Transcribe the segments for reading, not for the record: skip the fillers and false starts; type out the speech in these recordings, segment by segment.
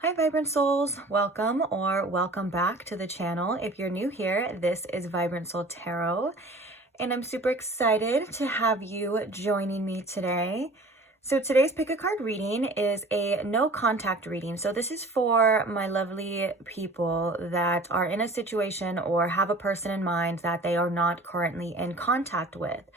Hi Vibrant Souls, welcome or welcome back to the channel. If you're new here, this is Vibrant Soul Tarot, and I'm super excited to have you joining me today. So today's pick a card reading is a no contact reading. So this is for my lovely people that are in a situation or have a person in mind that they are not currently in contact with.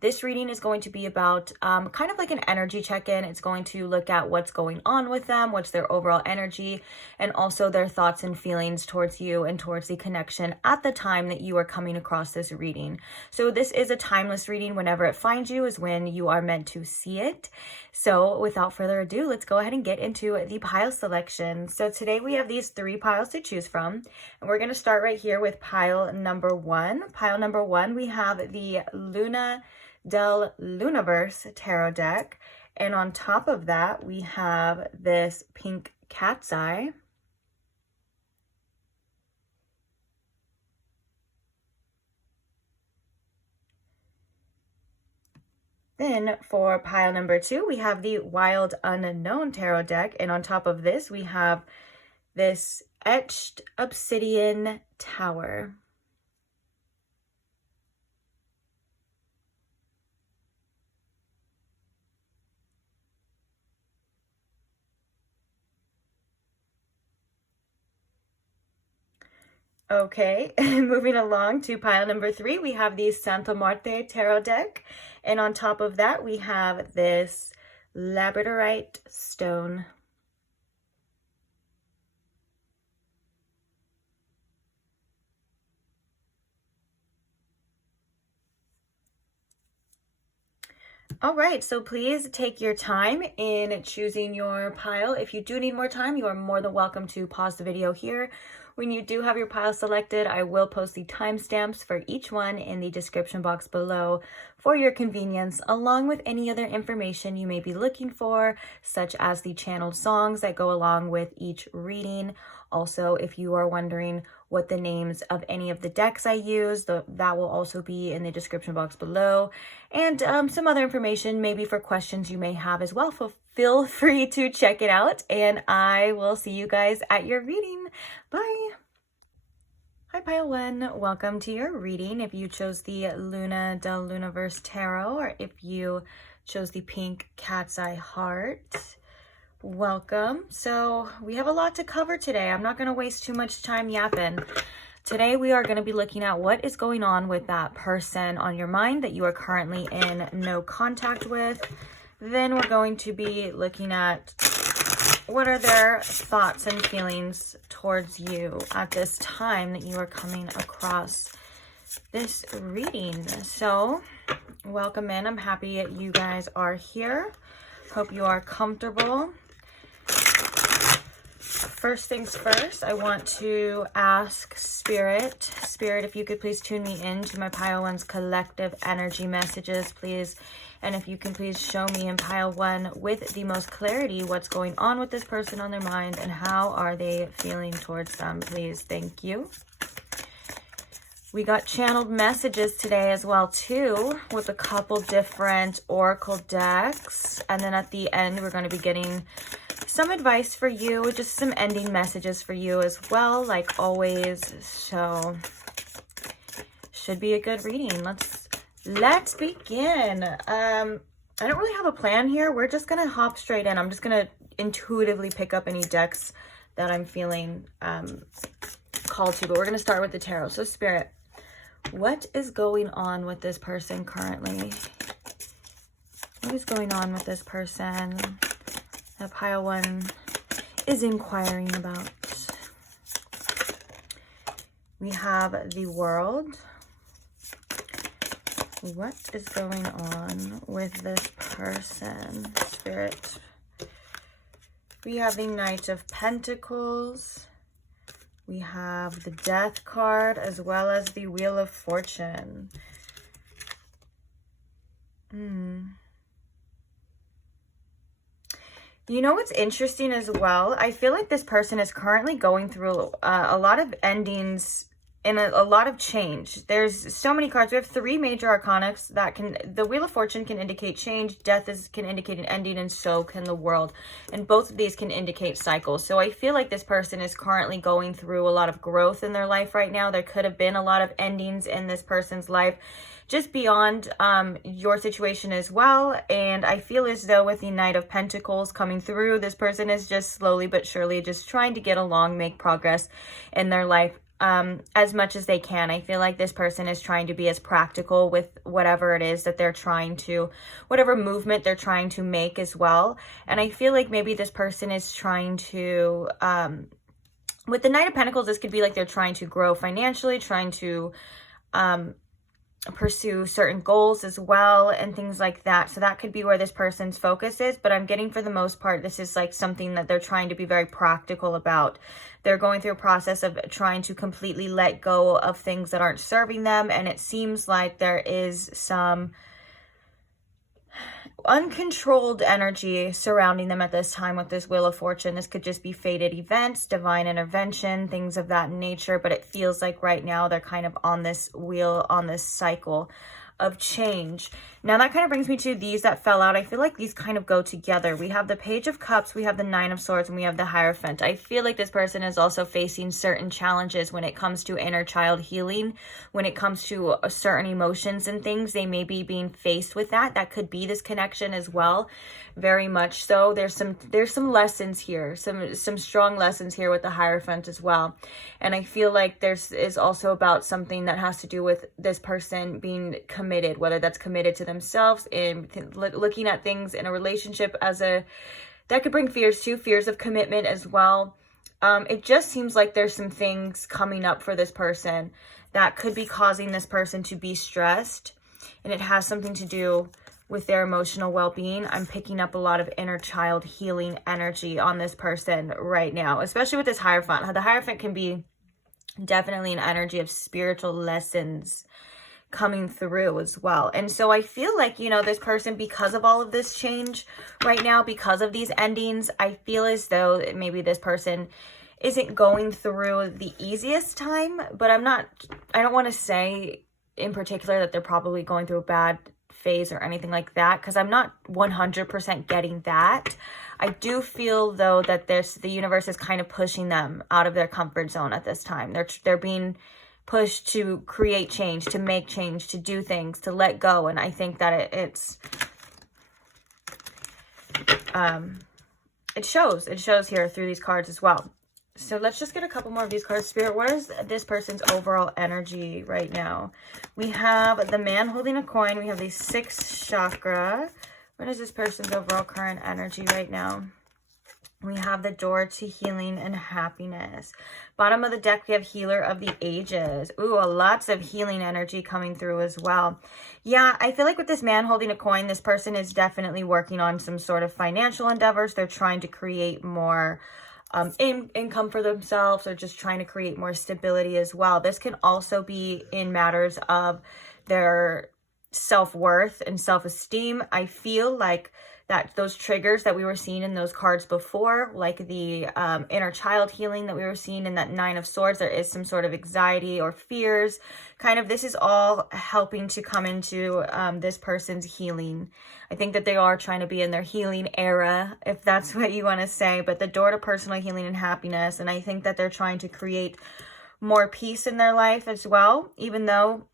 This reading is going to be about kind of like an energy check-in. It's going to look at what's going on with them, what's their overall energy, and also their thoughts and feelings towards you and towards the connection at the time that you are coming across this reading. So this is a timeless reading. Whenever it finds you is when you are meant to see it. So without further ado, let's go ahead and get into the pile selection. So today we have these 3 piles to choose from, and we're going to start right here with pile number 1. Pile number 1, we have the Lunaverse tarot deck, and on top of that we have this pink cat's eye. Then for pile number 2, we have the Wild Unknown tarot deck, and on top of this we have this etched obsidian tower. Okay, moving along to pile number 3, we have the Muerte tarot deck, and on top of that we have this labradorite stone. All right, so please take your time in choosing your pile. If you do need more time, you are more than welcome to pause the video here. When you do have your pile selected, I will post the timestamps for each one in the description box below for your convenience, along with any other information you may be looking for, such as the channeled songs that go along with each reading. Also, if you are wondering what the names of any of the decks I use, that will also be in the description box below. And some other information, maybe for questions you may have as well. Feel free to check it out, and I will see you guys at your reading. Bye! Hi Pile 1, welcome to your reading. If you chose the Lunaverse Tarot, or if you chose the pink cat's eye heart, welcome. So we have a lot to cover today. I'm not going to waste too much time yapping. Today we are going to be looking at what is going on with that person on your mind that you are currently in no contact with. Then we're going to be looking at what are their thoughts and feelings towards you at this time that you are coming across this reading. So welcome in. I'm happy you guys are here. Hope you are comfortable. First things first, I want to ask Spirit, if you could please tune me in to my Pile 1's collective energy messages, please. And if you can please show me in Pile 1 with the most clarity what's going on with this person on their mind and how are they feeling towards them, please. Thank you. We got channeled messages today as well too, with a couple different oracle decks. And then at the end, we're going to be getting some advice for you, just some ending messages for you as well, like always. So should be a good reading. Let's begin. I don't really have a plan here. We're just gonna hop straight in. I'm just gonna intuitively pick up any decks that I'm feeling called to, but we're gonna start with the tarot. So Spirit, what is going on with this person currently? What is going on with this person that Pile 1 is inquiring about? We have the World. What is going on with this person, Spirit? We have the Knight of Pentacles. We have the Death card as well as the Wheel of Fortune. You know what's interesting as well? I feel like this person is currently going through a lot of endings and a lot of change. There's so many cards. We have 3 major arcana that can, the Wheel of Fortune can indicate change, death can indicate an ending, and so can the World. And both of these can indicate cycles. So I feel like this person is currently going through a lot of growth in their life right now. There could have been a lot of endings in this person's life, just beyond your situation as well. And I feel as though with the Knight of Pentacles coming through, this person is just slowly but surely just trying to get along, make progress in their life as much as they can. I feel like this person is trying to be as practical with whatever it is that they're trying to, whatever movement they're trying to make as well. And I feel like maybe this person is trying to, with the Knight of Pentacles, this could be like they're trying to grow financially, trying to pursue certain goals as well and things like that. So that could be where this person's focus is, but I'm getting, for the most part, this is like something that they're trying to be very practical about. They're going through a process of trying to completely let go of things that aren't serving them, and it seems like there is some uncontrolled energy surrounding them at this time with this Wheel of Fortune. This could just be fated events, divine intervention, things of that nature, but it feels like right now they're kind of on this wheel, on this cycle of change. Now that kind of brings me to these that fell out. I feel like these kind of go together. We have the Page of Cups, we have the Nine of Swords, and we have the Hierophant. I feel like this person is also facing certain challenges when it comes to inner child healing, when it comes to certain emotions and things. They may be being faced with that. That could be this connection as well. Very much so. There's some lessons here, some strong lessons here with the Hierophant as well. And I feel like is also about something that has to do with this person being committed, whether that's committed to themselves and looking at things in a relationship that could bring fears too, fears of commitment as well. It just seems like there's some things coming up for this person that could be causing this person to be stressed, and it has something to do with their emotional well-being. I'm picking up a lot of inner child healing energy on this person right now, especially with this Hierophant. The Hierophant can be definitely an energy of spiritual lessons coming through as well. And so I feel like, you know, this person, because of all of this change right now, because of these endings, I feel as though maybe this person isn't going through the easiest time, but I don't want to say in particular that they're probably going through a bad phase or anything like that, because I'm not 100% getting that. I do feel though that the universe is kind of pushing them out of their comfort zone at this time. They're being pushed to create change, to make change, to do things, to let go. And I think that it shows here through these cards as well. So let's just get a couple more of these cards. Spirit, what is this person's overall energy right now? We have the Man holding a coin. We have the 6th chakra. What is this person's overall current energy right now? We have the Door to healing and happiness. Bottom of the deck, we have Healer of the Ages. Ooh, lots of healing energy coming through as well. Yeah, I feel like with this Man holding a coin, this person is definitely working on some sort of financial endeavors. They're trying to create more income for themselves, or just trying to create more stability as well. This can also be in matters of their self-worth and self-esteem. I feel like that those triggers that we were seeing in those cards before, like the inner child healing that we were seeing in that 9 of Swords, there is some sort of anxiety or fears. Kind of, this is all helping to come into this person's healing. I think that they are trying to be in their healing era, if that's what you want to say, but the door to personal healing and happiness. And I think that they're trying to create more peace in their life as well, even though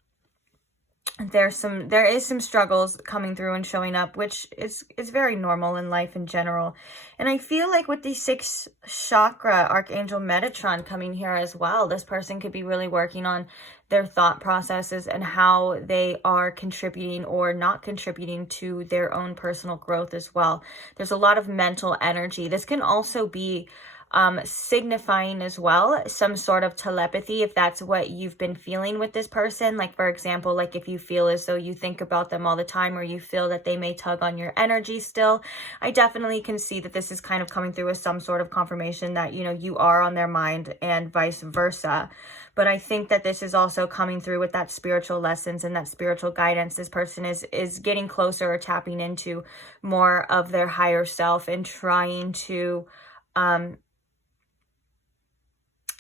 there is some struggles coming through and showing up, which is very normal in life in general. And I feel like with the 6th chakra, Archangel Metatron coming here as well, this person could be really working on their thought processes and how they are contributing or not contributing to their own personal growth as well. There's a lot of mental energy. This can also be signifying as well some sort of telepathy, if that's what you've been feeling with this person. Like, for example, like if you feel as though you think about them all the time, or you feel that they may tug on your energy still, I definitely can see that this is kind of coming through as some sort of confirmation that, you know, you are on their mind, and vice versa. But I think that this is also coming through with that spiritual lessons and that spiritual guidance. This person is getting closer, or tapping into more of their higher self, and trying to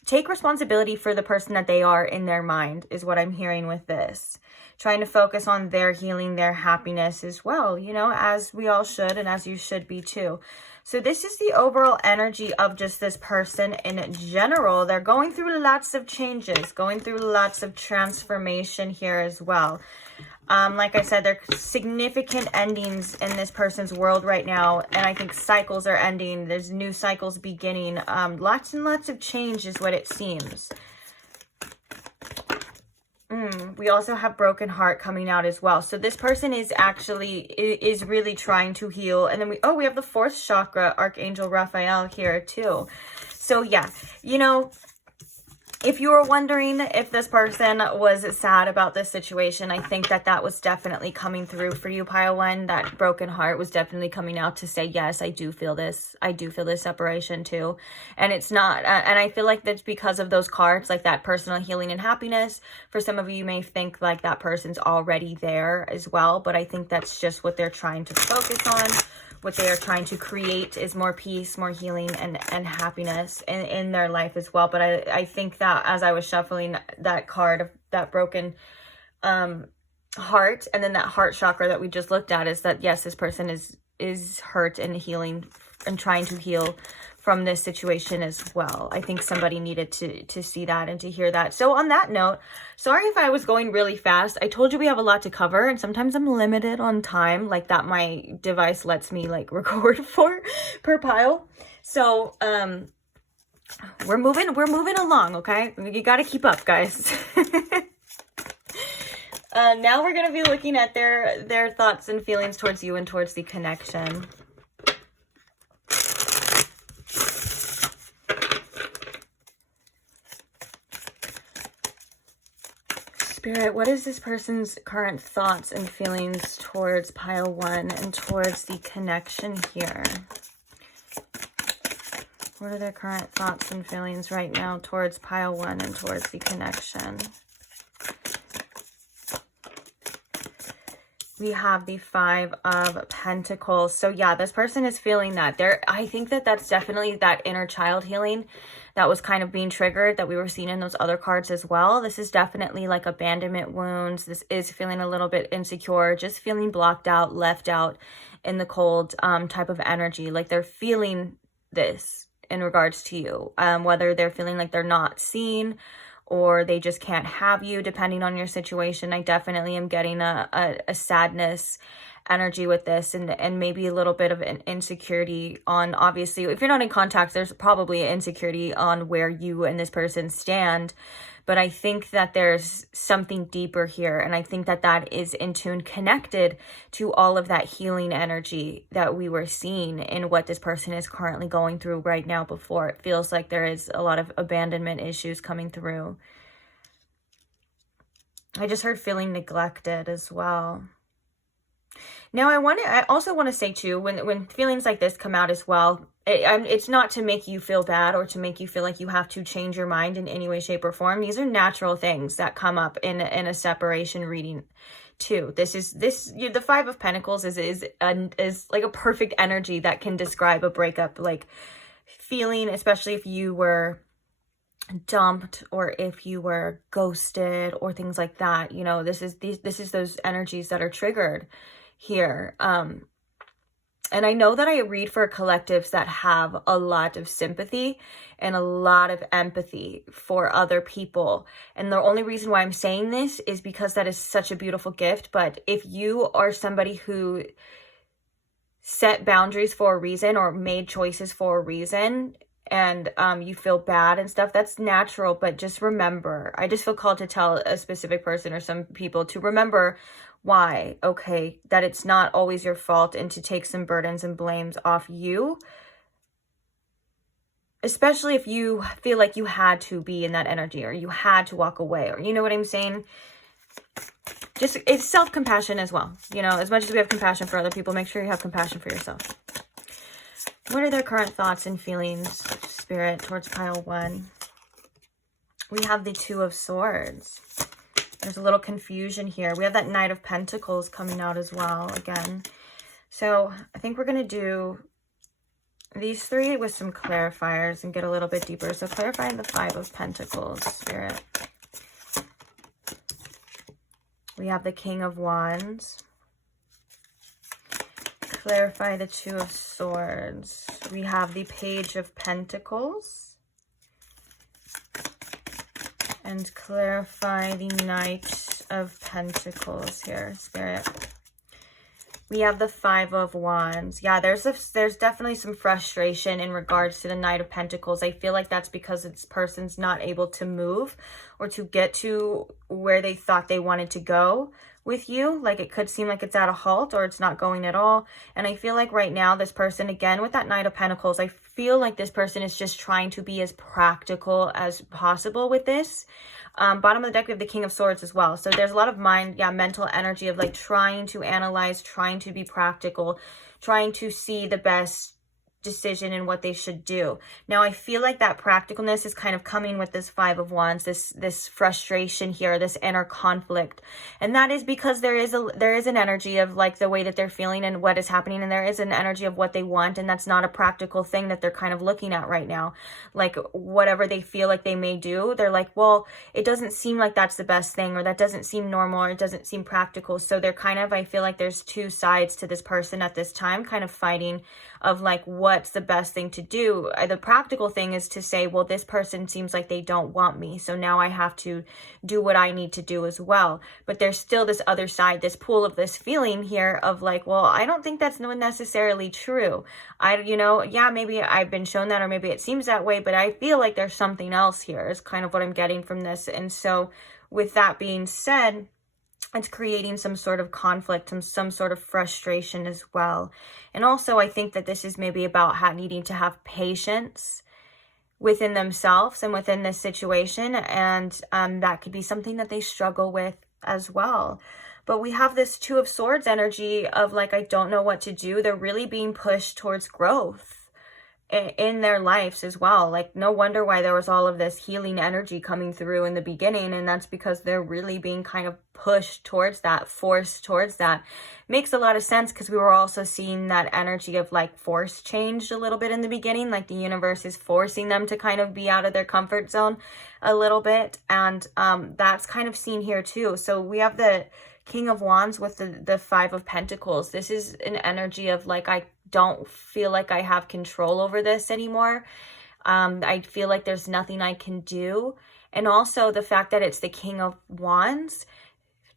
take responsibility for the person that they are in their mind is what I'm hearing with this. Trying to focus on their healing, their happiness as well, you know, as we all should and as you should be too. So this is the overall energy of just this person in general. They're going through lots of changes, going through lots of transformation here as well. Like I said, there are significant endings in this person's world right now. And I think cycles are ending. There's new cycles beginning. Lots and lots of change is what it seems. We also have broken heart coming out as well. So this person is really trying to heal. And then we have the 4th chakra, Archangel Raphael here too. So yeah, you know, if you were wondering if this person was sad about this situation, I think that was definitely coming through for you, Pile 1. That broken heart was definitely coming out to say, yes, I do feel this. I do feel this separation too. And it's not, and I feel like that's because of those cards, like that personal healing and happiness. For some of you, you may think like that person's already there as well, but I think that's just what they're trying to focus on. What they are trying to create is more peace, more healing, and happiness in their life as well. But I think that as I was shuffling that card of that broken heart, and then that heart chakra that we just looked at, is that yes, this person is hurt and healing and trying to heal from this situation as well. I think somebody needed to see that and to hear that. So on that note, sorry if I was going really fast. I told you we have a lot to cover, and sometimes I'm limited on time, like that my device lets me like record for per pile. So we're moving along, okay? You got to keep up, guys. Now we're going to be looking at their thoughts and feelings towards you and towards the connection. Spirit, what is this person's current thoughts and feelings towards Pile 1 and towards the connection here? What are their current thoughts and feelings right now towards Pile 1 and towards the connection? We have the 5 of Pentacles. So yeah, this person is feeling that. I think that's definitely that inner child healing that was kind of being triggered, that we were seeing in those other cards as well. This is definitely like abandonment wounds. This is feeling a little bit insecure, just feeling blocked out, left out in the cold type of energy. Like they're feeling this in regards to you, whether they're feeling like they're not seen or they just can't have you, depending on your situation. I definitely am getting a sadness energy with this, and maybe a little bit of an insecurity on, obviously, if you're not in contact, there's probably an insecurity on where you and this person stand. But I think that there's something deeper here, and I think that is in tune, connected to all of that healing energy that we were seeing in what this person is currently going through right now. Before, it feels like there is a lot of abandonment issues coming through. I just heard feeling neglected as well. Now, I also want to say too, when feelings like this come out as well, it's not to make you feel bad or to make you feel like you have to change your mind in any way, shape, or form. These are natural things that come up in a separation reading too. The 5 of Pentacles is like a perfect energy that can describe a breakup, like feeling, especially if you were dumped or if you were ghosted or things like that. You know, this is those energies that are triggered here. And I know that I read for collectives that have a lot of sympathy and a lot of empathy for other people. And the only reason why I'm saying this is because that is such a beautiful gift. But if you are somebody who set boundaries for a reason or made choices for a reason, and you feel bad and stuff, that's natural. But just remember, I just feel called to tell a specific person or some people to remember why, okay, that it's not always your fault, and to take some burdens and blames off you, especially if you feel like you had to be in that energy or you had to walk away, or you know what I'm saying? Just, it's self-compassion as well. You know, as much as we have compassion for other people, make sure you have compassion for yourself. What are their current thoughts and feelings, Spirit, towards Pile 1? We have the 2 of Swords. There's a little confusion here. We have that Knight of Pentacles coming out as well again. So I think we're going to do these three with some clarifiers and get a little bit deeper. So clarify the Five of Pentacles, Spirit. We have the King of Wands. Clarify the Two of Swords. We have the Page of Pentacles. And clarify the Knight of Pentacles here, Spirit. We have the Five of Wands. Yeah, there's definitely some frustration in regards to the Knight of Pentacles. I feel like that's because this person's not able to move or to get to where they thought they wanted to go with you. Like, it could seem like it's at a halt or it's not going at all. And I feel like right now this person, again, with that Knight of Pentacles, I feel like this person is just trying to be as practical as possible with this. Bottom of the deck, we have the King of Swords as well. So there's a lot of mental energy of like trying to analyze, trying to be practical, trying to see the best decision and what they should do. Now, I feel like that practicalness is kind of coming with this Five of Wands, this frustration here, this inner conflict. And that is because there is an energy of like the way that they're feeling and what is happening, and there is an energy of what they want, and that's not a practical thing that they're kind of looking at right now. Like, whatever they feel like they may do, they're like, well, it doesn't seem like that's the best thing, or that doesn't seem normal, or it doesn't seem practical. So they're kind of, I feel like there's two sides to this person at this time, kind of fighting of like what's the best thing to do. The practical thing is to say, well, this person seems like they don't want me, so now I have to do what I need to do as well. But there's still this other side, this pool of this feeling here of like, well, I don't think that's necessarily true. Yeah, maybe I've been shown that, or maybe it seems that way, but I feel like there's something else here is kind of what I'm getting from this. And so with that being said, it's creating some sort of conflict and some sort of frustration as well. And also, I think that this is maybe about needing to have patience within themselves and within this situation. And that could be something that they struggle with as well. But we have this Two of Swords energy of like, I don't know what to do. They're really being pushed towards growth in their lives as well. Like, no wonder why there was all of this healing energy coming through in the beginning, and that's because they're really being kind of pushed towards that, forced towards that. Makes a lot of sense, because we were also seeing that energy of like force changed a little bit in the beginning, like the universe is forcing them to kind of be out of their comfort zone a little bit, and that's kind of seen here too. So we have the King of Wands with the Five of Pentacles. This is an energy of like, I don't feel like I have control over this anymore. I feel like there's nothing I can do. And also the fact that it's the King of Wands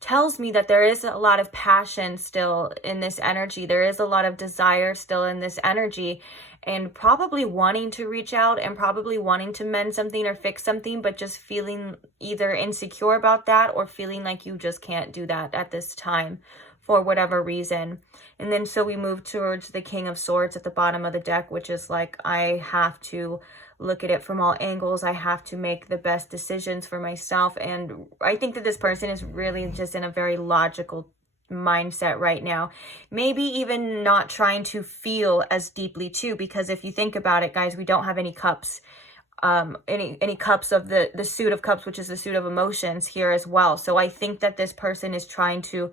tells me that there is a lot of passion still in this energy. There is a lot of desire still in this energy, and probably wanting to reach out and probably wanting to mend something or fix something, but just feeling either insecure about that or feeling like you just can't do that at this time for whatever reason. And then so we move towards the King of Swords at the bottom of the deck, which is like, I have to look at it from all angles. I have to make the best decisions for myself. And I think that this person is really just in a very logical mindset right now. Maybe even not trying to feel as deeply too, because if you think about it, guys, we don't have any cups. Any cups of the suit of cups, which is the suit of emotions here as well. So I think that this person is trying to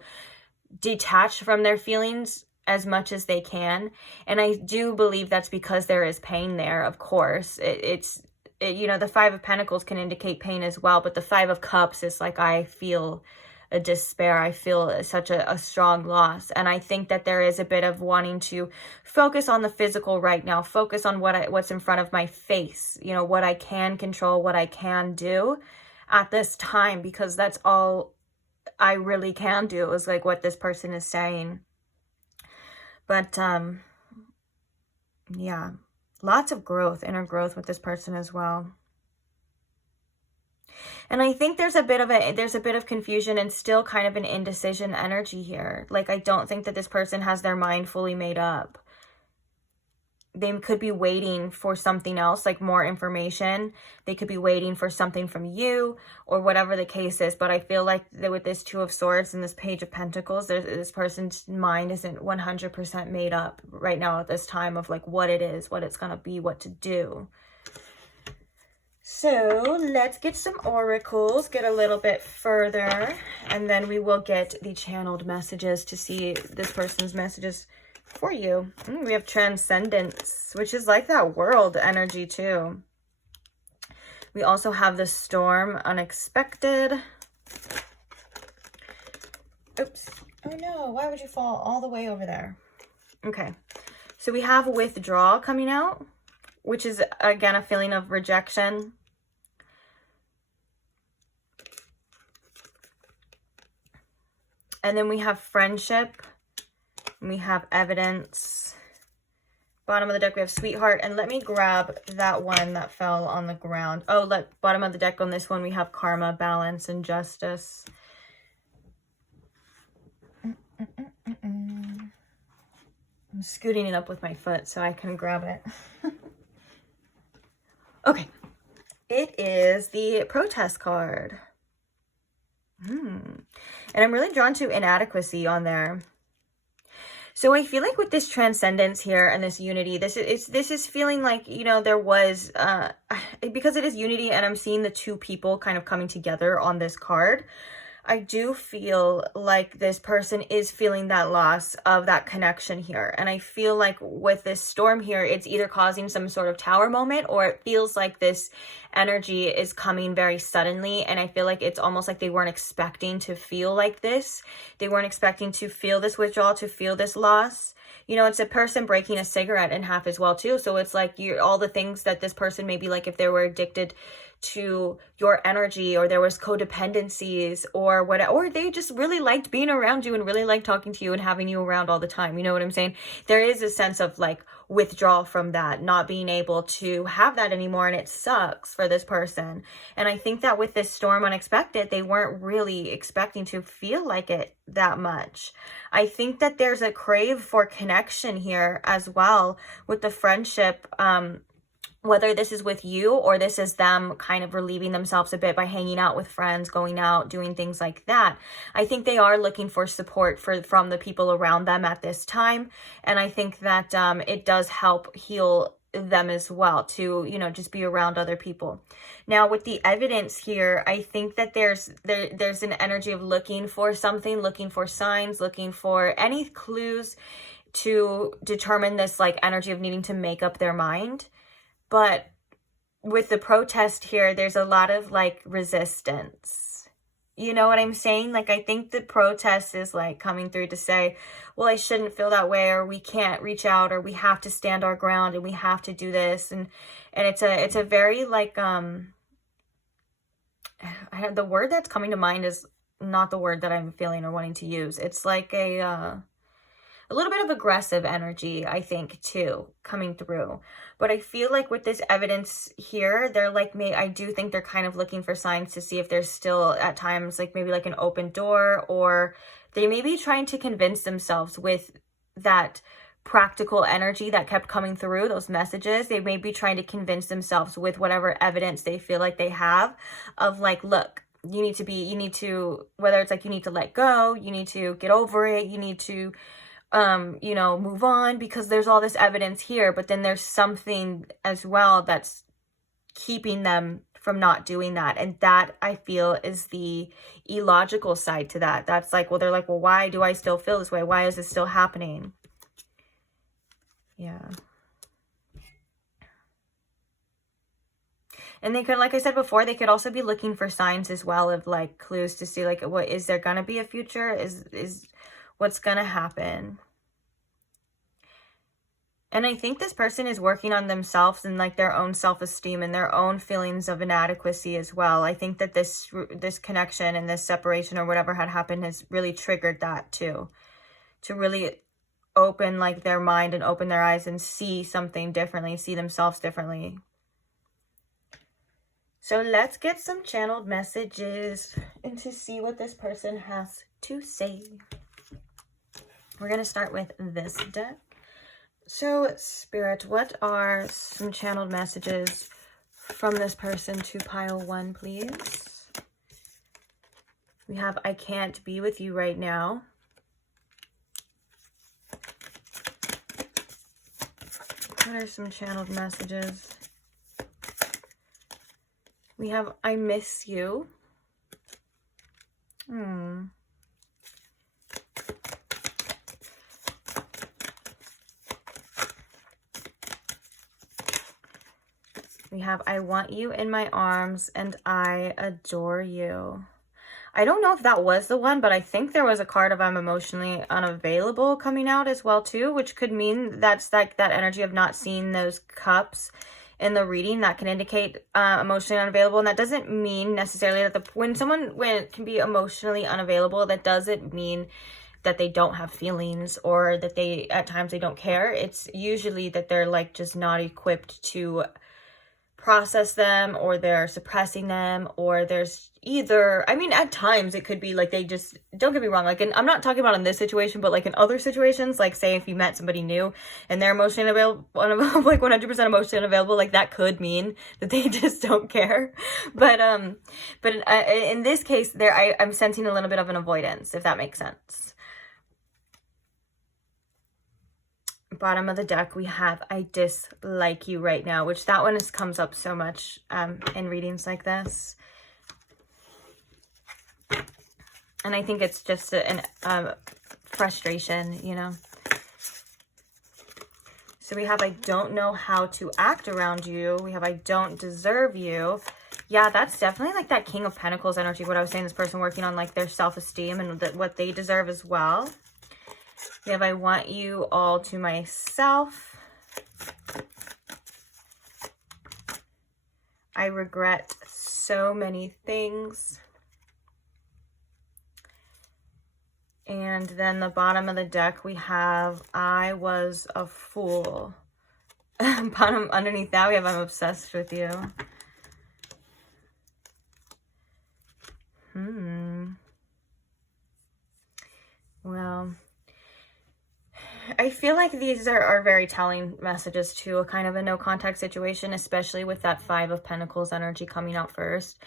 detach from their feelings as much as they can, and I do believe that's because there is pain there. Of course, the Five of Pentacles can indicate pain as well, but the Five of Cups is like, I feel a despair, I feel such a strong loss. And I think that there is a bit of wanting to focus on the physical right now, focus on what's in front of my face, what I can control, what I can do at this time, because that's all I really can do, is like what this person is saying. But yeah, lots of growth, inner growth with this person as well. And I think there's a bit of confusion and still kind of an indecision energy here. Like, I don't think that this person has their mind fully made up. They could be waiting for something else, like more information. They could be waiting for something from you, or whatever the case is. But I feel like that with this Two of Swords and this Page of Pentacles, this person's mind isn't 100% made up right now at this time of like what it is, what it's going to be, what to do. So let's get some oracles, get a little bit further, and then we will get the channeled messages to see this person's messages for you. We have transcendence, which is like that world energy too. We also have the storm, unexpected. Oops. Oh no, why would you fall all the way over there? Okay. So we have withdrawal coming out, which is again a feeling of rejection. And then we have friendship. And we have evidence. Bottom of the deck, we have sweetheart. And let me grab that one that fell on the ground. Oh, look, bottom of the deck on this one, we have karma, balance, and justice. I'm scooting it up with my foot so I can grab it. Okay. It is the protest card. And I'm really drawn to inadequacy on there. So I feel like with this transcendence here and this unity, this is feeling like, you know, there was, because it is unity and I'm seeing the two people kind of coming together on this card, I do feel like this person is feeling that loss of that connection here. And I feel like with this storm here, it's either causing some sort of tower moment, or it feels like this energy is coming very suddenly. And I feel like it's almost like they weren't expecting to feel like this. They weren't expecting to feel this withdrawal, to feel this loss. You know, it's a person breaking a cigarette in half as well too. So it's like all the things that this person maybe, like if they were addicted to your energy, or there was codependencies or whatever, or they just really liked being around you and really liked talking to you and having you around all the time. You know what I'm saying? There is a sense of like withdrawal from that, not being able to have that anymore, and it sucks for this person. And I think that with this storm unexpected, they weren't really expecting to feel like it that much. I think that there's a crave for connection here as well with the friendship, whether this is with you or this is them kind of relieving themselves a bit by hanging out with friends, going out, doing things like that. I think they are looking for support from the people around them at this time. And I think that it does help heal them as well to, you know, just be around other people. Now with the evidence here, I think that there's an energy of looking for something, looking for signs, looking for any clues to determine this like energy of needing to make up their mind. But with the protest here, there's a lot of like resistance. You know what I'm saying? Like, I think the protest is like coming through to say, well, I shouldn't feel that way, or we can't reach out, or we have to stand our ground and we have to do this. And it's a very like, the word that's coming to mind is not the word that I'm feeling or wanting to use. It's like a little bit of aggressive energy, I think, too, coming through. But I feel like with this evidence here, they're like, I do think they're kind of looking for signs to see if there's still at times like maybe like an open door, or they may be trying to convince themselves with that practical energy that kept coming through, those messages. They may be trying to convince themselves with whatever evidence they feel like they have of like, look, you need to, whether it's like you need to let go, you need to get over it, you need to you know, move on, because there's all this evidence here, but then there's something as well that's keeping them from not doing that. And that, I feel, is the illogical side to that. That's like, well, they're like, well, why do I still feel this way? Why is this still happening? Yeah. And they could, like I said before, they could also be looking for signs as well of like clues to see like, what is there gonna be a future? Is what's gonna happen? And I think this person is working on themselves and like their own self-esteem and their own feelings of inadequacy as well. I think that this connection and this separation or whatever had happened has really triggered that too, to really open like their mind and open their eyes and see something differently, see themselves differently. So let's get some channeled messages and to see what this person has to say. We're going to start with this deck. So, Spirit, what are some channeled messages from this person to pile 1, please? We have, I can't be with you right now. What are some channeled messages? We have, I miss you. We have, I want you in my arms and I adore you. I don't know if that was the one, but I think there was a card of I'm emotionally unavailable coming out as well too, which could mean that's like that energy of not seeing those cups in the reading. That can indicate emotionally unavailable. And that doesn't mean necessarily that when it can be emotionally unavailable, that doesn't mean that they don't have feelings or that they, at times they don't care. It's usually that they're like just not equipped to process them, or they're suppressing them, or there's either, I mean, at times it could be like they just, don't get me wrong, like, I'm not talking about in this situation, but like in other situations, like say if you met somebody new and they're emotionally available, like 100% emotionally unavailable, like that could mean that they just don't care. But in this case, I'm sensing a little bit of an avoidance, if that makes sense. Bottom of the deck, we have I dislike you right now, which that one comes up so much in readings like this. And I think it's just an frustration, you know. So we have I don't know how to act around you. We have I don't deserve you. Yeah, that's definitely like that King of Pentacles energy, what I was saying, this person working on like their self-esteem and what they deserve as well. We have I want you all to myself. I regret so many things. And then the bottom of the deck, we have I was a fool. Underneath that, we have I'm obsessed with you. Well, I feel like these are very telling messages to a kind of a no contact situation, especially with that Five of Pentacles energy coming out first.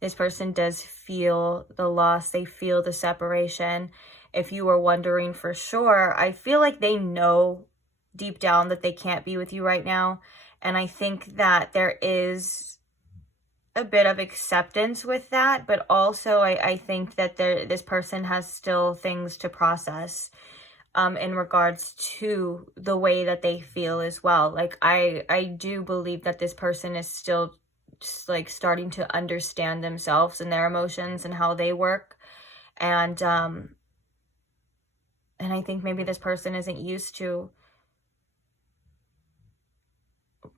This person does feel the loss. They feel the separation. If you were wondering for sure, I feel like they know deep down that they can't be with you right now. And I think that there is a bit of acceptance with that, but also I think that this person has still things to process in regards to the way that they feel as well. Like I do believe that this person is still just like starting to understand themselves and their emotions and how they work. And I think maybe this person isn't used to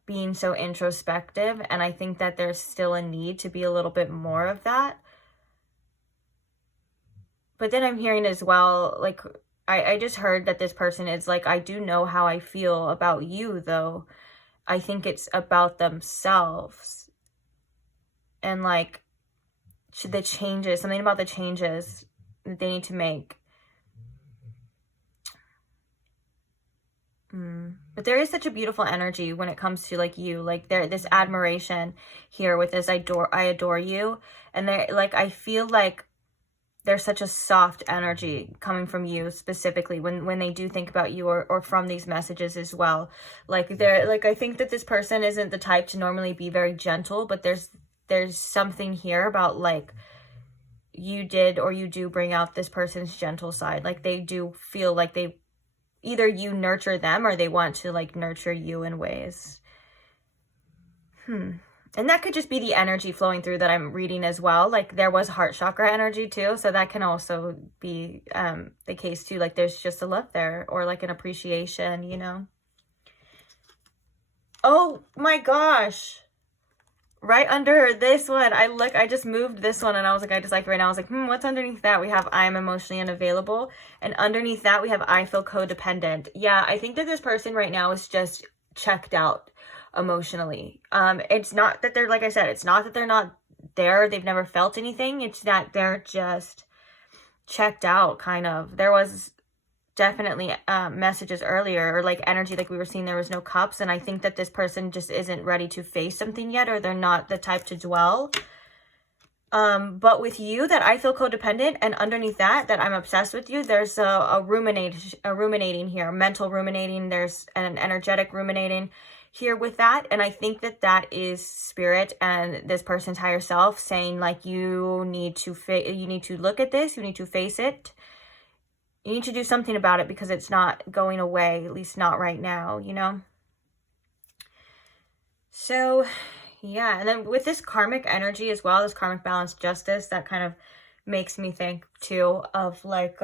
being so introspective, and I think that there's still a need to be a little bit more of that. But then I'm hearing as well, like, I just heard that this person is like, I do know how I feel about you, though. I think it's about themselves. And, like, the changes, something about the changes that they need to make. But there is such a beautiful energy when it comes to, like, you. Like, this admiration here with this I adore you. And like, I feel like there's such a soft energy coming from you specifically when they do think about you, or from these messages as well. Like I think that this person isn't the type to normally be very gentle, but there's something here about like you do bring out this person's gentle side. Like they do feel like either you nurture them or they want to like nurture you in ways. And that could just be the energy flowing through that I'm reading as well. Like there was heart chakra energy too. So that can also be the case too. Like there's just a love there, or like an appreciation, you know? Oh my gosh. Right under this one, I just moved this one and I was like, I just like right now. I was like, what's underneath that? We have I'm emotionally unavailable. And underneath that, we have I feel codependent. Yeah, I think that this person right now is just checked out emotionally. It's not that they're, like I said, it's not that they're not there. They've never felt anything. It's that they're just checked out, kind of. There was definitely messages earlier, or like energy, like we were seeing there was no cups, and I think that this person just isn't ready to face something yet, or they're not the type to dwell. But with you, that I feel codependent, and underneath that I'm obsessed with you, there's a ruminating here, mental ruminating. There's an energetic ruminating here with that, and I think that is spirit and this person's higher self saying like, you need to look at this, you need to face it. You need to do something about it because it's not going away, at least not right now, you know? So, Yeah, and then with this karmic energy as well, this karmic balance justice, that kind of makes me think too of like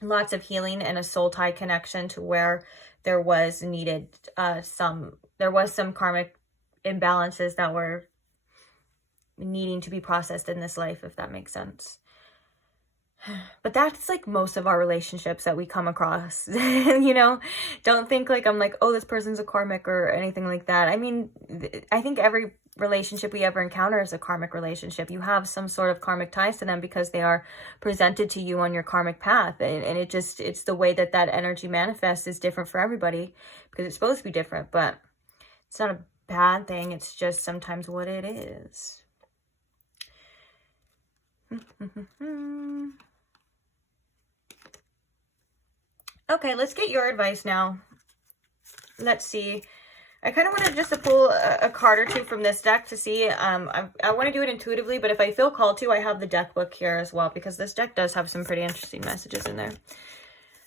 lots of healing and a soul tie connection to where there was needed some karmic imbalances that were needing to be processed in this life, if that makes sense. But that's like most of our relationships that we come across. You know, don't think like I'm like, oh, this person's a karmic or anything like that. I mean, I think every relationship we ever encounter is a karmic relationship. You have some sort of karmic ties to them because they are presented to you on your karmic path, and it's the way that energy manifests is different for everybody because it's supposed to be different, but it's not a bad thing. It's just sometimes what it is. Okay, let's get your advice now. Let's see. I kind of wanted just to pull a card or two from this deck to see. I want to do it intuitively, but if I feel called to, I have the deck book here as well, because this deck does have some pretty interesting messages in there.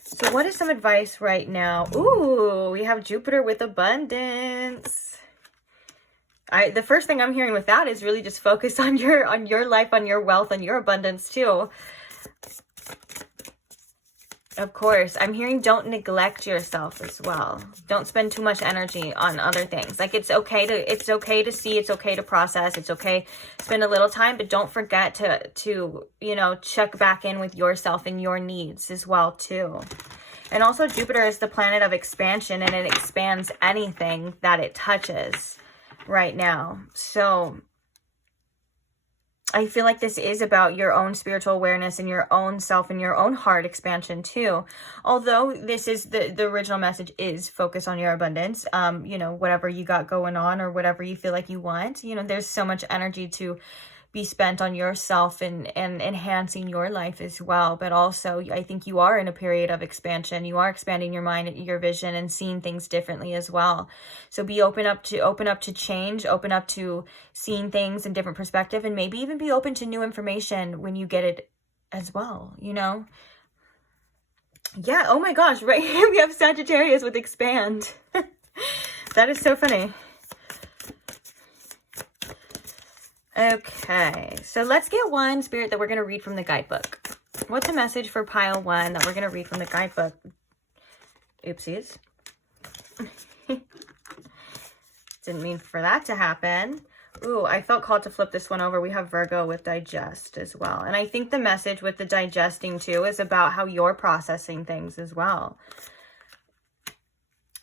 So what is some advice right now? Ooh, we have Jupiter with abundance. The first thing I'm hearing with that is really just focus on your life, on your wealth, and your abundance too. Of course, I'm hearing don't neglect yourself as well. Don't spend too much energy on other things. Like it's okay to see, it's okay to process, it's okay to spend a little time, but don't forget to you know, check back in with yourself and your needs as well too. And also Jupiter is the planet of expansion, and it expands anything that it touches right now. So I feel like this is about your own spiritual awareness and your own self and your own heart expansion too. Although this is the original message is focus on your abundance. You know, whatever you got going on or whatever you feel like you want, you know, there's so much energy to be spent on yourself and enhancing your life as well. But also I think you are in a period of expansion. You are expanding your mind, your vision, and seeing things differently as well. So be open up to change, open up to seeing things in different perspective, and maybe even be open to new information when you get it as well, you know? Yeah, oh my gosh, right here we have Sagittarius with expand. That is so funny. Okay, so let's get one spirit that we're going to read from the guidebook. What's a message for pile 1 that we're going to read from the guidebook? Oopsies. Didn't mean for that to happen. Ooh, I felt called to flip this one over. We have Virgo with digest as well. And I think the message with the digesting too is about how you're processing things as well.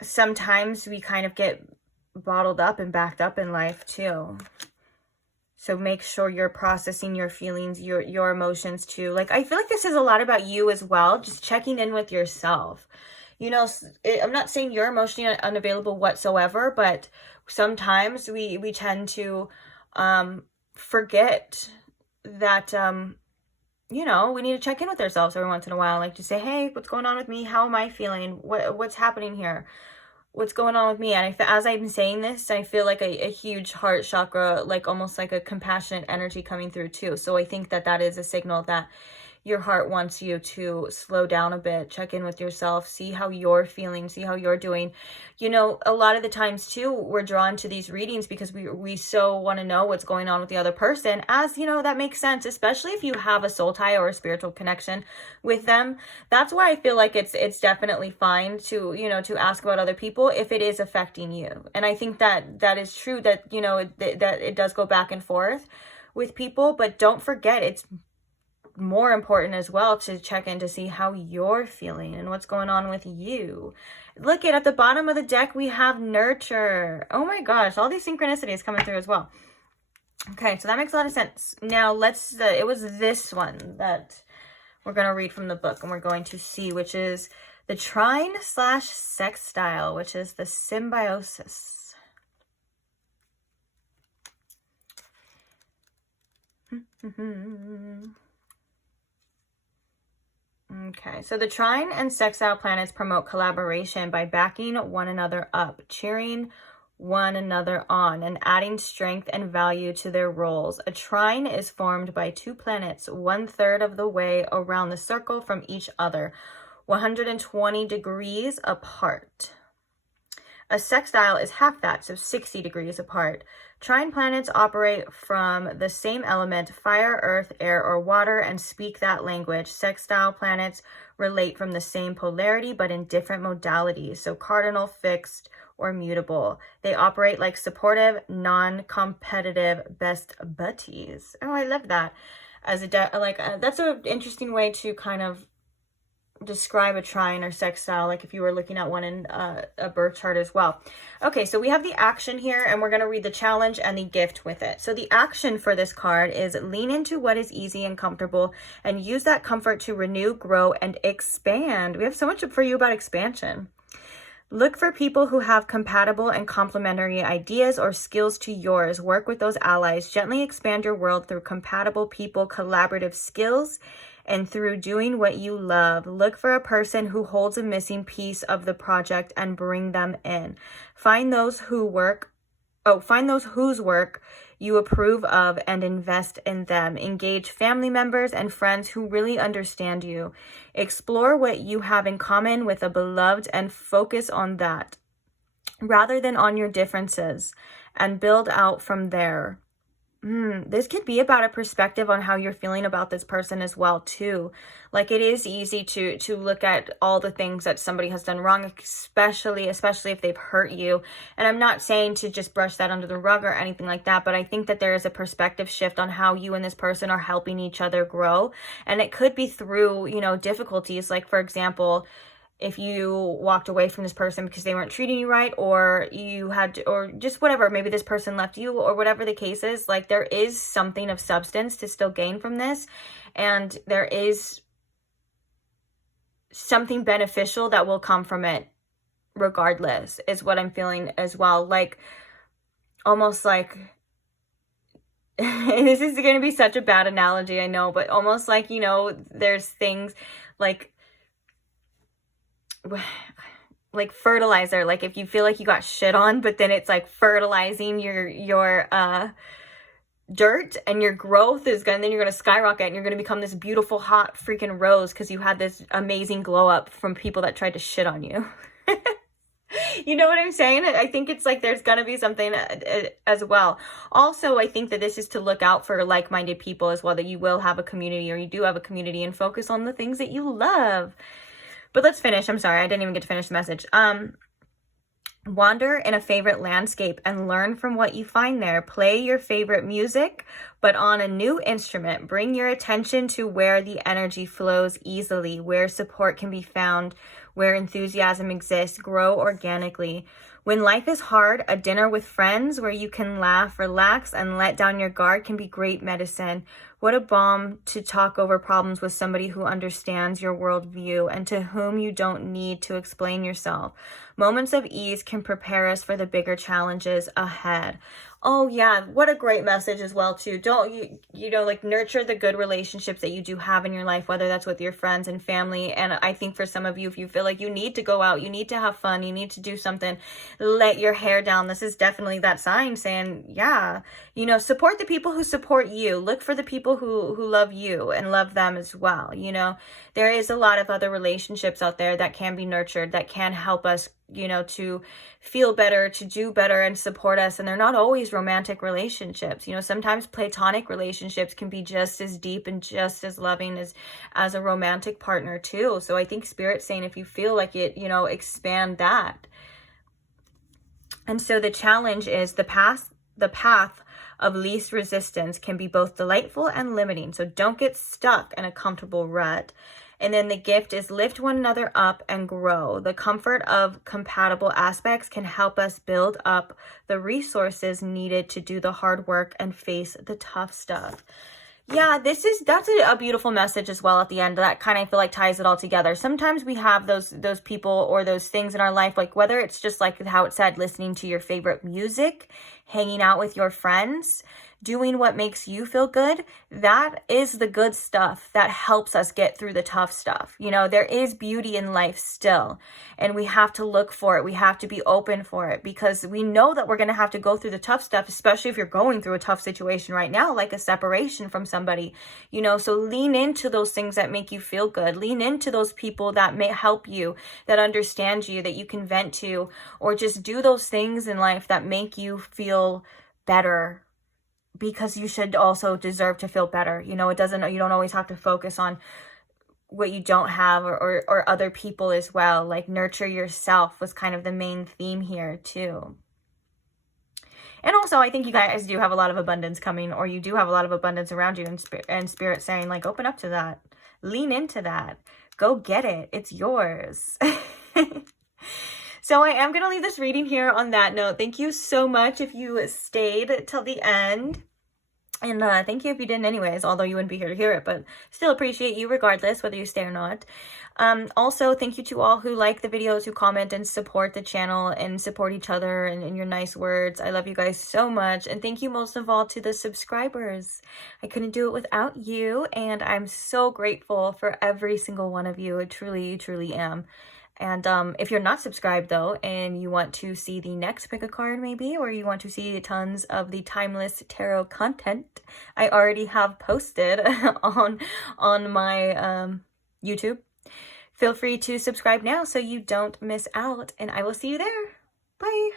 Sometimes we kind of get bottled up and backed up in life too. So make sure you're processing your feelings, your emotions too. Like, I feel like this is a lot about you as well. Just checking in with yourself. You know, I'm not saying you're emotionally unavailable whatsoever, but sometimes we tend to forget that, you know, we need to check in with ourselves every once in a while. Like to say, hey, what's going on with me? How am I feeling? What's happening here? What's going on with me? And as I'm saying this, I feel like a huge heart chakra, like almost like a compassionate energy coming through too. So I think that is a signal that your heart wants you to slow down a bit, check in with yourself, see how you're feeling, see how you're doing. You know, a lot of the times too, we're drawn to these readings because we so want to know what's going on with the other person. As you know, that makes sense, especially if you have a soul tie or a spiritual connection with them. That's why I feel like it's definitely fine to, you know, to ask about other people if it is affecting you. And I think that is true, that, you know, that it does go back and forth with people, but don't forget, it's more important as well to check in to see how you're feeling and what's going on with you. Look at the bottom of the deck, we have nurture. Oh my gosh, all these synchronicities coming through as well. Okay, so that makes a lot of sense. Now let's, it was this one that we're going to read from the book, and we're going to see, which is the trine/sextile, which is the symbiosis. Okay, so the trine and sextile planets promote collaboration by backing one another up, cheering one another on, and adding strength and value to their roles. A trine is formed by 2 planets 1/3 of the way around the circle from each other, 120 degrees apart. a sextile is half that, so 60 degrees apart. Trine planets operate from the same element, fire, earth, air, or water, and speak that language. Sextile planets relate from the same polarity, but in different modalities. So cardinal, fixed, or mutable. They operate like supportive, non-competitive best buddies. Oh, I love that. As a that's an interesting way to kind of describe a trine or sextile, like if you were looking at one in a birth chart as well. Okay, so we have the action here, and we're going to read the challenge and the gift with it. So the action for this card is lean into what is easy and comfortable and use that comfort to renew, grow, and expand. We have so much for you about expansion. Look for people who have compatible and complementary ideas or skills to yours. Work with those allies. Gently expand your world through compatible people, collaborative skills, and through doing what you love. Look for a person who holds a missing piece of the project and bring them in. Find those whose work you approve of and invest in them. Engage family members and friends who really understand you. Explore what you have in common with a beloved and focus on that rather than on your differences, and build out from there. This could be about a perspective on how you're feeling about this person as well too. Like, it is easy to look at all the things that somebody has done wrong, especially if they've hurt you. And I'm not saying to just brush that under the rug or anything like that, but I think that there is a perspective shift on how you and this person are helping each other grow. And it could be through, difficulties. Like, for example, if you walked away from this person because they weren't treating you right, or you had to, or just whatever, maybe this person left you, or whatever the case is, like, there is something of substance to still gain from this, and there is something beneficial that will come from it regardless, is what I'm feeling as well. Like, almost like, this is going to be such a bad analogy, I know, but almost like, there's things like fertilizer. Like, if you feel like you got shit on, but then it's like fertilizing your dirt, and your growth is then you're gonna skyrocket, and you're gonna become this beautiful hot freaking rose because you had this amazing glow up from people that tried to shit on you. You know what I'm saying? I think it's like there's gonna be something as well. Also, I think that this is to look out for like-minded people as well, that you will have a community, or you do have a community, and focus on the things that you love. But let's finish. I'm sorry, I didn't even get to finish the message. Wander in a favorite landscape and learn from what you find there. Play your favorite music, but on a new instrument. Bring your attention to where the energy flows easily, where support can be found, where enthusiasm exists. Grow organically. When life is hard, a dinner with friends where you can laugh, relax, and let down your guard can be great medicine. What a balm to talk over problems with somebody who understands your worldview and to whom you don't need to explain yourself. Moments of ease can prepare us for the bigger challenges ahead. Oh yeah, what a great message as well too. Don't like, nurture the good relationships that you do have in your life, whether that's with your friends and family. And I think for some of you, if you feel like you need to go out, you need to have fun, you need to do something, let your hair down. This is definitely that sign saying, yeah, support the people who support you. Look for the people who love you and love them as well. There is a lot of other relationships out there that can be nurtured, that can help us, to feel better, to do better, and support us. And they're not always romantic relationships. Sometimes platonic relationships can be just as deep and just as loving as a romantic partner too. So I think Spirit's saying, if you feel like it, expand that. And so the challenge is the path of least resistance can be both delightful and limiting. So don't get stuck in a comfortable rut. And then the gift is lift one another up and grow. The comfort of compatible aspects can help us build up the resources needed to do the hard work and face the tough stuff. Yeah, that's a beautiful message as well at the end. That kind of, feel like, ties it all together. Sometimes we have those people or those things in our life, like whether it's just like how it said, listening to your favorite music, hanging out with your friends, doing what makes you feel good, that is the good stuff that helps us get through the tough stuff. You know, there is beauty in life still, and we have to look for it. We have to be open for it, because we know that we're going to have to go through the tough stuff, especially if you're going through a tough situation right now, like a separation from somebody, you know. So lean into those things that make you feel good. Lean into those people that may help you, that understand you, that you can vent to, or just do those things in life that make you feel better, because you should also deserve to feel better. You know, you don't always have to focus on what you don't have, or other people as well. Like, nurture yourself was kind of the main theme here too. And also, I think you guys do have a lot of abundance coming, or you do have a lot of abundance around you, and spirit saying, like, open up to that, lean into that, go get it, it's yours. So I am going to leave this reading here on that note. Thank you so much if you stayed till the end. And thank you if you didn't anyways, although you wouldn't be here to hear it, but still appreciate you regardless, whether you stay or not. Also, thank you to all who like the videos, who comment and support the channel and support each other and your nice words. I love you guys so much. And thank you most of all to the subscribers. I couldn't do it without you. And I'm so grateful for every single one of you. I truly, truly am. And if you're not subscribed though, and you want to see the next pick a card maybe, or you want to see tons of the timeless tarot content I already have posted on my YouTube, feel free to subscribe now so you don't miss out, and I will see you there. Bye.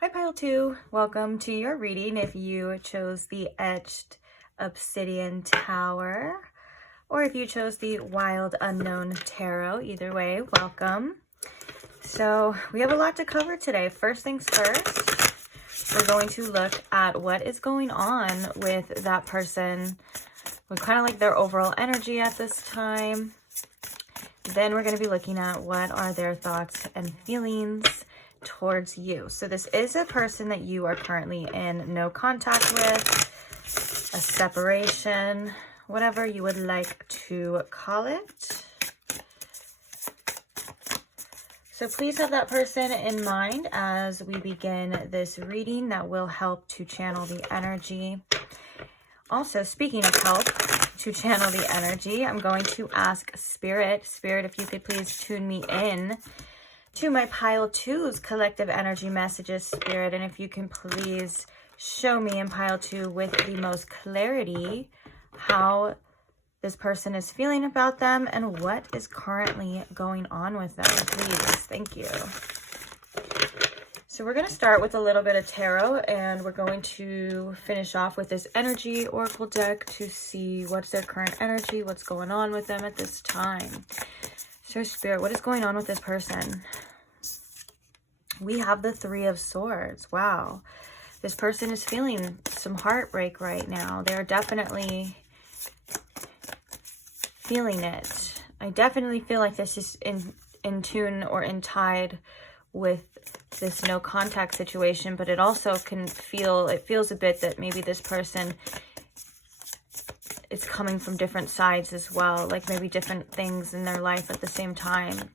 Hi Pile 2, welcome to your reading if you chose the Etched Obsidian Tower, or if you chose the Wild Unknown Tarot. Either way, welcome. So we have a lot to cover today. First things first, we're going to look at what is going on with that person. We're kind of like their overall energy at this time. Then we're going to be looking at what are their thoughts and feelings towards you. So this is a person that you are currently in no contact with, a separation, whatever you would like to call it. So please have that person in mind as we begin this reading. That will help to channel the energy. Also, speaking of help to channel the energy, I'm going to ask Spirit, if you could please tune me in to my Pile 2's collective energy messages, Spirit. And if you can please show me in Pile 2 with the most clarity how this person is feeling about them and what is currently going on with them, please. Thank you. So we're going to start with a little bit of tarot, and we're going to finish off with this energy oracle deck to see what's their current energy, what's going on with them at this time. So Spirit, what is going on with this person? We have the Three of Swords. Wow. This person is feeling some heartbreak right now. They're definitely feeling it. I definitely feel like this is in tune or in tide with this no contact situation, but it also can feel, it feels a bit that maybe this person is coming from different sides as well, like maybe different things in their life at the same time.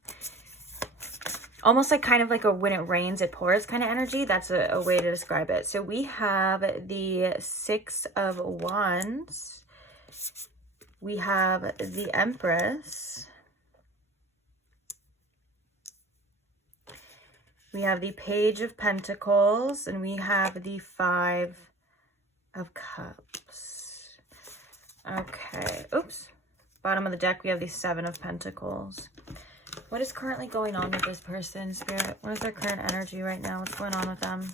Almost like kind of like a when it rains, it pours kind of energy. That's a way to describe it. So we have the Six of Wands. We have the Empress. We have the Page of Pentacles, and we have the Five of Cups. Okay, oops. Bottom of the deck, we have the Seven of Pentacles. What is currently going on with this person, Spirit? What is their current energy right now? What's going on with them?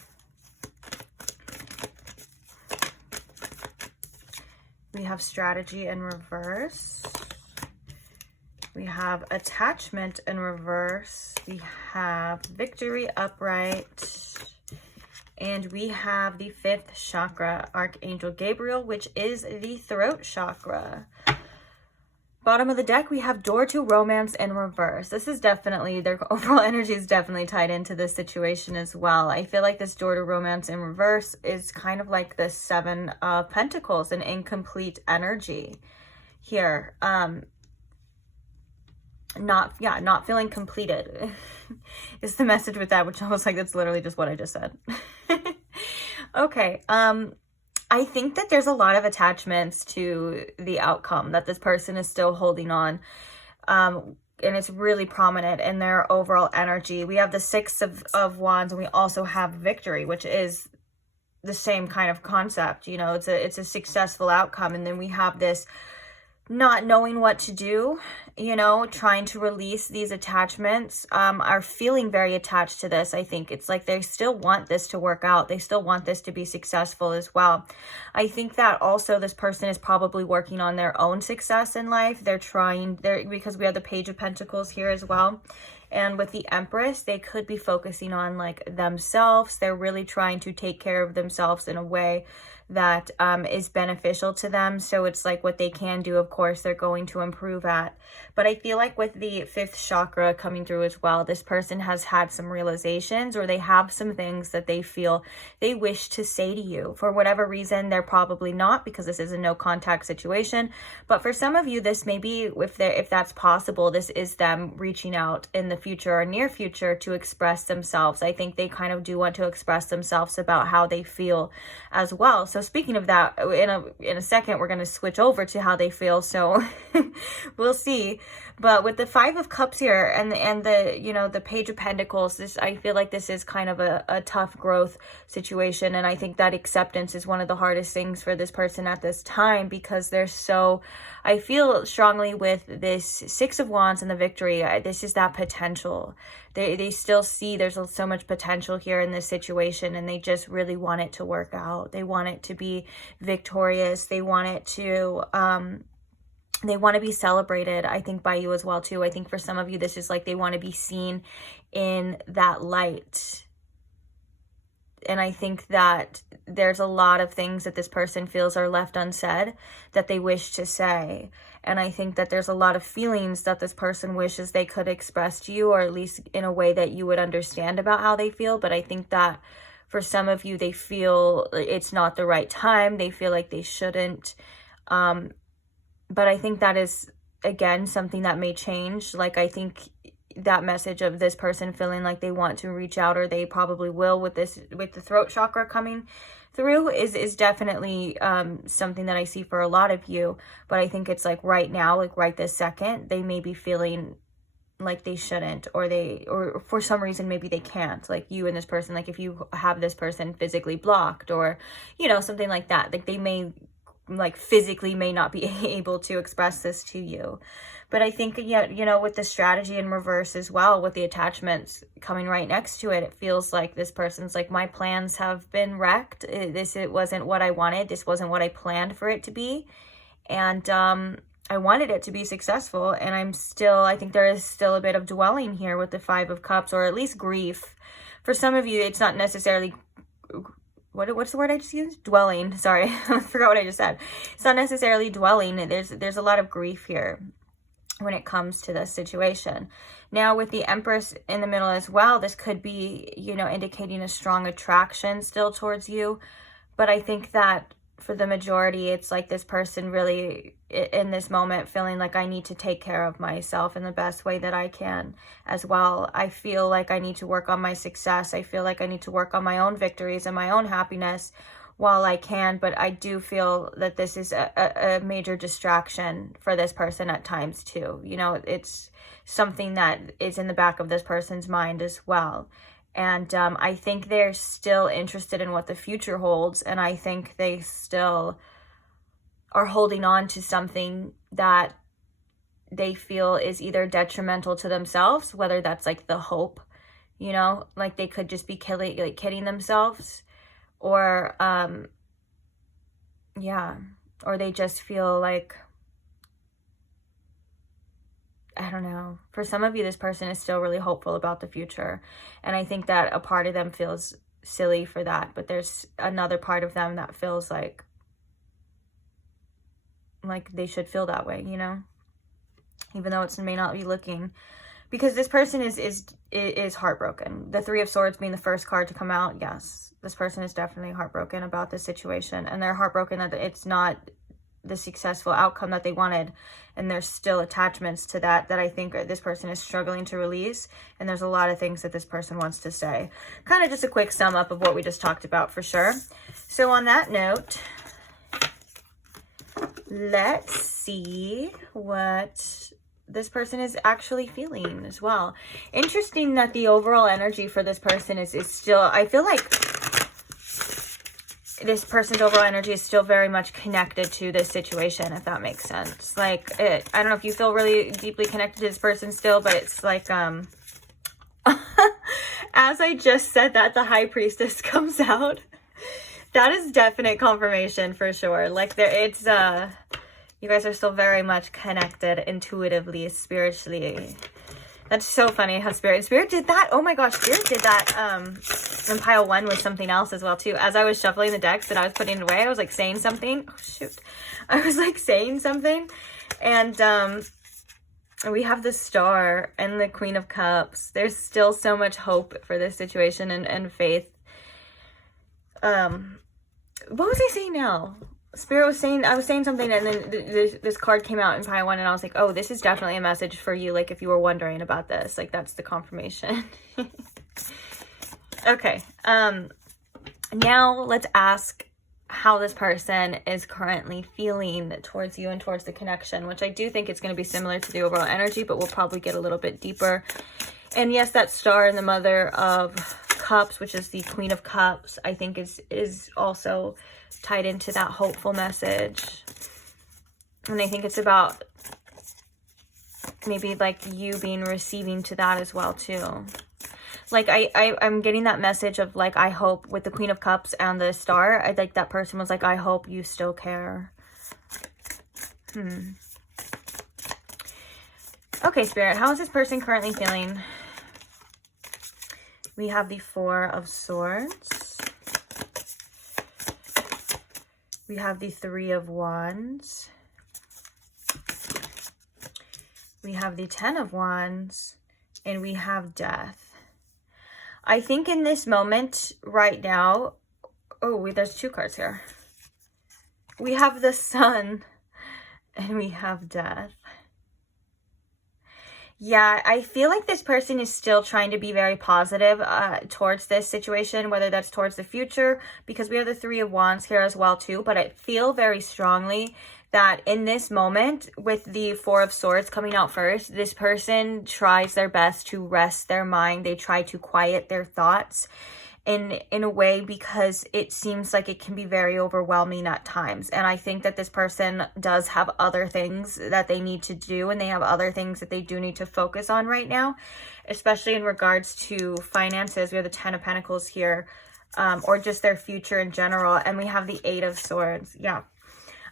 We have Strategy in reverse. We have Attachment in reverse. We have Victory upright. And we have the fifth chakra, Archangel Gabriel, which is the throat chakra. Bottom of the deck, we have Door to Romance in reverse. This is definitely, their overall energy is definitely tied into this situation as well. I feel like this Door to Romance in reverse is kind of like the Seven of Pentacles, an incomplete energy here. not feeling completed is the message with that, which I was like, that's literally just what I just said. Okay. I think that there's a lot of attachments to the outcome that this person is still holding on. And it's really prominent in their overall energy. We have the Six of Wands, and we also have Victory, which is the same kind of concept. You know, it's a successful outcome. And then we have this not knowing what to do, you know, trying to release these attachments, are feeling very attached to this. I think it's like they still want this to work out. They still want this to be successful as well. I think that also this person is probably working on their own success in life. Because we have the Page of Pentacles here as well. And with the Empress, they could be focusing on like themselves. They're really trying to take care of themselves in a way that is beneficial to them. So it's like what they can do, of course, they're going to improve at. But I feel like with the 5th chakra coming through as well, this person has had some realizations, or they have some things that they feel they wish to say to you. For whatever reason, they're probably not, because this is a no contact situation. But for some of you, this may be, if that's possible, this is them reaching out in the future or near future to express themselves. I think they kind of do want to express themselves about how they feel as well. So speaking of that, in a second, we're going to switch over to how they feel. So we'll see. But with the 5 of Cups here and the, you know, the Page of Pentacles, I feel like this is kind of a tough growth situation. And I think that acceptance is one of the hardest things for this person at this time, because I feel strongly with this 6 of Wands and the Victory, this is that potential. They still see there's so much potential here in this situation, and they just really want it to work out. They want it to be victorious. They want it to, they want to be celebrated, I think, by you as well, too. I think for some of you, this is like they want to be seen in that light. And I think that there's a lot of things that this person feels are left unsaid that they wish to say. And I think that there's a lot of feelings that this person wishes they could express to you, or at least in a way that you would understand about how they feel. But I think that for some of you, they feel it's not the right time. They feel like they shouldn't. But I think that is, again, something that may change. Like, I think that message of this person feeling like they want to reach out, or they probably will with the throat chakra coming through, is definitely something that I see for a lot of you. But I think it's like right now, like right this second, they may be feeling like they shouldn't, or for some reason maybe they can't, like you and this person, like if you have this person physically blocked, or, you know, something like that, like they may, like physically may not be able to express this to you. But I think, yeah, you know, with the strategy in reverse as well, with the attachments coming right next to it, it feels like this person's like, my plans have been wrecked. It wasn't what I wanted. This wasn't what I planned for it to be. And I wanted it to be successful. And I think there is still a bit of dwelling here with the 5 of Cups, or at least grief. For some of you, it's not necessarily, what's the word I just used? Dwelling. Sorry, I forgot what I just said. It's not necessarily dwelling. There's a lot of grief here when it comes to this situation. Now with the Empress in the middle as well, this could be, you know, indicating a strong attraction still towards you. But I think that for the majority, it's like this person really in this moment feeling like I need to take care of myself in the best way that I can as well. I feel like I need to work on my success. I feel like I need to work on my own victories and my own happiness while I can. But I do feel that this is a major distraction for this person at times too. You know, it's something that is in the back of this person's mind as well. And I think they're still interested in what the future holds. And I think they still are holding on to something that they feel is either detrimental to themselves, whether that's like the hope, you know, like they could just be kidding themselves, or, or they just feel like, I don't know. For some of you, this person is still really hopeful about the future. And I think that a part of them feels silly for that. But there's another part of them that feels like they should feel that way, you know? Even though it may not be looking. Because this person is heartbroken. The 3 of Swords being the first card to come out. Yes, this person is definitely heartbroken about this situation. And they're heartbroken that it's not the successful outcome that they wanted. And there's still attachments to that I think this person is struggling to release. And there's a lot of things that this person wants to say. Kind of just a quick sum up of what we just talked about for sure. So on that note, let's see what this person is actually feeling as well. Interesting that the overall energy for this person is still, I feel like this person's overall energy is still very much connected to this situation, if that makes sense. Like, I don't know if you feel really deeply connected to this person still, but it's like, as I just said that, the High Priestess comes out. That is definite confirmation for sure. Like, it's, you guys are still very much connected intuitively, spiritually. That's so funny how Spirit did that. Oh my gosh, Spirit did that in pile 1 with something else as well too. As I was shuffling the decks and I was putting it away, I was like saying something. Oh shoot. I was like saying something. And we have the Star and the Queen of Cups. There's still so much hope for this situation and faith. What was I saying now? Spirit was saying, I was saying something, and then this card came out in pile 1, and I was like, oh, this is definitely a message for you, like, if you were wondering about this, like, that's the confirmation. Okay, now let's ask how this person is currently feeling towards you and towards the connection, which I do think it's going to be similar to the overall energy, but we'll probably get a little bit deeper. And yes, that Star and the Mother of Cups, which is the Queen of Cups, I think is also tied into that hopeful message. And I think it's about maybe like you being receiving to that as well too. Like I'm getting that message of like, I hope with the Queen of Cups and the Star, I like that person was like, I hope you still care. Okay, Spirit, how is this person currently feeling? We have the Four of Swords. We have the Three of Wands. We have the Ten of Wands. And we have Death. I think in this moment right now, oh, there's 2 cards here. We have the Sun and we have Death. Yeah, I feel like this person is still trying to be very positive towards this situation, whether that's towards the future, because we have the Three of Wands here as well too. But I feel very strongly that in this moment, with the Four of Swords coming out first, this person tries their best to rest their mind. They try to quiet their thoughts in a way, because it seems like it can be very overwhelming at times. And I think that this person does have other things that they need to do, and they have other things that they do need to focus on right now, especially in regards to finances. We have the Ten of Pentacles here, or just their future in general. And we have the Eight of Swords. Yeah.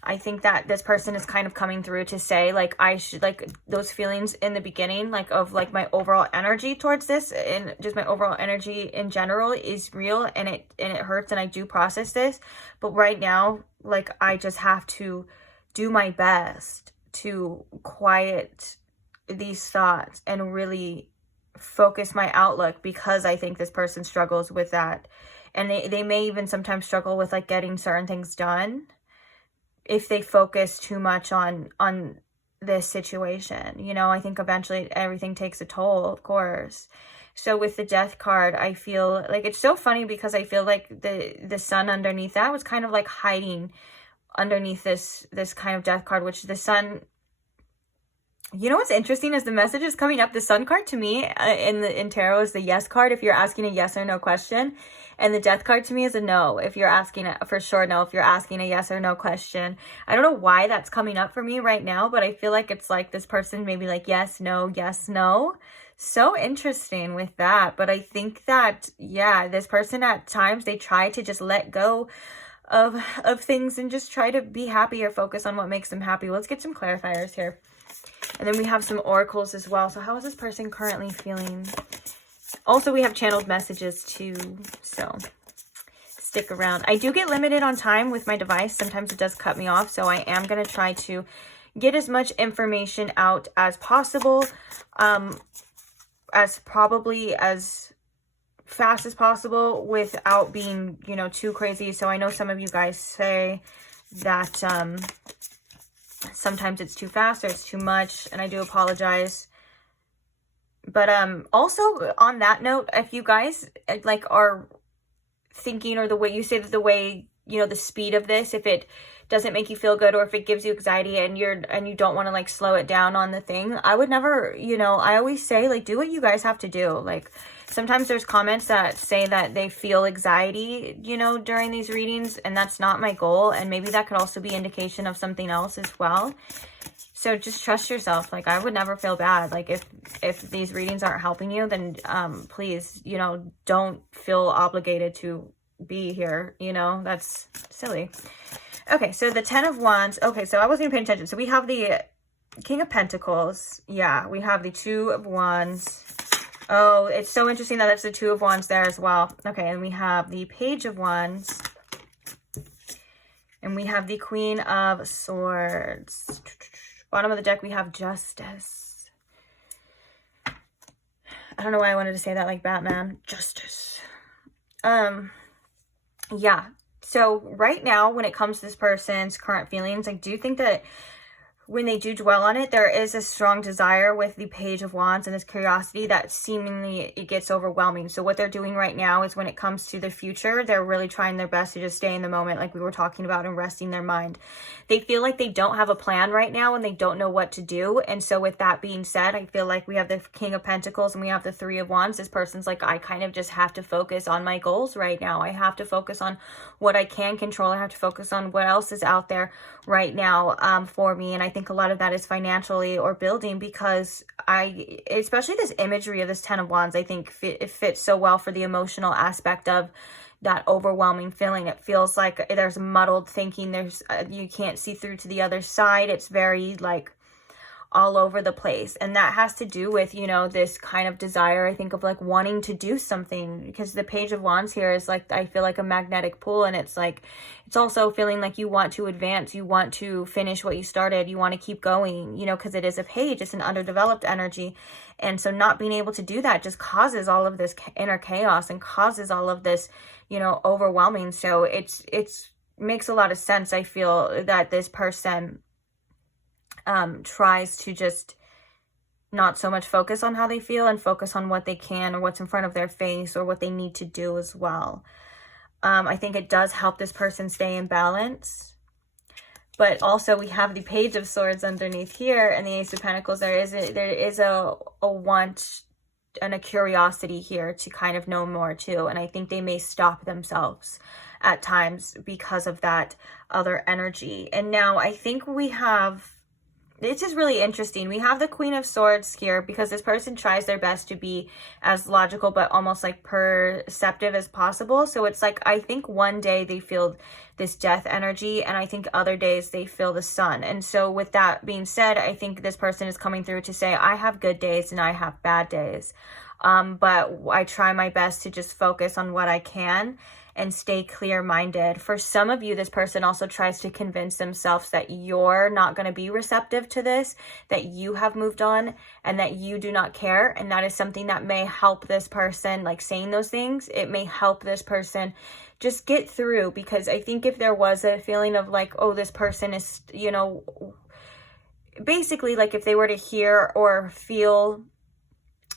I think that this person is kind of coming through to say, like, I should, like, those feelings in the beginning, like, of, like, my overall energy towards this, and just my overall energy in general is real, and it hurts, and I do process this. But right now, like, I just have to do my best to quiet these thoughts and really focus my outlook, because I think this person struggles with that. And they may even sometimes struggle with, like, getting certain things done if they focus too much on this situation. You know, I think eventually everything takes a toll, of course. So with the Death card, I feel like it's so funny, because I feel like the Sun underneath that was kind of like hiding underneath this kind of Death card, which the Sun, you know what's interesting is the message is coming up. The Sun card to me in tarot is the yes card if you're asking a yes or no question. And the Death card to me is a no if you're asking a, for sure no if you're asking a yes or no question. I don't know why that's coming up for me right now, but I feel like it's like this person maybe like yes, no, yes, no. So interesting with that. But I think that, yeah, this person at times, they try to just let go of things and just try to be happy or focus on what makes them happy. Let's get some clarifiers here. And then we have some oracles as well. So how is this person currently feeling? Also, we have channeled messages too, so stick around. I do get limited on time with my device. Sometimes it does cut me off, so I am going to try to get as much information out as possible, as probably as fast as possible without being, you know, too crazy. So I know some of you guys say that Sometimes it's too fast or it's too much, and I do apologize. But also on that note, if you guys like are thinking, or the way you say that, the way, you know, the speed of this, if it doesn't make you feel good, or if it gives you anxiety and you don't want to like slow it down on the thing, I would never, you know, I always say like, do what you guys have to do. Like sometimes there's comments that say that they feel anxiety, you know, during these readings, and that's not my goal. And maybe that could also be indication of something else as well. So just trust yourself. Like I would never feel bad. Like if these readings aren't helping you, then please, you know, don't feel obligated to be here. You know, that's silly. Okay, so the 10 of Wands. Okay, so I wasn't even paying attention. So we have the King of Pentacles. Yeah, we have the 2 of Wands. Oh, it's so interesting that it's the 2 of Wands there as well. Okay, and we have the Page of Wands. And we have the Queen of Swords. Bottom of the deck, we have Justice. I don't know why I wanted to say that like Batman. Justice. Yeah. So right now, when it comes to this person's current feelings, I do think that when they do dwell on it, there is a strong desire with the Page of Wands and this curiosity that seemingly it gets overwhelming. So what they're doing right now is, when it comes to the future, they're really trying their best to just stay in the moment, like we were talking about, and resting their mind. They feel like they don't have a plan right now and they don't know what to do. And so with that being said, I feel like we have the King of Pentacles and we have the 3 of Wands. This person's like, I kind of just have to focus on my goals right now. I have to focus on what I can control. I have to focus on what else is out there right now for me. And I think a lot of that is financially or building, because especially this imagery of this 10 of Wands, I think it fits so well for the emotional aspect of that overwhelming feeling. It feels like there's muddled thinking. There's you can't see through to the other side. It's very like all over the place. And that has to do with, you know, this kind of desire, I think, of like wanting to do something, because the Page of Wands here is like, I feel like a magnetic pull. And it's like, it's also feeling like you want to advance, you want to finish what you started, you want to keep going, you know, because it is a page, it's an underdeveloped energy. And so not being able to do that just causes all of this inner chaos and causes all of this, you know, overwhelming. So it's makes a lot of sense. I feel that this person tries to just not so much focus on how they feel and focus on what they can, or what's in front of their face, or what they need to do as well. I think it does help this person stay in balance. But also we have the Page of Swords underneath here and the Ace of Pentacles. There is a want and a curiosity here to kind of know more too. And I think they may stop themselves at times because of that other energy. And now I think we have, this is really interesting. We have the Queen of Swords here because this person tries their best to be as logical but almost like perceptive as possible. So it's like, I think one day they feel this death energy, and I think other days they feel the sun. And so with that being said, I think this person is coming through to say, I have good days and I have bad days. But I try my best to just focus on what I can and stay clear-minded. For some of you, this person also tries to convince themselves that you're not going to be receptive to this, that you have moved on, and that you do not care. And that is something that may help this person, like saying those things, it may help this person just get through. Because I think if there was a feeling of like, oh, this person is, you know, basically like if they were to hear or feel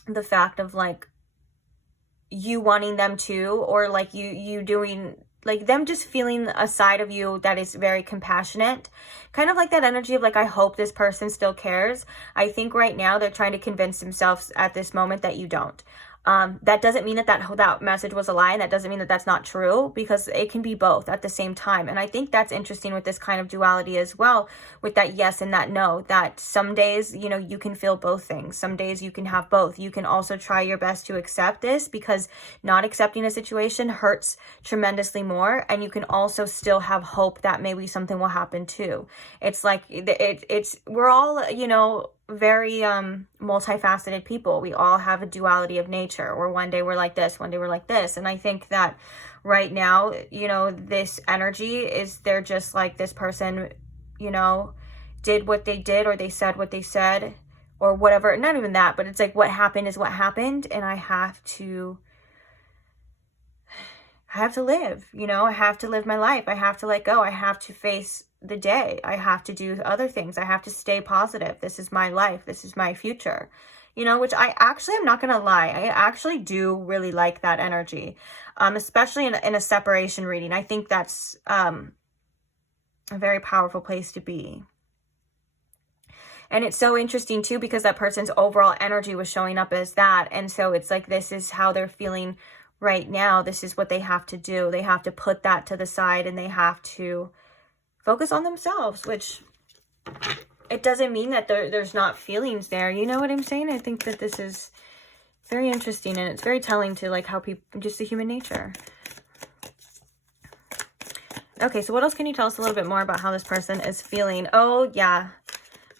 the fact of like, you wanting them to, or like you doing, like them just feeling a side of you that is very compassionate, kind of like that energy of like, I hope this person still cares. I think right now they're trying to convince themselves at this moment that you don't. That doesn't mean that message was a lie, and that doesn't mean that that's not true, because it can be both at the same time. And I think that's interesting with this kind of duality as well, with that yes and that no, that some days, you know, you can feel both things. Some days you can have both. You can also try your best to accept this, because not accepting a situation hurts tremendously more. And you can also still have hope that maybe something will happen too. It's like, we're all, you know, very multifaceted people. We all have a duality of nature, where one day we're like this, one day we're like this. And I think that right now, you know, this energy is, they're just like, this person, you know, did what they did, or they said what they said, or whatever. Not even that, but it's like, what happened is what happened, and I have to I have to live, you know, I have to live my life. I have to let go. I have to face the day. I have to do other things. I have to stay positive. This is my life. This is my future, you know, which I actually, I'm not going to lie. I actually do really like that energy, especially in a separation reading. I think that's a very powerful place to be. And it's so interesting too, because that person's overall energy was showing up as that. And so it's like, this is how they're feeling right now. This is what they have to do. They have to put that to the side and they have to focus on themselves, which it doesn't mean that there's not feelings there. You know what I'm saying? I think that this is very interesting and it's very telling to like how people, just the human nature. Okay, so what else can you tell us a little bit more about how this person is feeling? Oh, yeah.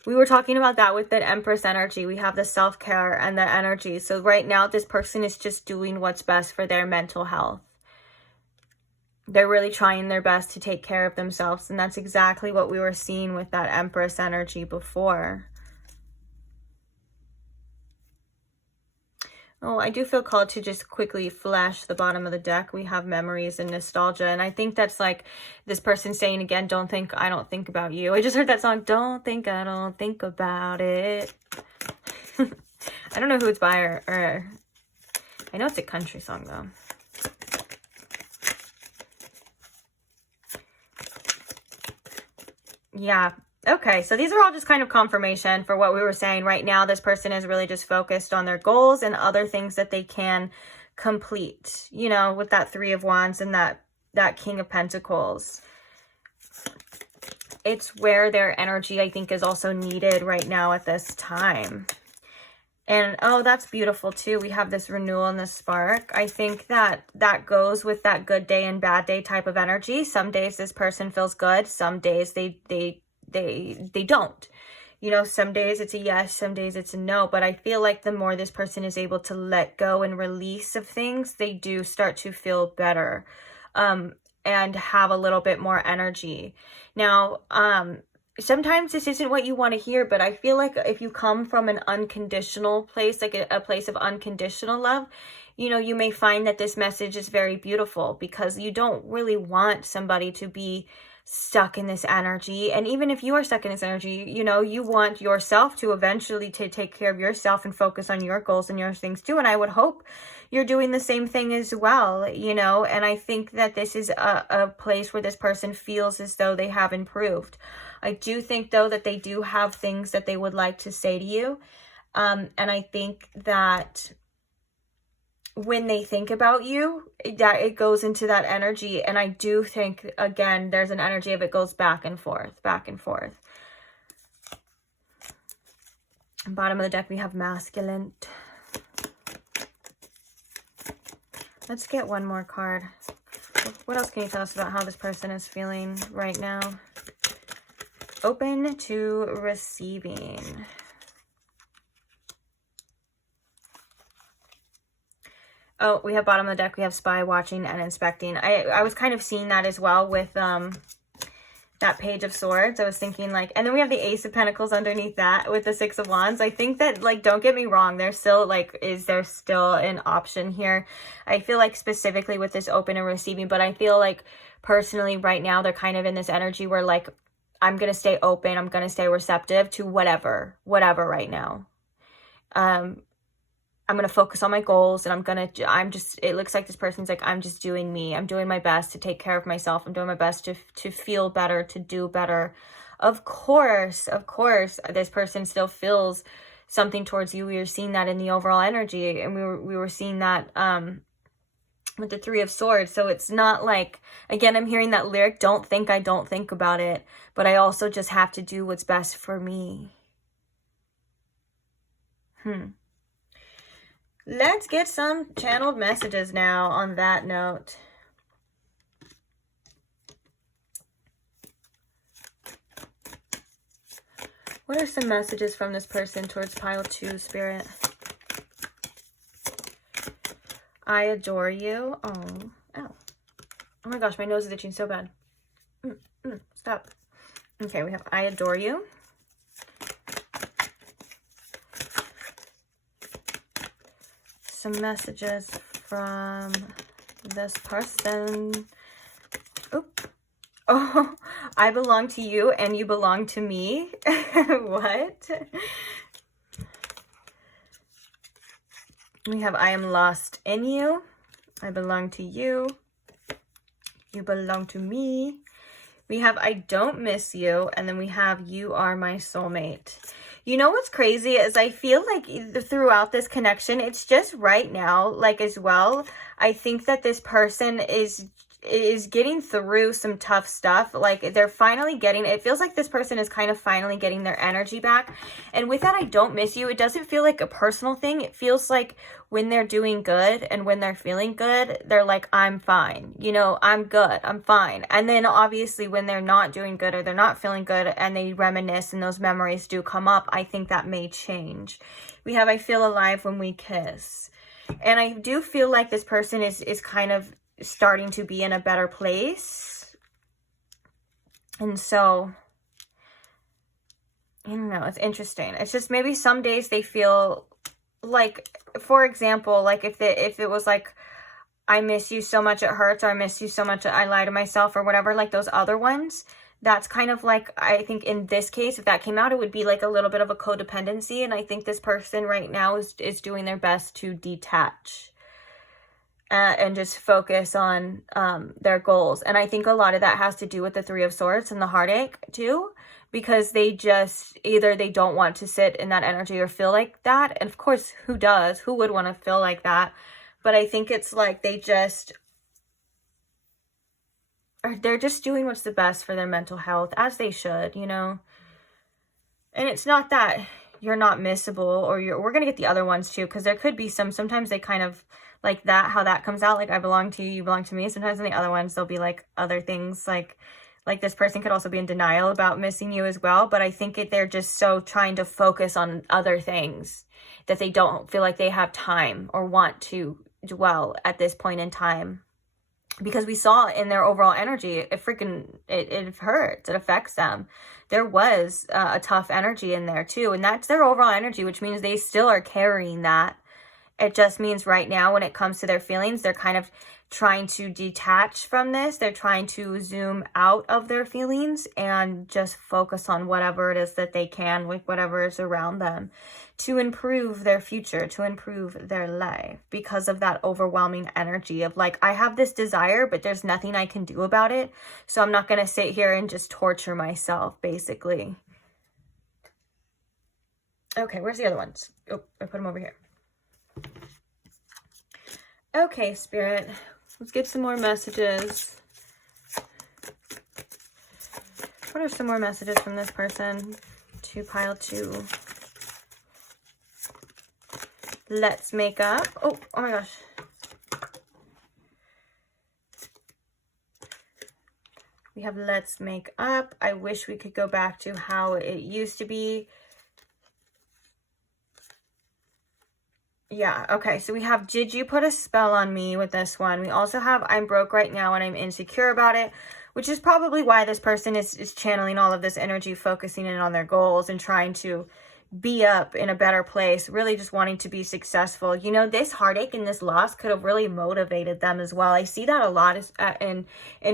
We were talking about that with the Empress energy. We have the self-care and the energy. So right now, this person is just doing what's best for their mental health. They're really trying their best to take care of themselves. And that's exactly what we were seeing with that Empress energy before. Oh, I do feel called to just quickly flash the bottom of the deck. We have memories and nostalgia. And I think that's like this person saying again, don't think I don't think about you. I just heard that song, don't think I don't think about it. I don't know who it's by or I know it's a country song though. Yeah. Okay, so these are all just kind of confirmation for what we were saying. Right now, this person is really just focused on their goals and other things that they can complete, you know, with that Three of Wands and that King of Pentacles. It's where their energy, I think, is also needed right now at this time. And, oh, that's beautiful, too. We have this renewal and this spark. I think that goes with that good day and bad day type of energy. Some days this person feels good. Some days they don't, you know, some days it's a yes, some days it's a no, but I feel like the more this person is able to let go and release of things, they do start to feel better, and have a little bit more energy. Now, sometimes this isn't what you want to hear, but I feel like if you come from an unconditional place, like a place of unconditional love, you know, you may find that this message is very beautiful because you don't really want somebody to be stuck in this energy. And even if you are stuck in this energy, you know, you want yourself to eventually take care of yourself and focus on your goals and your things too. And I would hope you're doing the same thing as well, you know. And I think that this is a place where this person feels as though they have improved. I do think though that they do have things that they would like to say to you. And I think that when they think about you, that it goes into that energy. And I do think, again, there's an energy of it goes back and forth, back and forth. Bottom of the deck, we have masculine. Let's get one more card. What else can you tell us about how this person is feeling right now? Open to receiving. Oh, we have bottom of the deck. We have spy, watching, and inspecting. I was kind of seeing that as well with that Page of Swords. I was thinking like, and then we have the Ace of Pentacles underneath that with the Six of Wands. I think that, like, don't get me wrong, there's still like, is there still an option here? I feel like specifically with this open and receiving, but I feel like personally right now they're kind of in this energy where like, I'm going to stay open. I'm going to stay receptive to whatever right now. I'm going to focus on my goals and it looks like this person's like, I'm just doing me. I'm doing my best to take care of myself. I'm doing my best to feel better, to do better. Of course, this person still feels something towards you. We were seeing that in the overall energy, and we were seeing that, with the Three of Swords. So it's not like, again, I'm hearing that lyric, don't think I don't think about it, but I also just have to do what's best for me. Let's get some channeled messages now on that note. What are some messages from this person towards pile 2, Spirit? I adore you. Oh, ow. Oh my gosh, my nose is itching so bad. Stop. Okay, we have I adore you. Some messages from this person. Oop. Oh, I belong to you and you belong to me. What? We have I am lost in you. I belong to you. You belong to me. We have I don't miss you. And then we have you are my soulmate. You know what's crazy is I feel like throughout this connection, it's just right now, like as well, I think that this person is getting through some tough stuff. Like they're finally getting, it feels like this person is kind of finally getting their energy back. And with that I don't miss you, it doesn't feel like a personal thing. It feels like when they're doing good and when they're feeling good, they're like, I'm fine, you know, I'm good, I'm fine. And then obviously when they're not doing good or they're not feeling good and they reminisce and those memories do come up, I think that may change. We have I feel alive when we kiss. And I do feel like this person is kind of starting to be in a better place. And so I don't know, it's interesting. It's just maybe some days they feel like, for example, like if it was like I miss you so much it hurts, or I miss you so much I lie to myself, or whatever, like those other ones, that's kind of like, I think in this case, if that came out, it would be like a little bit of a codependency. And I think this person right now is doing their best to detach and just focus on their goals. And I think a lot of that has to do with the Three of Swords and the heartache too, because they just, either they don't want to sit in that energy or feel like that. And of course, who does? Who would want to feel like that? But I think it's like they just, or they're just doing what's the best for their mental health, as they should, you know? And it's not that you're not missable, or we're going to get the other ones too, because there could be sometimes they kind of, like that, how that comes out, like I belong to you, you belong to me. Sometimes in the other ones, there'll be like other things, like this person could also be in denial about missing you as well. But I think they're just so trying to focus on other things that they don't feel like they have time or want to dwell at this point in time. Because we saw in their overall energy, it hurts, it affects them. There was a tough energy in there too. And that's their overall energy, which means they still are carrying that. It just means right now when it comes to their feelings, they're kind of trying to detach from this. They're trying to zoom out of their feelings and just focus on whatever it is that they can, with whatever is around them, to improve their future, to improve their life, because of that overwhelming energy of like, I have this desire, but there's nothing I can do about it. So I'm not going to sit here and just torture myself, basically. Okay, where's the other ones? Oh, I put them over here. Okay, Spirit, let's get some more messages. What are some more messages from this person to pile 2? Let's make up. Oh my gosh. We have let's make up. I wish we could go back to how it used to be. Yeah, okay, so we have, did you put a spell on me with this one? We also have, I'm broke right now and I'm insecure about it, which is probably why this person is channeling all of this energy, focusing in on their goals and trying to be up in a better place, really just wanting to be successful. You know, this heartache and this loss could have really motivated them as well. I see that a lot in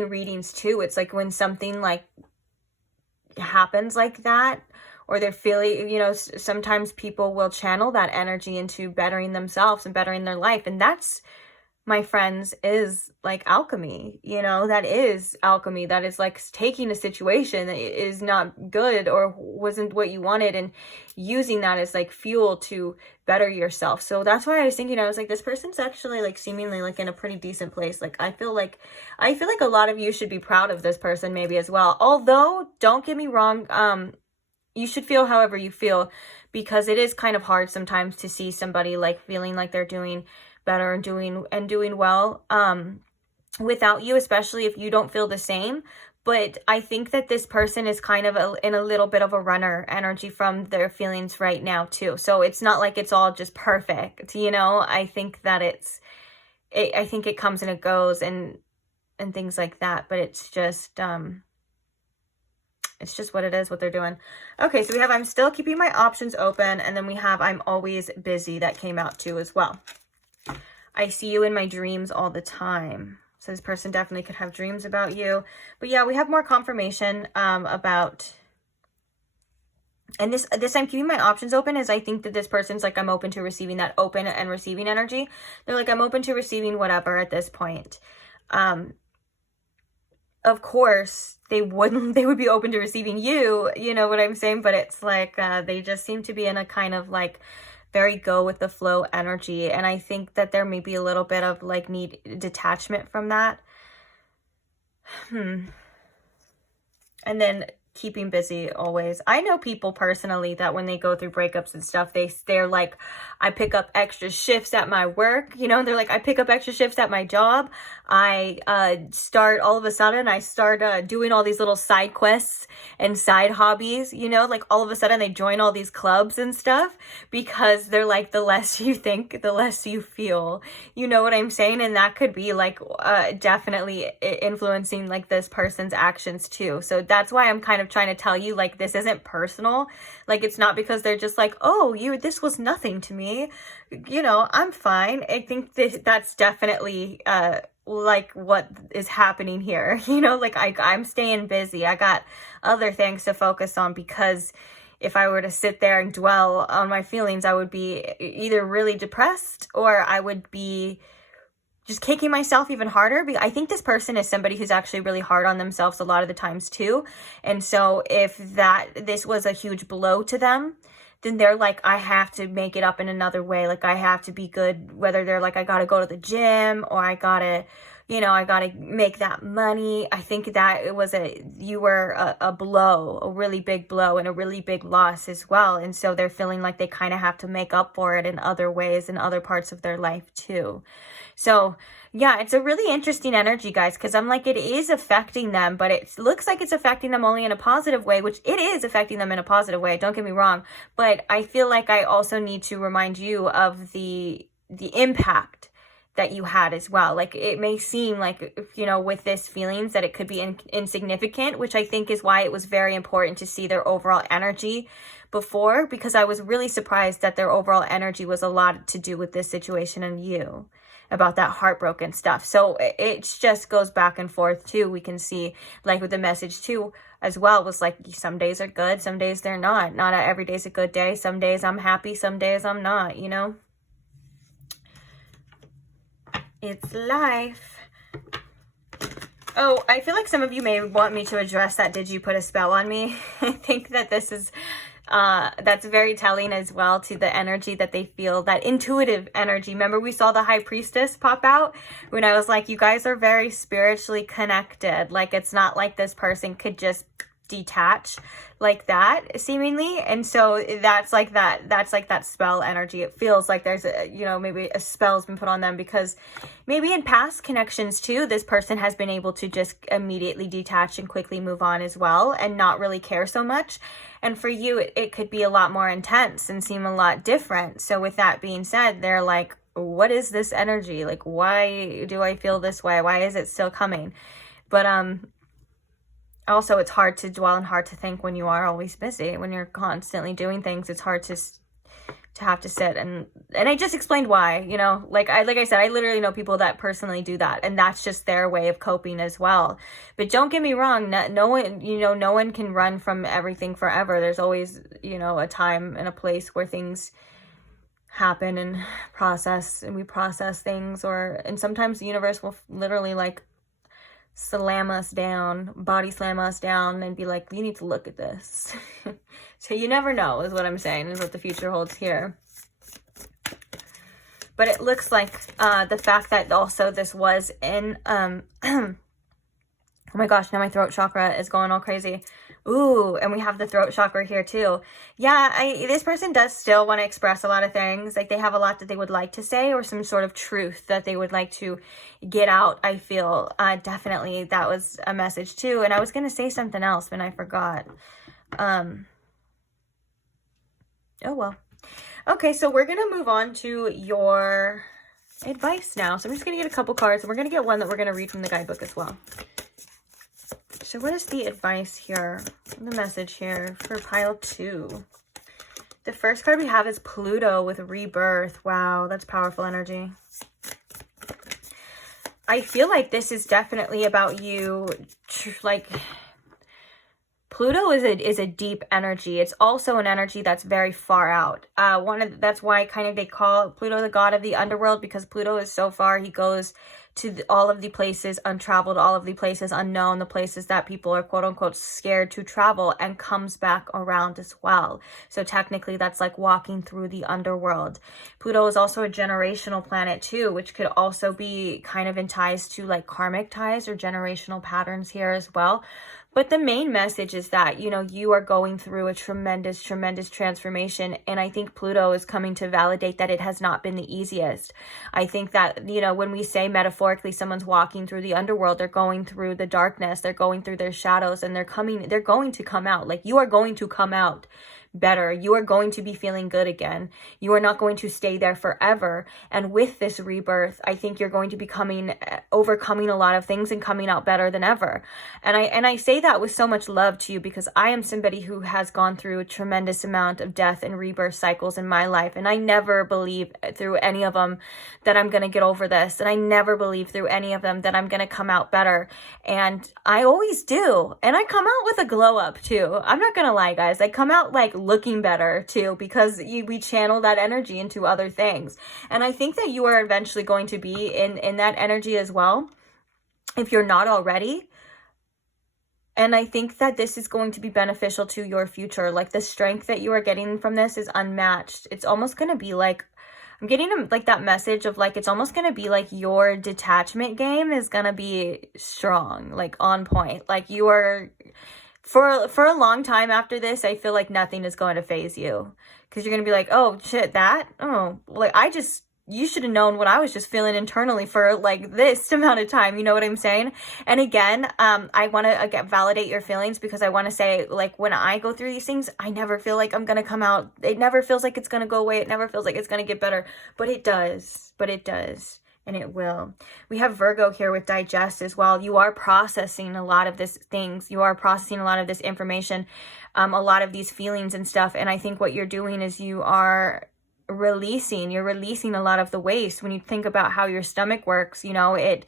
readings too. It's like when something like happens like that, or they're feeling, you know, sometimes people will channel that energy into bettering themselves and bettering their life. And that's, my friends, is like alchemy, you know, that is alchemy. That is like taking a situation that is not good or wasn't what you wanted and using that as like fuel to better yourself. So that's why I was thinking, I was like, this person's actually like seemingly like in a pretty decent place. Like, I feel like a lot of you should be proud of this person maybe as well. Although, don't get me wrong, you should feel however you feel, because it is kind of hard sometimes to see somebody like feeling like they're doing better and doing well without you, especially if you don't feel the same. But I think that this person is kind of in a little bit of a runner energy from their feelings right now too. So it's not like it's all just perfect, you know. I think that I think it comes and it goes and things like that. But it's just what it is, what they're doing. Okay, so we have, I'm still keeping my options open. And then we have, I'm always busy, that came out too as well. I see you in my dreams all the time. So this person definitely could have dreams about you. But yeah, we have more confirmation about... And this I'm keeping my options open, as I think that this person's like, I'm open to receiving that open and receiving energy. They're like, I'm open to receiving whatever at this point. Of course, they would be open to receiving you, you know what I'm saying? But it's like, they just seem to be in a kind of like very go with the flow energy. And I think that there may be a little bit of like detachment from that. And then keeping busy always. I know people personally that when they go through breakups and stuff, they're like, I pick up extra shifts at my work, you know, they're like, I pick up extra shifts at my job. I start all of a sudden, I start doing all these little side quests and side hobbies, you know, like all of a sudden they join all these clubs and stuff, because they're like, the less you think, the less you feel, you know what I'm saying? And that could be like definitely influencing like this person's actions too. So that's why I'm kind of trying to tell you, like, this isn't personal. Like, it's not because they're just like, oh, this was nothing to me, you know, I'm fine. I think that's definitely like what is happening here, you know, like I'm staying busy. I got other things to focus on, because if I were to sit there and dwell on my feelings, I would be either really depressed, or I would be just kicking myself even harder. Because I think this person is somebody who's actually really hard on themselves a lot of the times too. And so if this was a huge blow to them, then they're like, I have to make it up in another way. Like, I have to be good, whether they're like, I got to go to the gym, or I got to, you know, I got to make that money. I think that you were a blow, a really big blow, and a really big loss as well. And so they're feeling like they kind of have to make up for it in other ways, in other parts of their life too. So yeah, it's a really interesting energy, guys, because I'm like, it is affecting them, but it looks like it's affecting them only in a positive way, which it is affecting them in a positive way. Don't get me wrong. But I feel like I also need to remind you of the impact that you had as well. Like, it may seem like, you know, with this feelings that it could be insignificant, which I think is why it was very important to see their overall energy before, because I was really surprised that their overall energy was a lot to do with this situation and you, about that heartbroken stuff. So it just goes back and forth too. We can see, like with the message too as well, was like, some days are good, some days they're not. Not every day's a good day. Some days I'm happy, some days I'm not, you know? It's life. Oh, I feel like some of you may want me to address that. Did you put a spell on me? I think that this is that's very telling as well to the energy that they feel, that intuitive energy. Remember, we saw the high priestess pop out when I was like, you guys are very spiritually connected. Like, it's not like this person could just detach like that seemingly. And so that's like that spell energy. It feels like there's a, you know, maybe a spell's been put on them, because maybe in past connections too, this person has been able to just immediately detach and quickly move on as well, and not really care so much. And for you, it could be a lot more intense and seem a lot different. So with that being said, they're like, what is this energy? Like, why do I feel this way? Why is it still coming? But also, it's hard to dwell and hard to think when you are always busy. When you're constantly doing things, it's hard to have to sit and I just explained why, you know, like I said, I literally know people that personally do that, and that's just their way of coping as well. But don't get me wrong, no one, you know, no one can run from everything forever. There's always, you know, a time and a place where things happen and we process things, and sometimes the universe will literally like slam us down, body slam us down, and be like, you need to look at this. So you never know, is what I'm saying, is what the future holds here. But it looks like the fact that also this was in oh my gosh, now my throat chakra is going all crazy. Ooh, and we have the throat chakra here too. Yeah, this person does still want to express a lot of things. Like, they have a lot that they would like to say, or some sort of truth that they would like to get out, I feel. Definitely that was a message too. And I was going to say something else, but I forgot. Oh, well. Okay, so we're going to move on to your advice now. So I'm just going to get a couple cards, and we're going to get one that we're going to read from the guidebook as well. So what is the advice here, the message here for pile 2? The first card we have is Pluto with rebirth. Wow, that's powerful energy. I feel like this is definitely about you, like, Pluto is a deep energy. It's also an energy that's very far out. That's why kind of they call Pluto the god of the underworld, because Pluto is so far. He goes to all of the places untraveled, all of the places unknown, the places that people are quote unquote scared to travel, and comes back around as well. So technically that's like walking through the underworld. Pluto is also a generational planet too, which could also be kind of in ties to like karmic ties or generational patterns here as well. But the main message is that, you know, you are going through a tremendous, tremendous transformation. And I think Pluto is coming to validate that it has not been the easiest. I think that, you know, when we say metaphorically someone's walking through the underworld, they're going through the darkness, they're going through their shadows, and they're going to come out. Like, you are going to come out better. You are going to be feeling good again. You are not going to stay there forever. And with this rebirth, I think you're going to be overcoming a lot of things and coming out better than ever. And I say that with so much love to you, because I am somebody who has gone through a tremendous amount of death and rebirth cycles in my life. And I never believe through any of them that I'm going to get over this. And I never believe through any of them that I'm going to come out better. And I always do. And I come out with a glow up too. I'm not going to lie, guys. I come out like looking better too, because we channel that energy into other things. And I think that you are eventually going to be in that energy as well, if you're not already. And I think that this is going to be beneficial to your future. Like, the strength that you are getting from this is unmatched. It's almost going to be like, I'm getting like that message of like, it's almost going to be like your detachment game is going to be strong, like on point. Like, you are, for a long time after this, I feel like nothing is going to faze you, because you're going to be like, oh shit, you should have known what I was just feeling internally for like this amount of time. You know what I'm saying? And again, I want to validate your feelings, because I want to say, like, when I go through these things, I never feel like I'm going to come out. It never feels like it's going to go away. It never feels like it's going to get better, but it does. And it will. We have Virgo here with digest as well. You are processing a lot of these things. You are processing a lot of this information, a lot of these feelings and stuff. And I think what you're doing is you're releasing a lot of the waste. When you think about how your stomach works, you know, it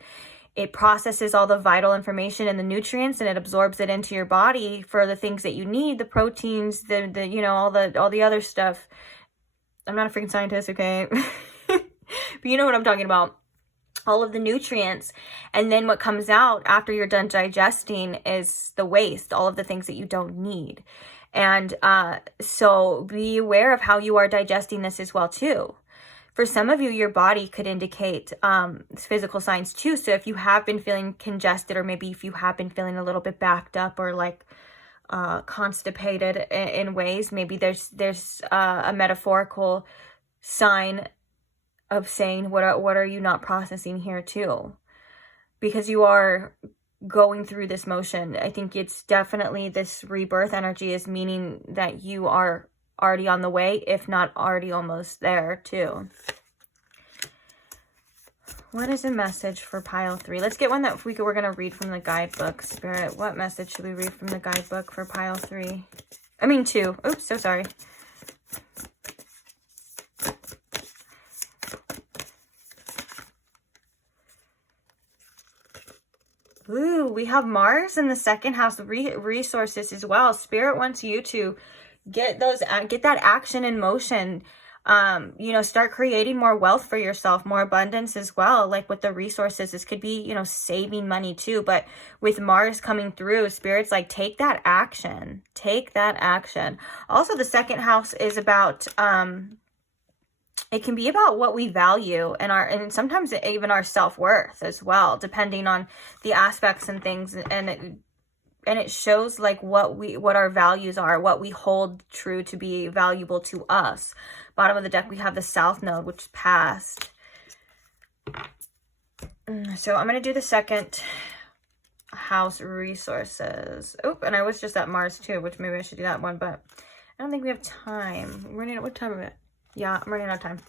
processes all the vital information and the nutrients, and it absorbs it into your body for the things that you need, the proteins, the you know, all the other stuff. I'm not a freaking scientist, okay? But you know what I'm talking about. All of the nutrients. And then what comes out after you're done digesting is the waste, all of the things that you don't need. And so be aware of how you are digesting this as well too. For some of you, your body could indicate physical signs too. So if you have been feeling congested, or maybe if you have been feeling a little bit backed up, or like constipated in ways, maybe there's a metaphorical sign of saying, what are you not processing here too? Because you are going through this motion. I think it's definitely, this rebirth energy is meaning that you are already on the way, if not already almost there too. What is a message for pile 3? Let's get one that we're going to read from the guidebook. Spirit, what message should we read from the guidebook for pile 3? I mean 2. Oops, so sorry. Ooh, we have Mars in the second house, resources as well. Spirit wants you to get that action in motion. You know, start creating more wealth for yourself, more abundance as well. Like with the resources, this could be, you know, saving money too. But with Mars coming through, Spirit's like, take that action. Take that action. Also, the second house is about, it can be about what we value and sometimes even our self-worth as well, depending on the aspects and things. And it shows like what our values are, what we hold true to be valuable to us. Bottom of the deck, we have the South Node, which is past. So I'm going to do the second house, resources. Oh, and I was just at Mars too, which maybe I should do that one, but I don't think we have time. What time is it? Yeah, I'm running out of time.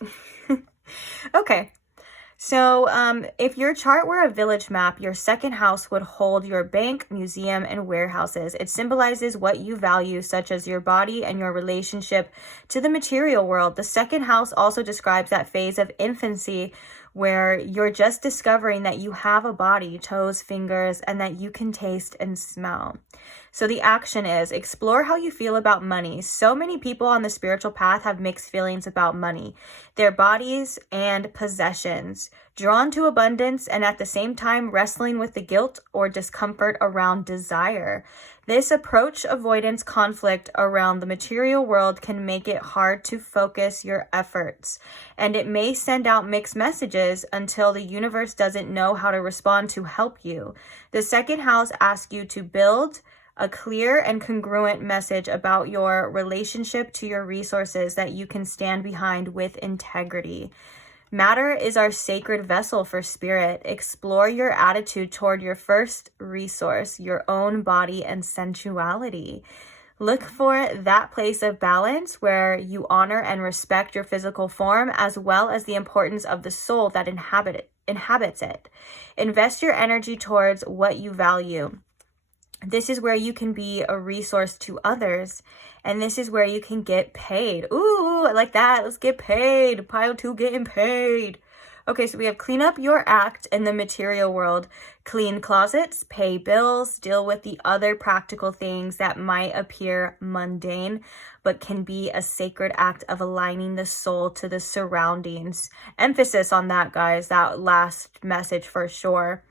Okay. So if your chart were a village map, your second house would hold your bank, museum, and warehouses. It symbolizes what you value, such as your body and your relationship to the material world. The second house also describes that phase of infancy where you're just discovering that you have a body, toes, fingers, and that you can taste and smell. So the action is explore how you feel about money. So many people on the spiritual path have mixed feelings about money, their bodies and possessions, drawn to abundance and at the same time wrestling with the guilt or discomfort around desire. This approach avoidance conflict around the material world can make it hard to focus your efforts, and it may send out mixed messages until the universe doesn't know how to respond to help you. The second house asks you to build a clear and congruent message about your relationship to your resources that you can stand behind with integrity. Matter is our sacred vessel for spirit. Explore your attitude toward your first resource, your own body and sensuality. Look for that place of balance where you honor and respect your physical form, as well as the importance of the soul that inhabits it. Invest your energy towards what you value. This is where you can be a resource to others, and this is where you can get paid. Ooh, I like that. Let's get paid. Pile 2, getting paid. Okay, so we have clean up your act in the material world. Clean closets, pay bills, deal with the other practical things that might appear mundane, but can be a sacred act of aligning the soul to the surroundings. Emphasis on that, guys, that last message for sure.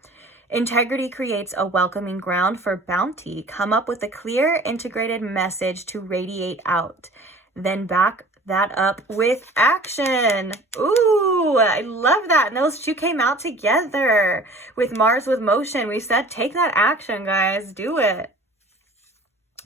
Integrity creates a welcoming ground for bounty. Come up with a clear, integrated message to radiate out. Then back that up with action. Ooh, I love that. And those two came out together with Mars with motion. We said, take that action, guys. Do it.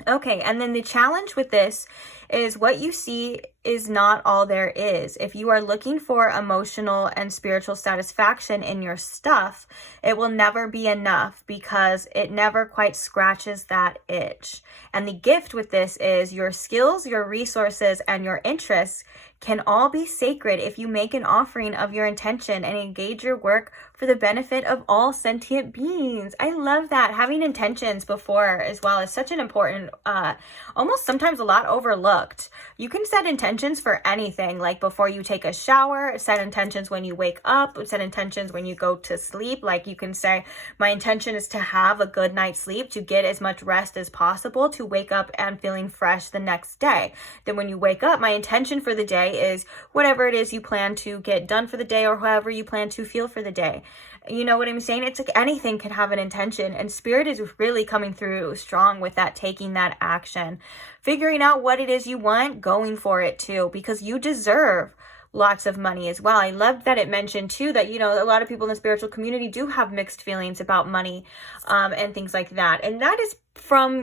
Okay, and then the challenge with this is what you see is not all there is. If you are looking for emotional and spiritual satisfaction in your stuff, it will never be enough because it never quite scratches that itch. And the gift with this is your skills, your resources, and your interests can all be sacred if you make an offering of your intention and engage your work for the benefit of all sentient beings. I love that. Having intentions before as well is such an important, almost sometimes a lot overlooked. You can set intentions for anything, like before you take a shower, set intentions when you wake up, set intentions when you go to sleep. Like you can say, my intention is to have a good night's sleep, to get as much rest as possible, to wake up and feeling fresh the next day. Then when you wake up, my intention for the day is whatever it is you plan to get done for the day or however you plan to feel for the day. You know what I'm saying? It's like anything can have an intention, and spirit is really coming through strong with that, taking that action, figuring out what it is you want, going for it too, because you deserve lots of money as well. I love that it mentioned too that, you know, a lot of people in the spiritual community do have mixed feelings about money and things like that. And that is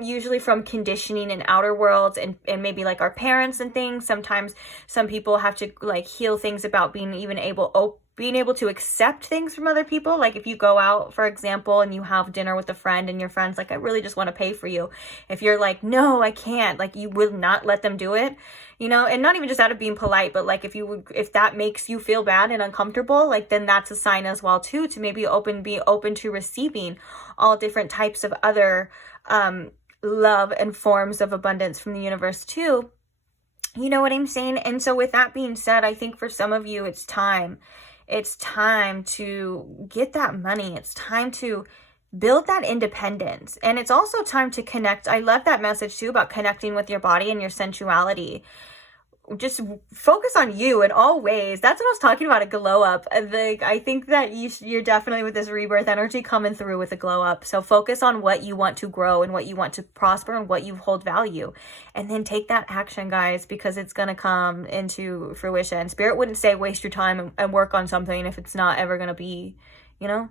usually from conditioning in outer worlds and maybe like our parents and things. Sometimes some people have to like heal things about being able to accept things from other people. Like if you go out, for example, and you have dinner with a friend and your friend's like, I really just want to pay for you. If you're like, no, I can't, like you will not let them do it, you know, and not even just out of being polite, but like if that makes you feel bad and uncomfortable, like then that's a sign as well too, to maybe be open to receiving all different types of other love and forms of abundance from the universe too. You know what I'm saying? And so with that being said, I think for some of you, it's time to get that money. It's time to build that independence. And it's also time to connect. I love that message too about connecting with your body and your sensuality. Just focus on you in all ways. That's what I was talking about, a glow up. I think that you're definitely with this rebirth energy coming through with a glow up. So focus on what you want to grow and what you want to prosper and what you hold value. And then take that action, guys, because it's going to come into fruition. Spirit wouldn't say waste your time and work on something if it's not ever going to be, you know?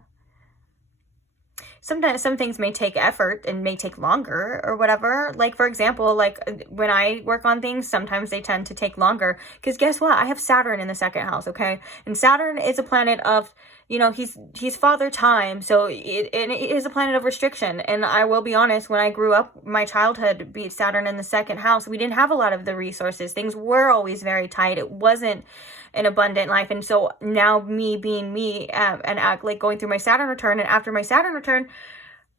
Sometimes some things may take effort and may take longer or whatever. Like, for example, like when I work on things, sometimes they tend to take longer because guess what? I have Saturn in the second house, okay? And Saturn is a planet of, you know, he's father time. So it is a planet of restriction. And I will be honest, when I grew up, my childhood, be Saturn in the second house, we didn't have a lot of the resources. Things were always very tight. It wasn't an abundant life. And so now me being me and like going through my Saturn return, and after my Saturn return,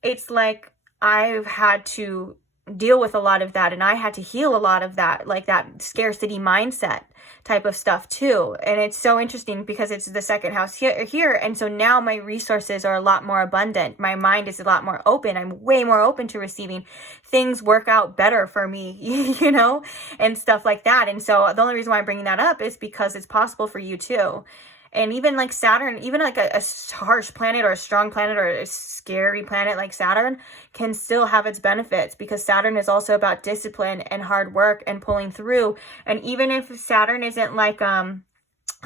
it's like I've had to deal with a lot of that, and I had to heal a lot of that, like that scarcity mindset type of stuff too. And it's so interesting because it's the second house here, and so now my resources are a lot more abundant. My mind is a lot more open. I'm way more open to receiving. Things work out better for me, you know, and stuff like that. And so the only reason why I'm bringing that up is because it's possible for you too. And even like Saturn, even like a harsh planet or a strong planet or a scary planet like Saturn can still have its benefits, because Saturn is also about discipline and hard work and pulling through. And even if Saturn isn't like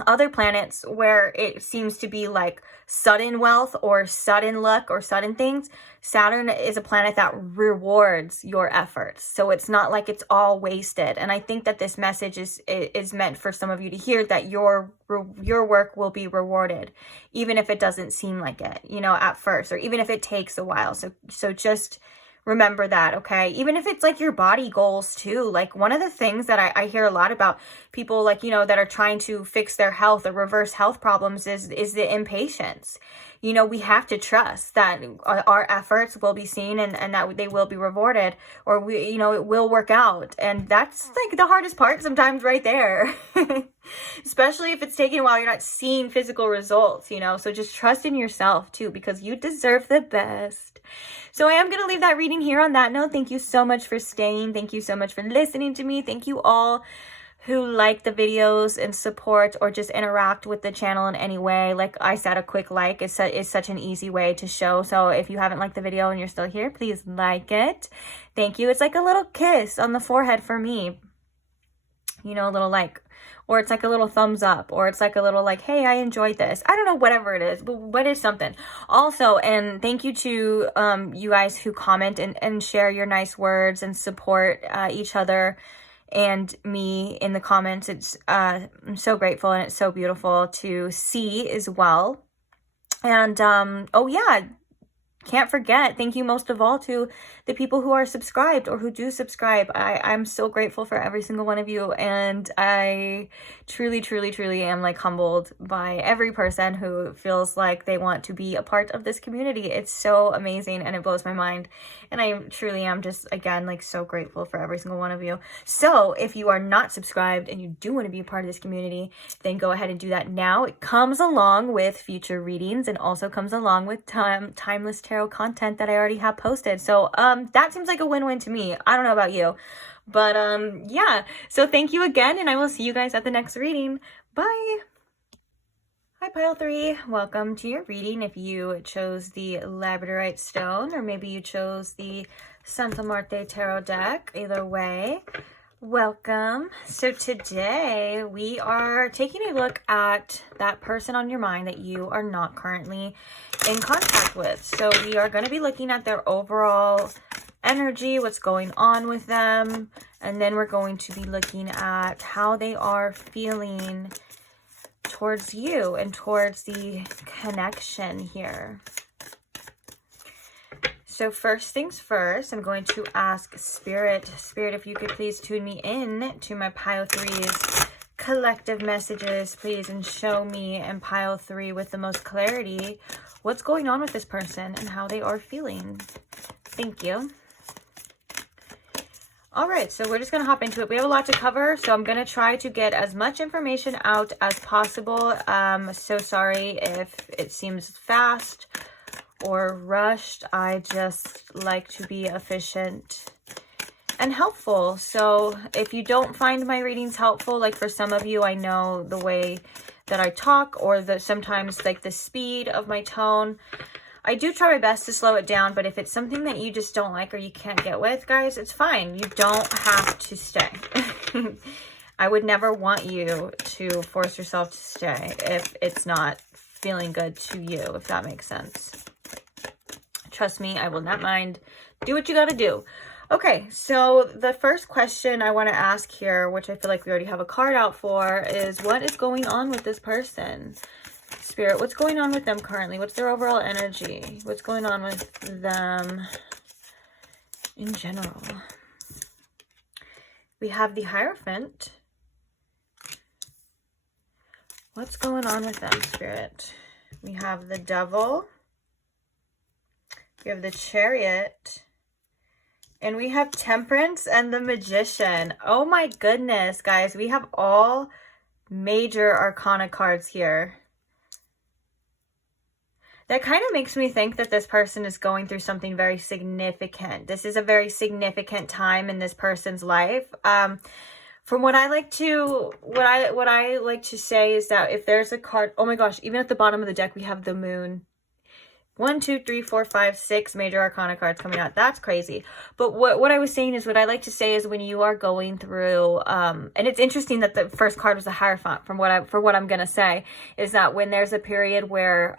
other planets where it seems to be like sudden wealth or sudden luck or sudden things, Saturn is a planet that rewards your efforts. So it's not like it's all wasted. And I think that this message is meant for some of you to hear that your work will be rewarded, even if it doesn't seem like it, you know, at first, or even if it takes a while. So just remember that, okay? Even if it's like your body goals too. Like one of the things that I hear a lot about people, like, you know, that are trying to fix their health or reverse health problems is the impatience. You know, we have to trust that our efforts will be seen and that they will be rewarded, or we, you know, it will work out. And that's like the hardest part sometimes right there. Especially if it's taking a while, you're not seeing physical results, you know. So just trust in yourself too, because you deserve the best. So I am going to leave that reading here on that note. Thank you so much for staying. Thank you so much for listening to me. Thank you all who like the videos and support or just interact with the channel in any way. Like I said, a quick like is such an easy way to show. So if you haven't liked the video and you're still here, please like it. Thank you. It's like a little kiss on the forehead for me. You know, a little like, or it's like a little thumbs up, or it's like a little like, hey, I enjoyed this. I don't know, whatever it is, but what is something. Also, and thank you to you guys who comment and share your nice words and support each other and me in the comments. It's I'm so grateful, and it's so beautiful to see as well. And oh yeah, can't forget, thank you most of all to the people who are subscribed or who do subscribe. I'm so grateful for every single one of you, and I truly am like humbled by every person who feels like they want to be a part of this community. It's so amazing and it blows my mind, and I truly am just, again, like so grateful for every single one of you. So if you are not subscribed and you do want to be a part of this community, then go ahead and do that now. It comes along with future readings and also comes along with timeless tarot content that I already have posted. So that seems like a win-win to me. I don't know about you, but yeah. So thank you again, and I will see you guys at the next reading. Bye. Hi Pile 3, welcome to your reading. If you chose the Labradorite stone, or maybe you chose the Santa Muerte tarot deck, either way, welcome. So today we are taking a look at that person on your mind that you are not currently in contact with. So we are going to be looking at their overall energy, what's going on with them, and then we're going to be looking at how they are feeling towards you and towards the connection here. So first things first, I'm going to ask Spirit, if you could please tune me in to my Pile 3's collective messages, please, and show me and Pile 3 with the most clarity what's going on with this person and how they are feeling. Thank you. All right, so we're just going to hop into it. We have a lot to cover, so I'm going to try to get as much information out as possible. So sorry if it seems fast or rushed. I just like to be efficient and helpful. So if you don't find my readings helpful, like for some of you, I know the way that I talk or sometimes like the speed of my tone, I do try my best to slow it down. But if it's something that you just don't like or you can't get with, guys, it's fine. You don't have to stay. I would never want you to force yourself to stay if it's not feeling good to you, if that makes sense. Trust me, I will not mind. Do what you got to do. Okay, so the first question I want to ask here, which I feel like we already have a card out for, is what is going on with this person? Spirit, what's going on with them currently? What's their overall energy? What's going on with them in general? We have the Hierophant. What's going on with them, Spirit? We have the Devil. We have the Chariot. And we have Temperance and the Magician. Oh my goodness, guys. We have all major arcana cards here. That kind of makes me think that this person is going through something very significant. This is a very significant time in this person's life. From what I like to, what I like to say is that if there's a card, oh my gosh, even at the bottom of the deck, we have the Moon. 1, 2, 3, 4, 5, 6 major arcana cards coming out. That's crazy. But what I was saying is, what I like to say is, when you are going through, and it's interesting that the first card was the Hierophant, for what I'm gonna say, is that when there's a period where,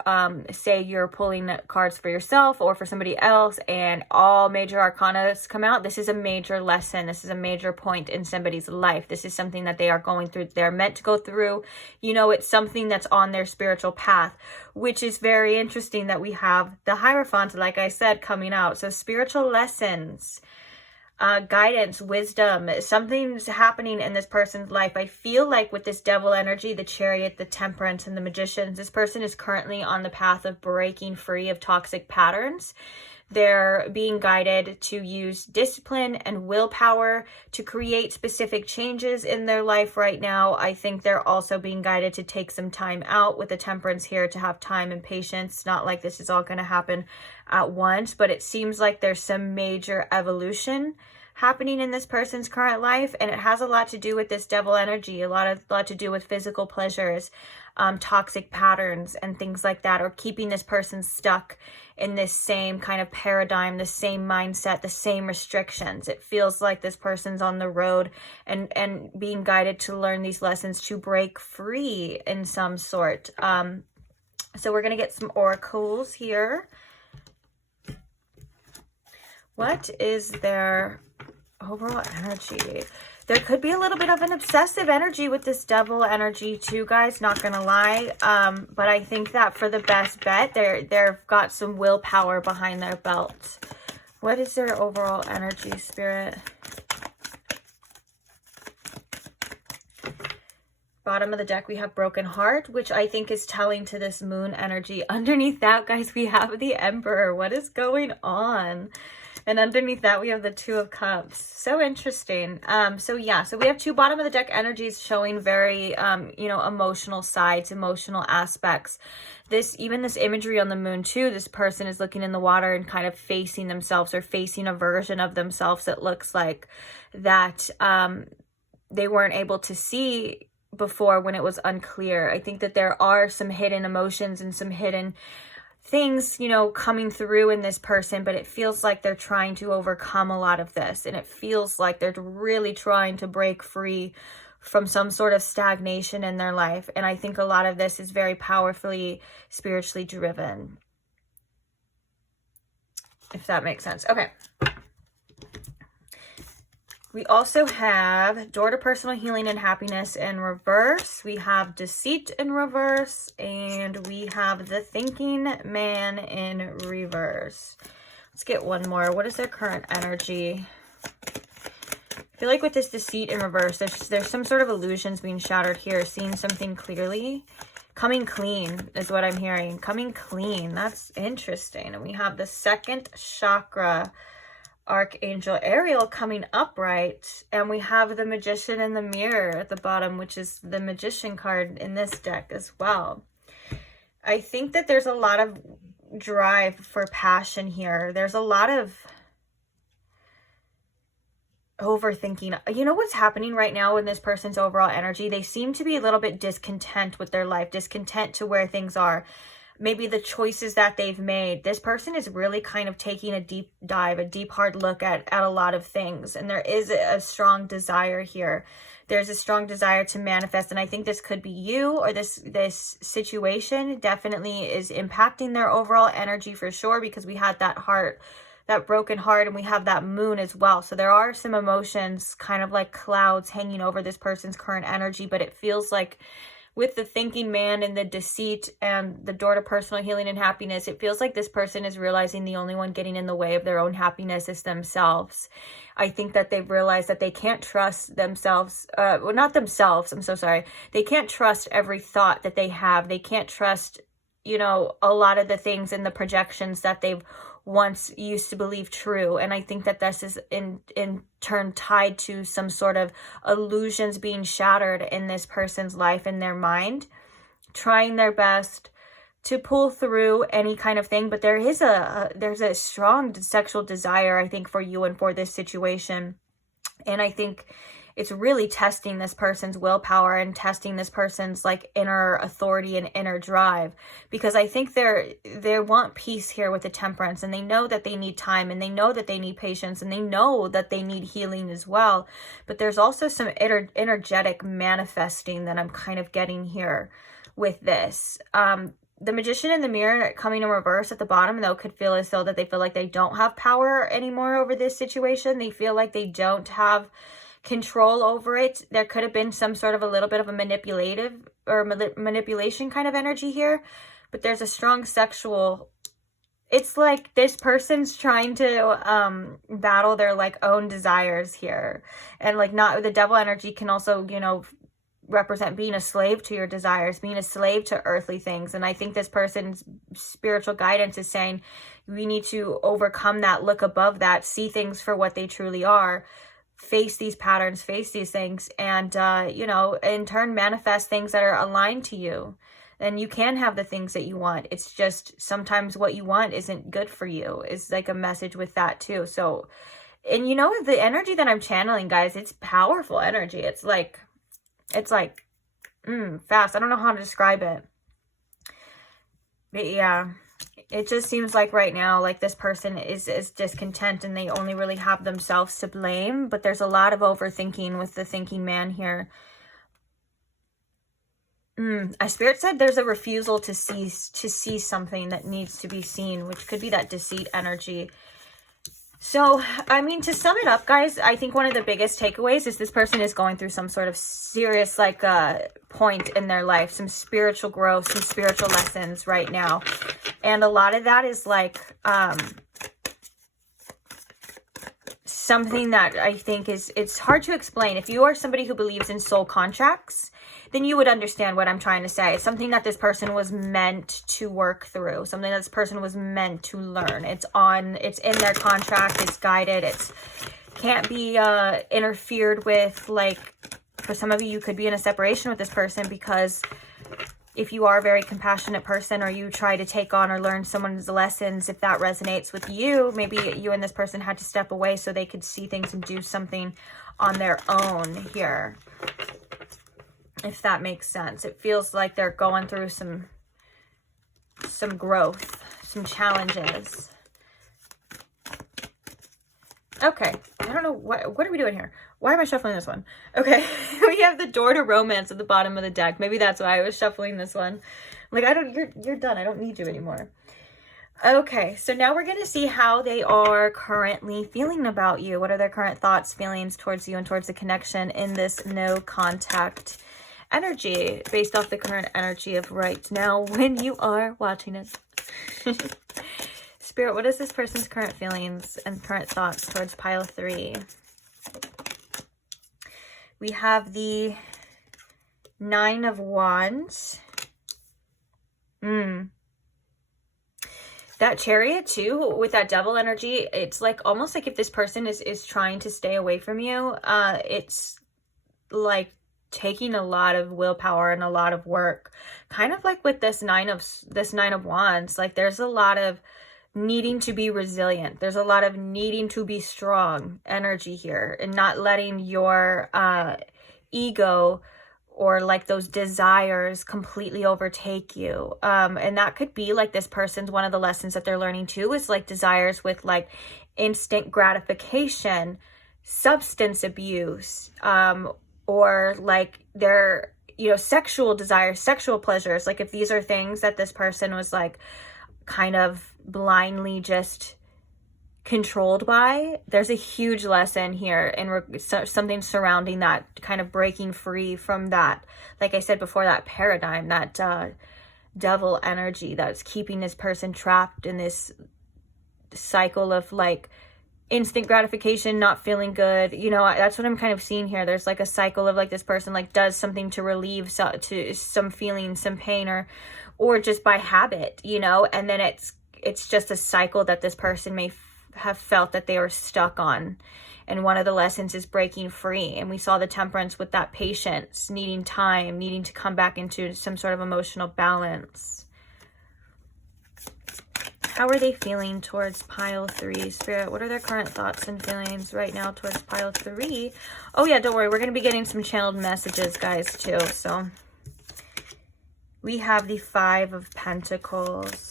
say you're pulling cards for yourself or for somebody else, and all major arcana come out, this is a major lesson. This is a major point in somebody's life. This is something that they are going through. They're meant to go through. You know, it's something that's on their spiritual path, which is very interesting that we have the Hierophant, like I said, coming out. So spiritual lessons, guidance, wisdom, something's happening in this person's life. I feel like with this Devil energy, the Chariot, the Temperance, and the Magician, this person is currently on the path of breaking free of toxic patterns. They're being guided to use discipline and willpower to create specific changes in their life right now. I think they're also being guided to take some time out with the Temperance here, to have time and patience. Not like this is all going to happen at once, but it seems like there's some major evolution happening in this person's current life, and it has a lot to do with this Devil energy, a lot to do with physical pleasures, toxic patterns and things like that, or keeping this person stuck in this same kind of paradigm, the same mindset, the same restrictions. It feels like this person's on the road and being guided to learn these lessons to break free in some sort. So we're going to get some oracles here. What is their overall energy? There could be a little bit of an obsessive energy with this Devil energy too, guys, not gonna lie. But I think that for the best bet, they've got some willpower behind their belt. What is their overall energy, Spirit? Bottom of the deck, we have Broken Heart, which I think is telling to this Moon energy. Underneath that, guys, we have the Emperor. What is going on? And underneath that, we have the Two of Cups. So interesting. So we have two bottom of the deck energies showing very, you know, emotional sides, emotional aspects. Even this imagery on the Moon too, this person is looking in the water and kind of facing themselves, or facing a version of themselves that looks like that they weren't able to see before when it was unclear. I think that there are some hidden emotions and some hidden things, you know, coming through in this person, but it feels like they're trying to overcome a lot of this, and it feels like they're really trying to break free from some sort of stagnation in their life. And I think a lot of this is very powerfully spiritually driven, if that makes sense. Okay. We also have Door to Personal Healing and Happiness in reverse. We have Deceit in reverse. And we have the Thinking Man in reverse. Let's get one more. What is their current energy? I feel like with this Deceit in reverse, there's some sort of illusions being shattered here. Seeing something clearly. Coming clean is what I'm hearing. Coming clean. That's interesting. And we have the second chakra, Archangel Ariel, coming upright, and we have the Magician in the Mirror at the bottom, which is the Magician card in this deck as well. I think that there's a lot of drive for passion here. There's a lot of overthinking. You know what's happening right now in this person's overall energy? They seem to be a little bit discontent with their life, discontent to where things are. Maybe the choices that they've made. This person is really kind of taking a deep dive, a deep hard look at a lot of things. And there is a strong desire here. There's a strong desire to manifest. And I think this could be you, or this situation definitely is impacting their overall energy for sure, because we had that heart, that broken heart, and we have that Moon as well. So there are some emotions kind of like clouds hanging over this person's current energy, but it feels like with the Thinking Man and the Deceit and the Door to Personal Healing and Happiness, it feels like this person is realizing the only one getting in the way of their own happiness is themselves. I think that they've realized that they can't trust themselves. Well, not themselves. I'm so sorry. They can't trust every thought that they have. They can't trust, you know, a lot of the things and the projections that they've once used to believe true. And I think that this is in turn tied to some sort of illusions being shattered in this person's life, in their mind, trying their best to pull through any kind of thing. But there's a strong sexual desire, I think, for you and for this situation. And I think it's really testing this person's willpower and testing this person's like inner authority and inner drive, because I think they want peace here with the Temperance, and they know that they need time, and they know that they need patience, and they know that they need healing as well. But there's also some energetic manifesting that I'm kind of getting here with this. The Magician in the Mirror coming in reverse at the bottom, though, could feel as though that they feel like they don't have power anymore over this situation. They feel like they don't have control over it. There could have been some sort of a little bit of a manipulation kind of energy here, but there's a strong sexual, it's like this person's trying to battle their like own desires here. And like, not the Devil energy can also, you know, represent being a slave to your desires, being a slave to earthly things. And I think this person's spiritual guidance is saying we need to overcome that, look above that, see things for what they truly are, face these patterns, face these things, and you know, in turn manifest things that are aligned to you. And you can have the things that you want. It's just sometimes what you want isn't good for you, is like a message with that too. So, and you know, the energy that I'm channeling, guys, it's powerful energy. It's like fast. I don't know how to describe it, but yeah, it just seems like right now, like this person is discontent, and they only really have themselves to blame. But there's a lot of overthinking with the thinking man here. A Spirit said there's a refusal to see something that needs to be seen, which could be that deceit energy. So, I mean, to sum it up, guys, I think one of the biggest takeaways is this person is going through some sort of serious, like, point in their life, some spiritual growth, some spiritual lessons right now. And a lot of that is, like, something that I think it's hard to explain. If you are somebody who believes in soul contracts, then you would understand what I'm trying to say. It's something that this person was meant to work through, something that this person was meant to learn. It's in their contract, it's guided, it's can't be interfered with. Like, for some of you, you could be in a separation with this person, because if you are a very compassionate person, or you try to take on or learn someone's lessons, if that resonates with you, maybe you and this person had to step away so they could see things and do something on their own here, if that makes sense. It feels like they're going through some growth, some challenges. Okay, I don't know, what are we doing here? Why am I shuffling this one? Okay, we have the Door to Romance at the bottom of the deck. Maybe that's why I was shuffling this one. Like, you're done. I don't need you anymore. Okay, so now we're going to see how they are currently feeling about you. What are their current thoughts, feelings towards you, and towards the connection in this no contact energy, based off the current energy of right now when you are watching it. Spirit, what is this person's current feelings and current thoughts towards pile 3? We have the 9 of Wands. That Chariot too, with that Devil energy, it's like almost like if this person is trying to stay away from you, it's like taking a lot of willpower and a lot of work. Kind of like with this nine of Wands, like there's a lot of needing to be resilient. There's a lot of needing to be strong energy here, and not letting your ego or like those desires completely overtake you. And that could be like this person's, one of the lessons that they're learning too, is like desires with like instant gratification, substance abuse, or like their, you know, sexual desires, sexual pleasures. Like if these are things that this person was like kind of blindly just controlled by, there's a huge lesson here in something surrounding that, kind of breaking free from that, like I said before, that paradigm, that devil energy that's keeping this person trapped in this cycle of like instant gratification, not feeling good. You know, that's what I'm kind of seeing here. There's like a cycle of like this person like does something to relieve some feeling, some pain, or just by habit, you know, and then it's just a cycle that this person may have felt that they were stuck on. And one of the lessons is breaking free. And we saw the Temperance with that patience, needing time, needing to come back into some sort of emotional balance. How are they feeling towards pile 3? Spirit, what are their current thoughts and feelings right now towards pile 3? Oh yeah, don't worry. We're going to be getting some channeled messages, guys, too. So we have the 5 of Pentacles.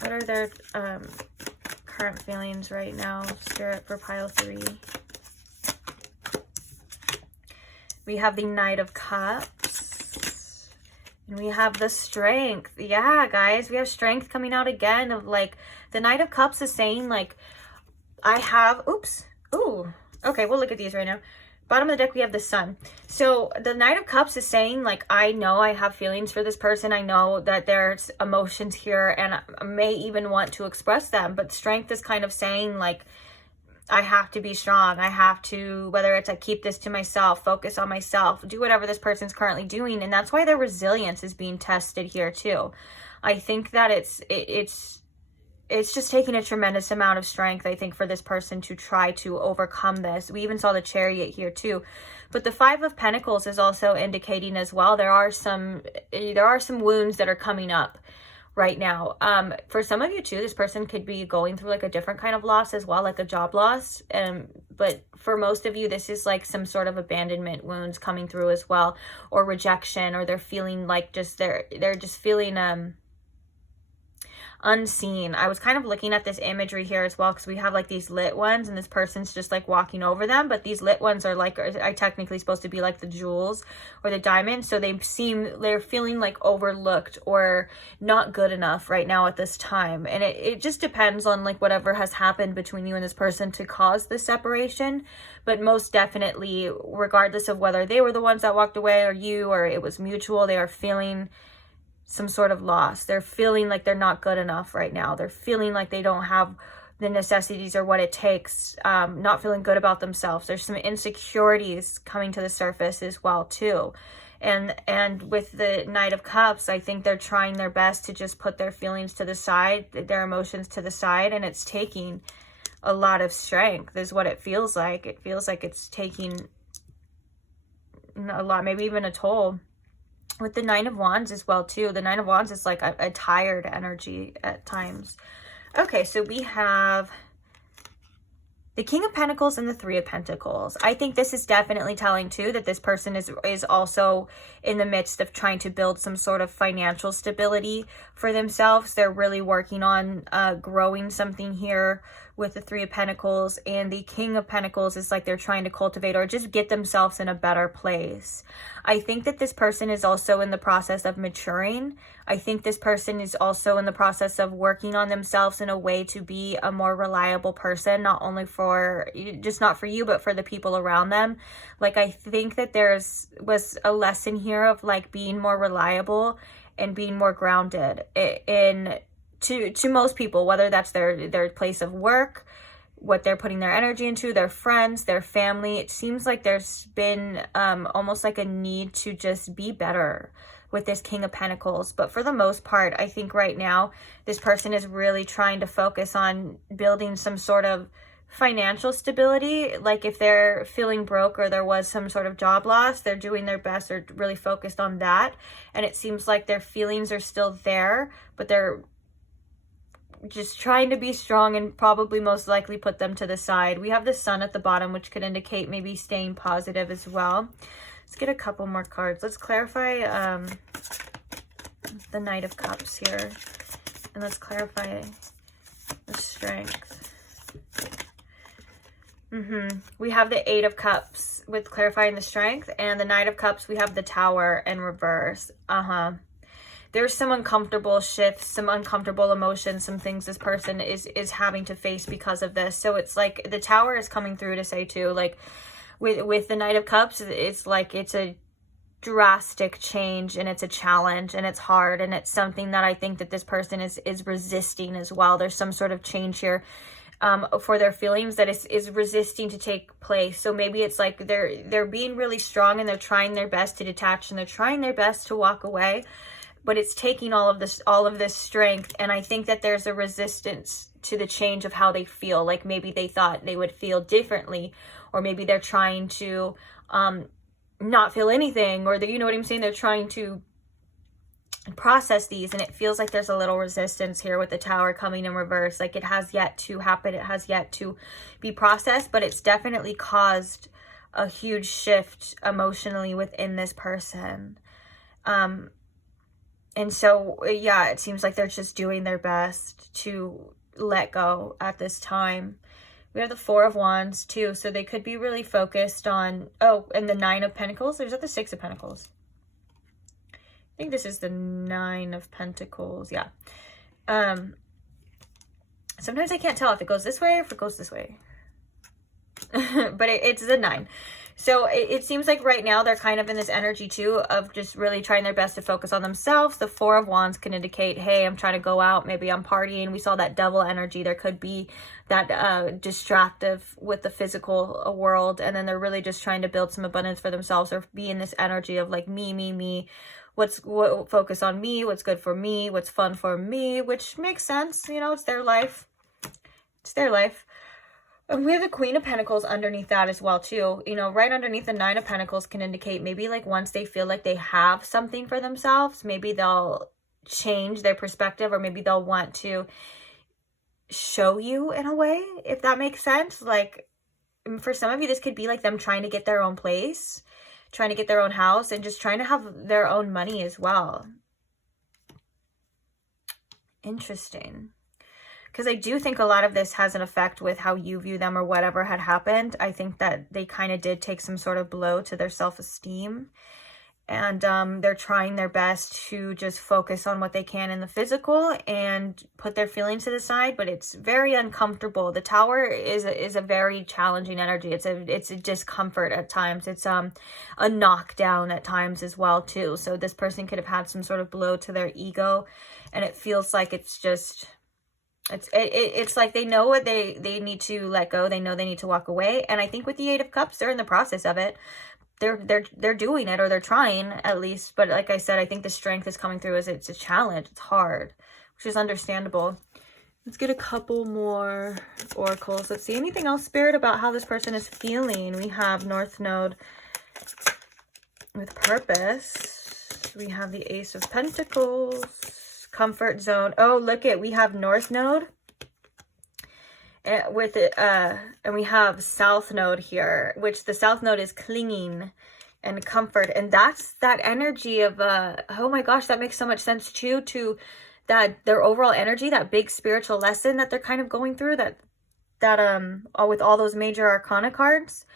What are their current feelings right now, Spirit, for pile 3? We have the Knight of Cups. And we have the Strength. Yeah, guys, we have Strength coming out again of like, the Knight of Cups is saying like, I have, oops, ooh, okay, we'll look at these right now. Bottom of the deck, we have the Sun. So the Knight of Cups is saying like, I know I have feelings for this person. I know that there's emotions here and I may even want to express them. But Strength is kind of saying like, I have to be strong. I have to, whether it's I keep this to myself, focus on myself, do whatever this person's currently doing. And that's why their resilience is being tested here too. I think that it's just taking a tremendous amount of strength, I think, for this person to try to overcome this. We even saw the Chariot here too. But the 5 of Pentacles is also indicating as well, there are some wounds that are coming up right now. For some of you too, this person could be going through like a different kind of loss as well, like a job loss. But for most of you, this is like some sort of abandonment wounds coming through as well, or rejection, or they're feeling like just, they're just feeling, unseen. I was kind of looking at this imagery here as well, because we have like these lit ones and this person's just like walking over them, but these lit ones are like, are technically supposed to be like the jewels or the diamonds, so they're feeling like overlooked or not good enough right now at this time. And it just depends on like whatever has happened between you and this person to cause this separation. But most definitely, regardless of whether they were the ones that walked away or you, or it was mutual, they are feeling some sort of loss. They're feeling like they're not good enough right now. They're feeling like they don't have the necessities or what it takes, not feeling good about themselves. There's some insecurities coming to the surface as well too. And with the Knight of Cups, I think they're trying their best to just put their feelings to the side, their emotions to the side, and it's taking a lot of strength is what it feels like. It feels like it's taking a lot, maybe even a toll. With the Nine of Wands as well too. The Nine of Wands is like a tired energy at times. Okay, so we have the King of Pentacles and the 3 of Pentacles. I think this is definitely telling too that this person is also in the midst of trying to build some sort of financial stability for themselves. They're really working on growing something here with the 3 of Pentacles, and the King of Pentacles is like they're trying to cultivate or just get themselves in a better place. I think that this person is also in the process of maturing. I think this person is also in the process of working on themselves in a way to be a more reliable person, not only for, just not for you, but for the people around them. Like, I think that was a lesson here of like being more reliable and being more grounded to most people, whether that's their place of work, what they're putting their energy into, their friends, their family. It seems like there's been almost like a need to just be better with this King of Pentacles. But for the most part, I think right now, this person is really trying to focus on building some sort of financial stability. Like if they're feeling broke or there was some sort of job loss, they're doing their best. They're really focused on that. And it seems like their feelings are still there, but they're just trying to be strong and probably most likely put them to the side. We have the Sun at the bottom, which could indicate maybe staying positive as well. Let's get a couple more cards. Let's clarify the Knight of Cups here. And let's clarify the Strength. We have the 8 of Cups with clarifying the Strength, and the Knight of Cups, we have the Tower in reverse. There's some uncomfortable shifts, some uncomfortable emotions, some things this person is having to face because of this. So it's like the Tower is coming through to say too, like with the Knight of Cups, it's like it's a drastic change and it's a challenge and it's hard, and it's something that I think that this person is resisting as well. There's some sort of change here for their feelings that is resisting to take place. So maybe it's like they're being really strong and they're trying their best to detach and they're trying their best to walk away. but it's taking all of this strength. And I think that there's a resistance to the change of how they feel. Like maybe they thought they would feel differently, or maybe they're trying to not feel anything, or you know what I'm saying? They're trying to process these, and it feels like there's a little resistance here with the Tower coming in reverse. Like it has yet to happen. It has yet to be processed, but it's definitely caused a huge shift emotionally within this person. And so, yeah, it seems like they're just doing their best to let go at this time. We have the Four of Wands too, so they could be really focused on, oh, and the Nine of Pentacles. There's the Six of Pentacles. I think this is the Nine of Pentacles. Yeah. Sometimes I can't tell if it goes this way or if it goes this way. But it's the 9. So it seems like right now they're kind of in this energy too of just really trying their best to focus on themselves. The Four of Wands can indicate, hey, I'm trying to go out. Maybe I'm partying. We saw that Devil energy. There could be that distractive with the physical world. And then they're really just trying to build some abundance for themselves, or be in this energy of like me. What focus on me, what's good for me, what's fun for me, which makes sense. You know, it's their life. It's their life. And we have the Queen of Pentacles underneath that as well too. You know, right underneath the Nine of Pentacles can indicate maybe like once they feel like they have something for themselves, maybe they'll change their perspective, or maybe they'll want to show you in a way, if that makes sense. Like for some of you, this could be like them trying to get their own place, trying to get their own house, and just trying to have their own money as well. Interesting. Because I do think a lot of this has an effect with how you view them or whatever had happened. I think that they kind of did take some sort of blow to their self-esteem. And they're trying their best to just focus on what they can in the physical and put their feelings to the side. But it's very uncomfortable. The Tower is a very challenging energy. It's a discomfort at times. It's a knockdown at times as well too. So this person could have had some sort of blow to their ego. And it feels like it's just... It's like they know what they need to let go. They know they need to walk away. And I think with the Eight of Cups, they're in the process of it. They're doing it, or they're trying at least. But like I said, I think the strength is coming through as it's a challenge. It's hard, which is understandable. Let's get a couple more oracles. Let's see anything else, Spirit, about how this person is feeling. We have North Node with purpose. We have the Ace of Pentacles. Comfort zone. Oh, look it. We have North Node with it, and we have South Node here, which the South Node is clinging and comfort, and that's that energy of oh my gosh, that makes so much sense too, to that their overall energy, that big spiritual lesson that they're kind of going through, that with all those major arcana cards,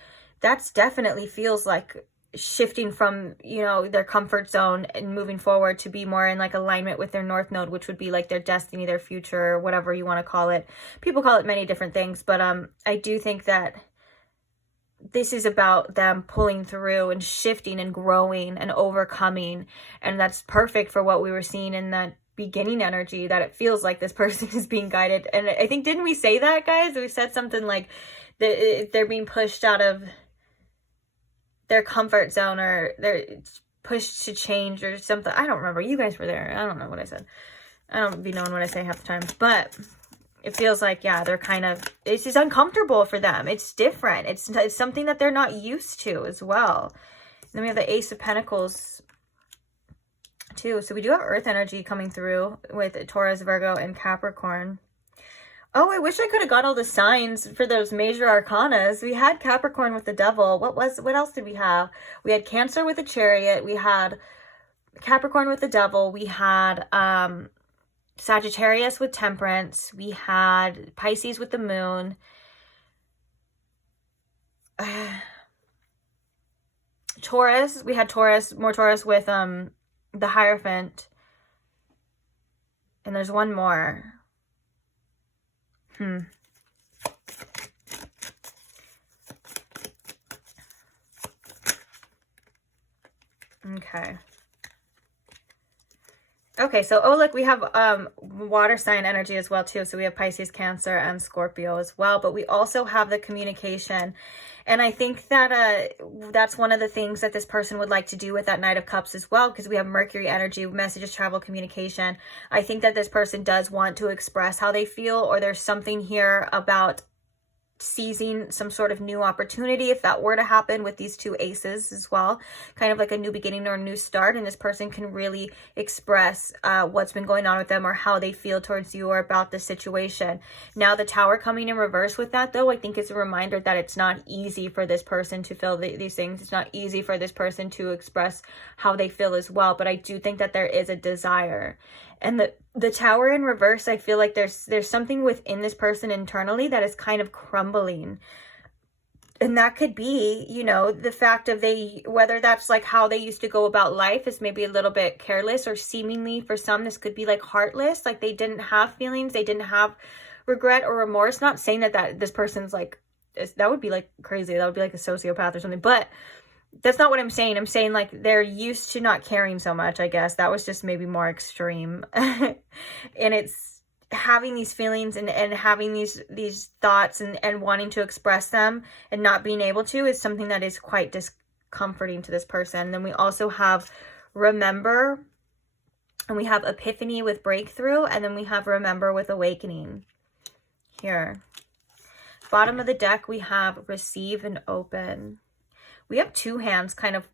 that's definitely feels like shifting from, you know, their comfort zone and moving forward to be more in like alignment with their North Node, which would be like their destiny, their future, whatever you want to call it. People call it many different things, but I do think that this is about them pulling through and shifting and growing and overcoming, and that's perfect for what we were seeing in that beginning energy, that it feels like this person is being guided. And I think, didn't we say that, guys? We said something like they're being pushed out of their comfort zone, or they're pushed to change or something. I don't remember. You guys were there. I don't know what I said. I don't be knowing what I say half the time, but it feels like, yeah, they're kind of, it's just uncomfortable for them. It's different. It's something that they're not used to as well. And then we have the Ace of Pentacles too. So we do have Earth energy coming through with Taurus, Virgo, and Capricorn. Oh, I wish I could have got all the signs for those major arcanas. We had Capricorn with the Devil. What else did we have? We had Cancer with the Chariot. We had Capricorn with the Devil. We had Sagittarius with Temperance. We had Pisces with the Moon. Taurus. We had Taurus, more Taurus with the Hierophant. And there's one more. Okay. Okay, so, oh, look, we have water sign energy as well, too. So we have Pisces, Cancer, and Scorpio as well. But we also have the communication. And I think that that's one of the things that this person would like to do with that Knight of Cups as well, because we have Mercury energy, messages, travel, communication. I think that this person does want to express how they feel, or there's something here about seizing some sort of new opportunity, if that were to happen with these two aces as well, kind of like a new beginning or a new start, and this person can really express what's been going on with them or how they feel towards you or about the situation. Now the Tower coming in reverse with that, though, I think it's a reminder that it's not easy for this person to feel these things. It's not easy for this person to express how they feel as well, but I do think that there is a desire. And the Tower in reverse, I feel like there's something within this person internally that is kind of crumbling. And that could be, you know, the fact of whether that's like how they used to go about life is maybe a little bit careless, or seemingly for some, this could be like heartless, like they didn't have feelings, they didn't have regret or remorse. Not saying that this person's like, that would be like crazy. That would be like a sociopath or something, but that's not what I'm saying. I'm saying like they're used to not caring so much, I guess. That was just maybe more extreme. And it's having these feelings and having these thoughts and wanting to express them and not being able to is something that is quite discomforting to this person. And then we also have Remember, and we have Epiphany with Breakthrough, and then we have Remember with Awakening here. Bottom of the deck, we have Receive and Open. We have two hands, kind of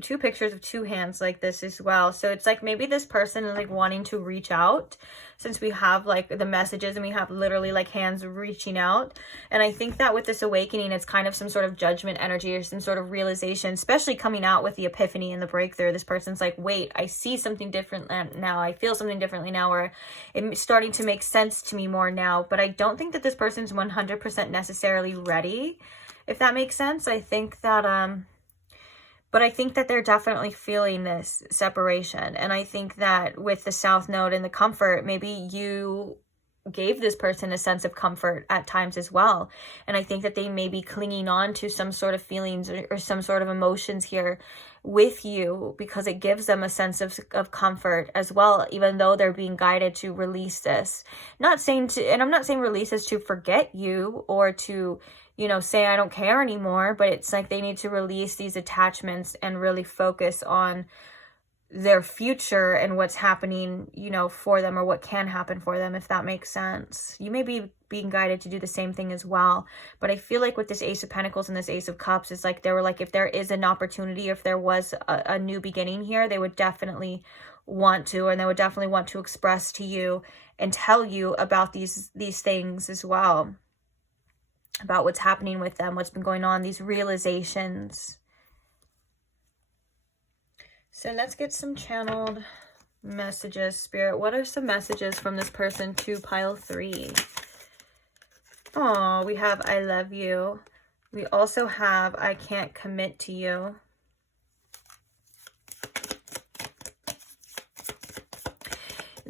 two pictures of two hands like this as well. So it's like maybe this person is like wanting to reach out, since we have like the messages and we have literally like hands reaching out. And I think that with this awakening, it's kind of some sort of judgment energy or some sort of realization, especially coming out with the Epiphany and the Breakthrough. This person's like, wait, I see something different now. I feel something differently now, or it's starting to make sense to me more now. But I don't think that this person's 100% necessarily ready, if that makes sense. I think that, but I think that they're definitely feeling this separation. And I think that with the South Node and the comfort, maybe you gave this person a sense of comfort at times as well. And I think that they may be clinging on to some sort of feelings or some sort of emotions here with you, because it gives them a sense of comfort as well, even though they're being guided to release this. Not saying to, and I'm not saying release this to forget you or to, you know, say I don't care anymore, but it's like they need to release these attachments and really focus on their future and what's happening, you know, for them, or what can happen for them, if that makes sense. You may be being guided to do the same thing as well. But I feel like with this Ace of Pentacles and this Ace of Cups, it's like they were like, if there is an opportunity, if there was a new beginning here, they would definitely want to, and they would definitely want to express to you and tell you about these things as well, about what's happening with them, what's been going on, these realizations. So let's get some channeled messages, Spirit. What are some messages from this person to pile 3? Oh, we have I love you. We also have I can't commit to you.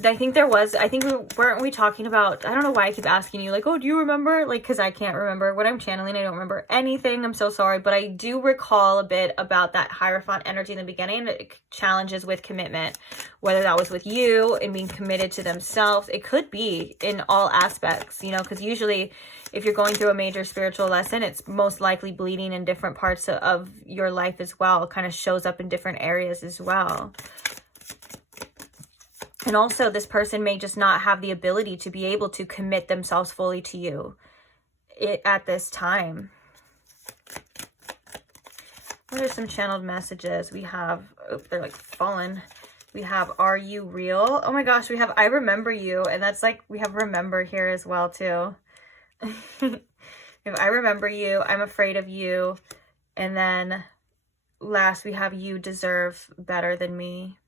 I think weren't we talking about, I don't know why I keep asking you, like, oh, do you remember? Like, because I can't remember what I'm channeling. I don't remember anything. I'm so sorry. But I do recall a bit about that Hierophant energy in the beginning, challenges with commitment, whether that was with you and being committed to themselves. It could be in all aspects, you know, because usually if you're going through a major spiritual lesson, it's most likely bleeding in different parts of your life as well. It kind of shows up in different areas as well. And also, this person may just not have the ability to be able to commit themselves fully to you at this time. What are some channeled messages? We have, oh, they're like fallen. We have, are you real? Oh my gosh, we have, I remember you. And that's like, we have remember here as well too. I remember you. I'm afraid of you. And then last, we have you deserve better than me.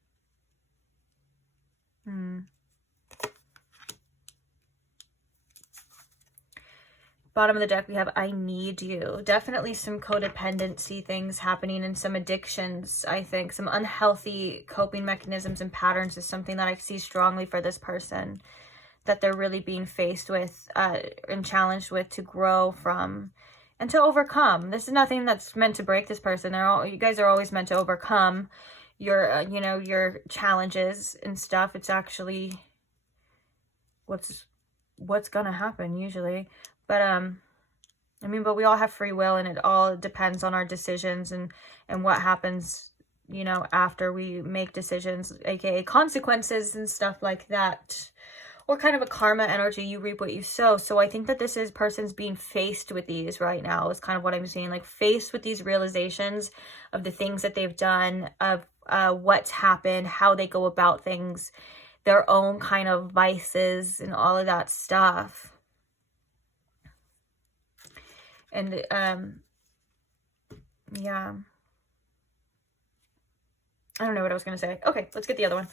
Bottom of the deck, we have I need you. Definitely some codependency things happening and some addictions, I think. Some unhealthy coping mechanisms and patterns is something that I see strongly for this person, that they're really being faced with and challenged with to grow from and to overcome. This is nothing that's meant to break this person. You guys are always meant to overcome, your, you know, your challenges and stuff. It's actually what's gonna happen usually. But I mean, but we all have free will, and it all depends on our decisions and what happens, you know, after we make decisions, aka consequences and stuff like that. Or kind of a karma energy, you reap what you sow. So I think that this is person's being faced with these right now, is kind of what I'm seeing, like faced with these realizations of the things that they've done, of what's happened, how they go about things, their own kind of vices and all of that stuff. And yeah, I don't know what I was gonna say. Okay, let's get the other one.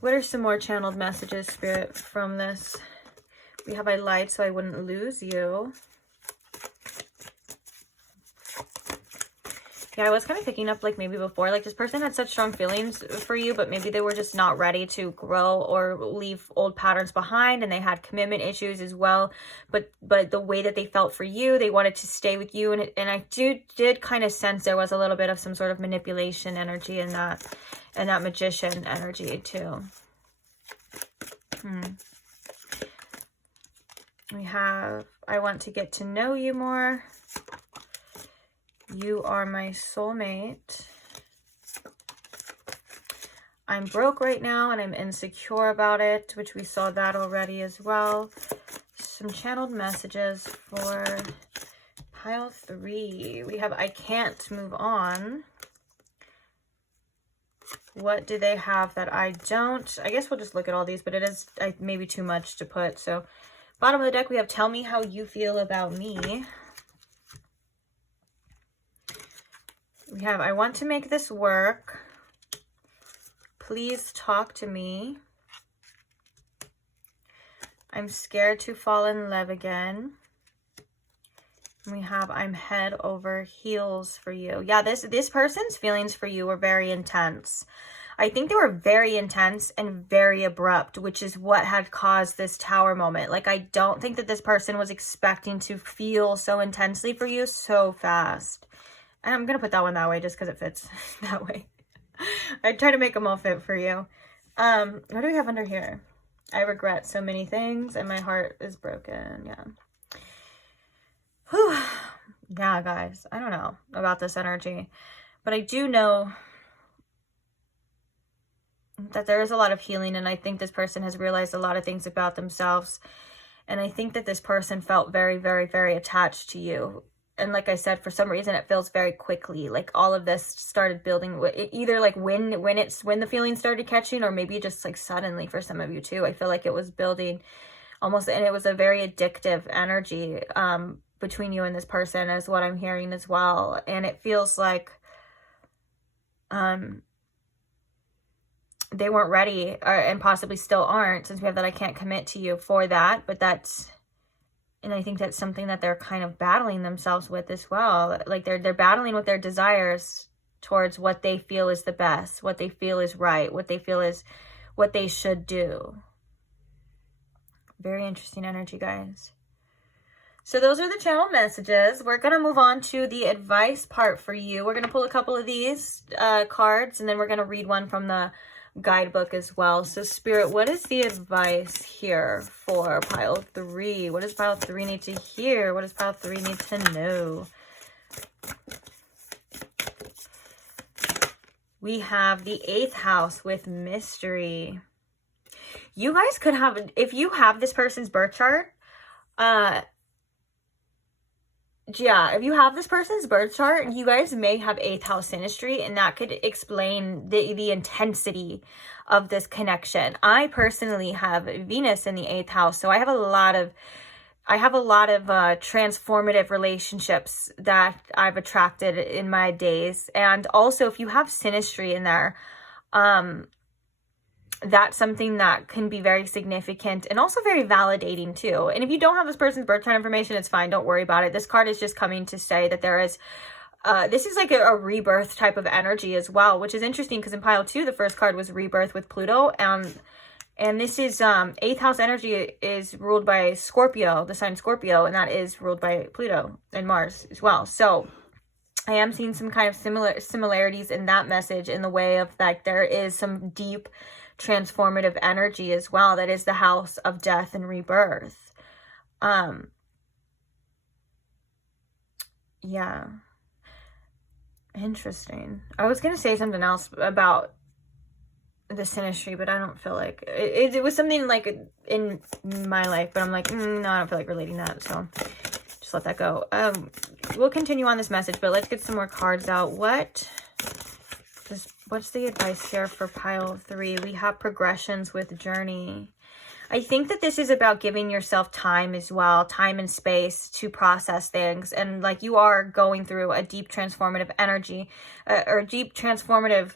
What are some more channeled messages, Spirit, from this? We have I lied so I wouldn't lose you. Yeah, I was kind of picking up, like, maybe before, like, this person had such strong feelings for you, but maybe they were just not ready to grow or leave old patterns behind, and they had commitment issues as well. But the way that they felt for you, they wanted to stay with you, and I did kind of sense there was a little bit of some sort of manipulation energy in that, and that magician energy too. We have, I want to get to know you more. You are my soulmate. I'm broke right now and I'm insecure about it, which we saw that already as well. Some channeled messages for pile 3. We have I can't move on. What do they have that I don't? I guess we'll just look at all these, but it is maybe too much to put. So bottom of the deck, we have tell me how you feel about me. We have I want to make this work. Please talk to me. I'm scared to fall in love again. We have I'm head over heels for you. Yeah, this person's feelings for you were very intense. I think they were very intense and very abrupt, which is what had caused this tower moment. Like, I don't think that this person was expecting to feel so intensely for you so fast. And I'm going to put that one that way just because it fits that way. I try to make them all fit for you. What do we have under here? I regret so many things and my heart is broken. Yeah. Whew. Yeah, guys. I don't know about this energy. But I do know that there is a lot of healing. And I think this person has realized a lot of things about themselves. And I think that this person felt very, very, very attached to you. And like I said, for some reason, it feels very quickly. Like all of this started building, either like when the feelings started catching, or maybe just like suddenly for some of you too. I feel like it was building almost, and it was a very addictive energy between you and this person, is what I'm hearing as well. And it feels like they weren't ready, and possibly still aren't, since we have that I can't commit to you for that. But that's, and I think that's something that they're kind of battling themselves with as well. Like they're battling with their desires towards what they feel is the best, what they feel is right, what they feel is what they should do. Very interesting energy, guys. So those are the channel messages. We're going to move on to the advice part for you. We're going to pull a couple of these cards, and then we're going to read one from the guidebook as well. So Spirit, what is the advice here for pile 3? What does pile 3 need to hear? What does pile 3 need to know? We have the 8th house with mystery. You guys could have, if you have this person's birth chart, yeah, if you have this person's birth chart, you guys may have 8th house synastry, and that could explain the intensity of this connection. I personally have Venus in the 8th house, so I have a lot of transformative relationships that I've attracted in my days. And also, if you have synastry in there, that's something that can be very significant and also very validating too. And if you don't have this person's birth chart information, it's fine. Don't worry about it. This card is just coming to say that there is, this is like a rebirth type of energy as well, which is interesting because in pile 2, the first card was rebirth with Pluto. And this is, 8th house energy is ruled by Scorpio, the sign Scorpio, and that is ruled by Pluto and Mars as well. So I am seeing some kind of similarities in that message, in the way of that there is some deep transformative energy as well. That is the house of death and rebirth. Yeah. Interesting. I was going to say something else about the synastry, but I don't feel like it was something like in my life, but I'm like, no, I don't feel like relating that. So just let that go. We'll continue on this message, but let's get some more cards out. What's the advice here for pile 3? We have progressions with journey. I think that this is about giving yourself time as well, time and space to process things. And like, you are going through a deep transformative energy, or deep transformative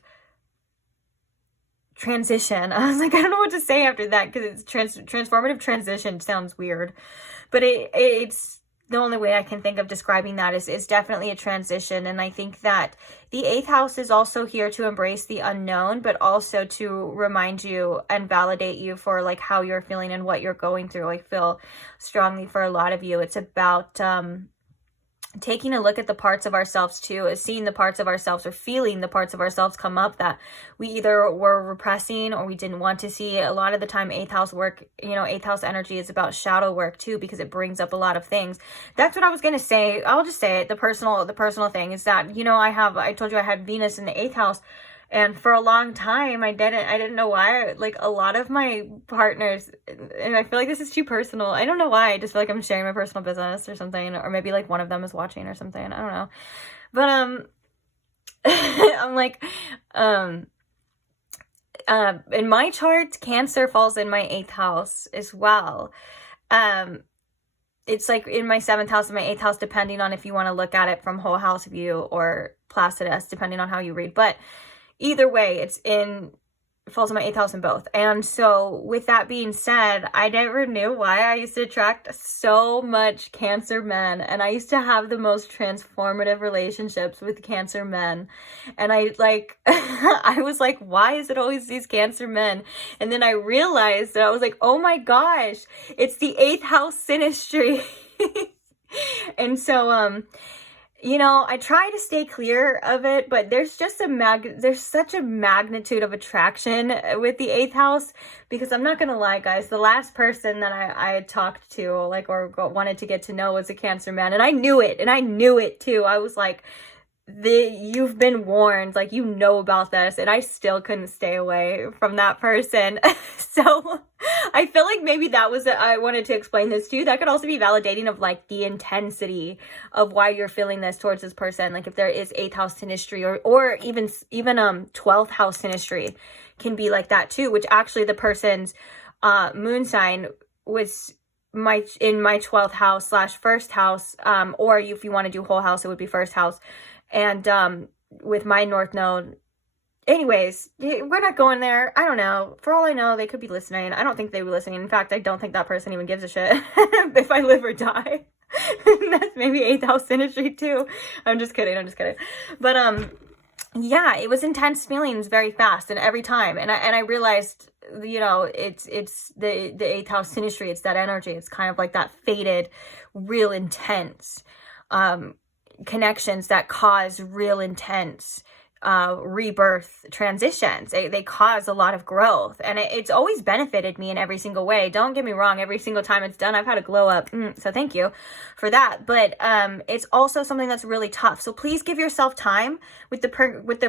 transition. I was like, I don't know what to say after that, because it's transformative transition sounds weird, but it's the only way I can think of describing that is definitely a transition. And I think that the 8th house is also here to embrace the unknown, but also to remind you and validate you for like how you're feeling and what you're going through. I feel strongly for a lot of you, it's about taking a look at the parts of ourselves too, is seeing the parts of ourselves, or feeling the parts of ourselves come up that we either were repressing or we didn't want to see. A lot of the time, 8th house work, 8th house energy is about shadow work too, because it brings up a lot of things. That's what I was going to say. I'll just say it. The personal thing is that, I told you I had Venus in the 8th house. And for a long time, I didn't know why. Like, a lot of my partners, and I feel like this is too personal. I don't know why. I just feel like I'm sharing my personal business or something. Or maybe like one of them is watching or something. I don't know. But, I'm like, in my chart, Cancer falls in my 8th house as well. It's like in my 7th house and my 8th house, depending on if you want to look at it from whole house view or Placidus, depending on how you read. But either way, it falls in my 8th house in both. And so with that being said, I never knew why I used to attract so much Cancer men. And I used to have the most transformative relationships with Cancer men. And I was like, why is it always these Cancer men? And then I realized that I was like, oh my gosh, it's the 8th house synastry. And so, I try to stay clear of it, but there's just there's such a magnitude of attraction with the 8th house, because I'm not going to lie, guys, the last person that I had talked to, or wanted to get to know, was a Cancer man, and I knew it too. I was like, you've been warned, like, about this, and I still couldn't stay away from that person. So I feel like maybe that was I wanted to explain this too. That could also be validating of like the intensity of why you're feeling this towards this person. Like, if there is 8th house synastry, or even 12th house synastry can be like that too, which actually the person's moon sign was in my 12th house / first house, or if you want to do whole house, it would be first house. And with my North Node, anyways, we're not going there. I don't know. For all I know, they could be listening. I don't think they were listening. In fact, I don't think that person even gives a shit if I live or die. That's maybe 8th house synastry too. I'm just kidding. But yeah, it was intense feelings very fast and every time. And I realized, it's the 8th house synastry. It's that energy. It's kind of like that faded, real intense connections that cause real intense rebirth transitions. They cause a lot of growth, and it's always benefited me in every single way. Don't get me wrong, every single time it's done, I've had a glow up, so thank you for that. But it's also something that's really tough, so please give yourself time with the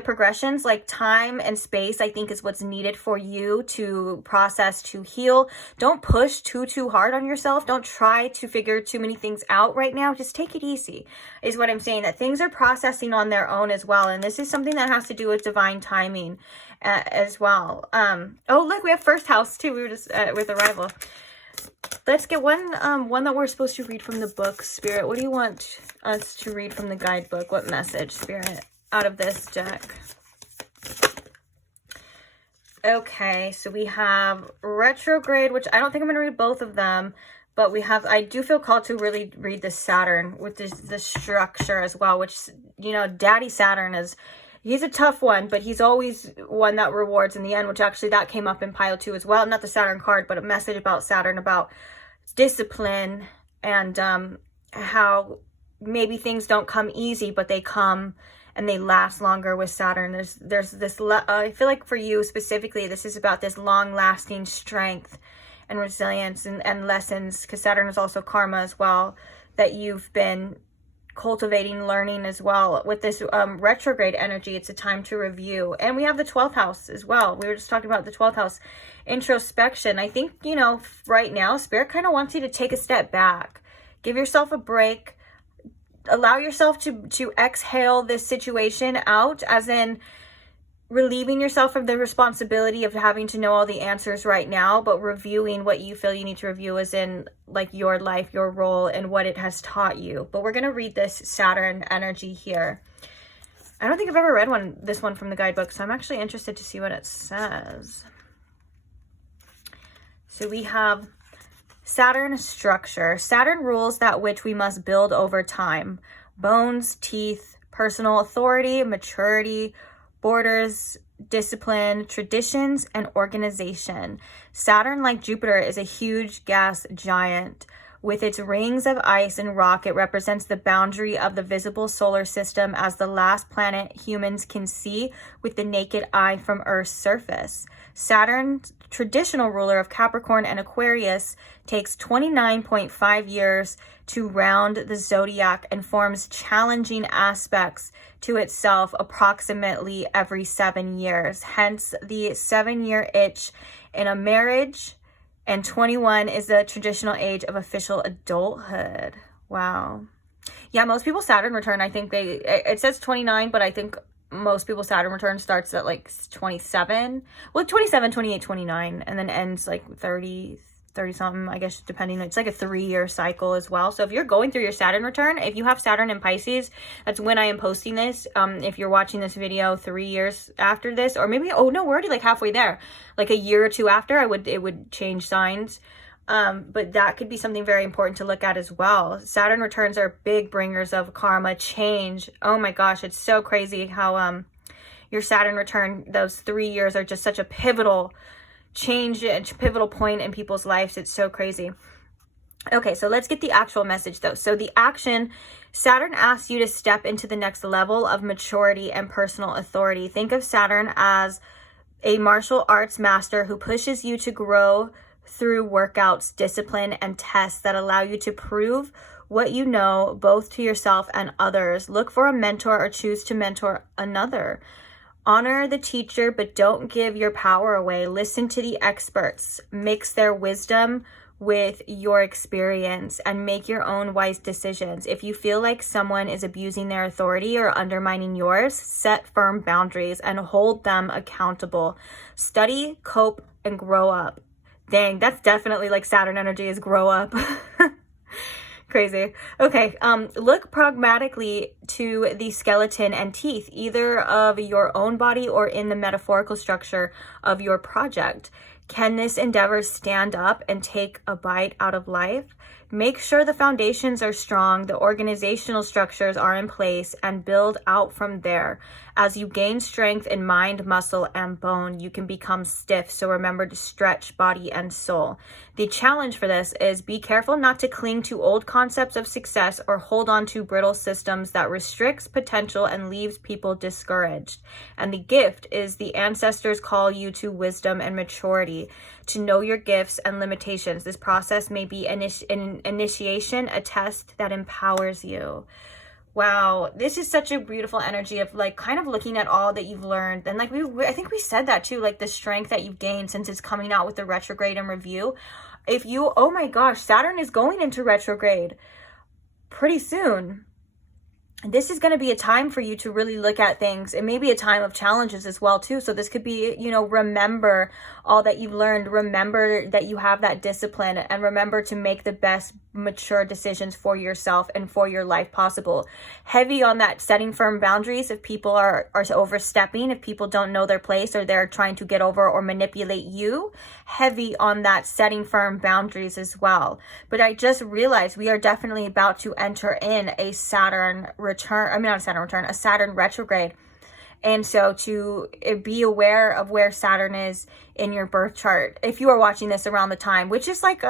progressions. Like, time and space, I think, is what's needed for you to process, to heal. Don't push too hard on yourself. Don't try to figure too many things out right now. Just take it easy, is what I'm saying. That things are processing on their own as well, and this is something that has to do with divine timing as well. Oh, look, we have first house too. We were just with arrival. Let's get one that we're supposed to read from the book. Spirit, what do you want us to read from the guidebook? What message, Spirit, out of this deck? Okay, so we have retrograde, which I don't think I'm going to read both of them. But I do feel called to really read the Saturn with the structure as well, which, Daddy Saturn he's a tough one, but he's always one that rewards in the end, which actually that came up in pile 2 as well. Not the Saturn card, but a message about Saturn, about discipline, and how maybe things don't come easy, but they come and they last longer with Saturn. There's this, I feel like for you specifically, this is about this long-lasting strength and resilience and lessons, because Saturn is also karma as well, that you've been cultivating, learning as well. With this retrograde energy, it's a time to review. And we have the 12th house as well. We were just talking about the 12th house, introspection. I think, you know, right now, Spirit kind of wants you to take a step back. Give yourself a break. Allow yourself to exhale this situation out, as in relieving yourself of the responsibility of having to know all the answers right now, but reviewing what you feel you need to review, as in like your life, your role, and what it has taught you. But we're going to read this Saturn energy here. I don't think I've ever read this one from the guidebook, so I'm actually interested to see what it says. So we have Saturn structure. Saturn rules that which we must build over time. Bones, teeth, personal authority, maturity, borders, discipline, traditions, and organization. Saturn, like Jupiter, is a huge gas giant. With its rings of ice and rock, it represents the boundary of the visible solar system as the last planet humans can see with the naked eye from Earth's surface. Saturn, traditional ruler of Capricorn and Aquarius, takes 29.5 years to round the zodiac and forms challenging aspects to itself approximately every 7 years. Hence the 7-year itch in a marriage, and 21 is the traditional age of official adulthood. Wow. Yeah, most people Saturn return, I think it says 29, but I think most people Saturn return starts at like 27. Well, 27, 28, 29, and then ends like 30 something, I guess, depending. It's like a 3-year cycle as well. So if you're going through your Saturn return, if you have Saturn in Pisces, that's when I am posting this. If you're watching this video 3 years after this, or maybe, oh no, we're already like halfway there, like a year or two after, it would change signs. But that could be something very important to look at as well. Saturn returns are big bringers of karma, change. Oh my gosh, it's so crazy how your Saturn return, those 3 years are just such a pivotal change, a pivotal point in people's lives. It's so crazy. Okay, so let's get the actual message though. So the action, Saturn asks you to step into the next level of maturity and personal authority. Think of Saturn as a martial arts master who pushes you to grow through workouts, discipline, and tests that allow you to prove what you know, both to yourself and others. Look for a mentor or choose to mentor another. Honor the teacher, but don't give your power away. Listen to the experts. Mix their wisdom with your experience and make your own wise decisions. If you feel like someone is abusing their authority or undermining yours, set firm boundaries and hold them accountable. Study, cope, and grow up. Dang, that's definitely like Saturn energy, is grow up. Crazy. Okay, look pragmatically to the skeleton and teeth, either of your own body or in the metaphorical structure of your project. Can this endeavor stand up and take a bite out of life? Make sure the foundations are strong, the organizational structures are in place, and build out from there. As you gain strength in mind, muscle, and bone, you can become stiff, so remember to stretch body and soul. The challenge for this is be careful not to cling to old concepts of success or hold on to brittle systems that restricts potential and leaves people discouraged. And the gift is the ancestors call you to wisdom and maturity, to know your gifts and limitations. This process may be an initiation, a test that empowers you. Wow, this is such a beautiful energy of like kind of looking at all that you've learned. And like I think we said that too, like the strength that you've gained since it's coming out with the retrograde and review. If you, oh my gosh, Saturn is going into retrograde pretty soon. This is going to be a time for you to really look at things. It may be a time of challenges as well too. So this could be, you know, remember all that you've learned. Remember that you have that discipline, and remember to make the best mature decisions for yourself and for your life possible. Heavy on that setting firm boundaries if people are overstepping, if people don't know their place or they're trying to get over or manipulate you. Heavy on that setting firm boundaries as well. But I just realized we are definitely about to enter in a Saturn return. I mean, not a Saturn return, a Saturn retrograde. And so to be aware of where Saturn is in your birth chart, if you are watching this around the time, which is like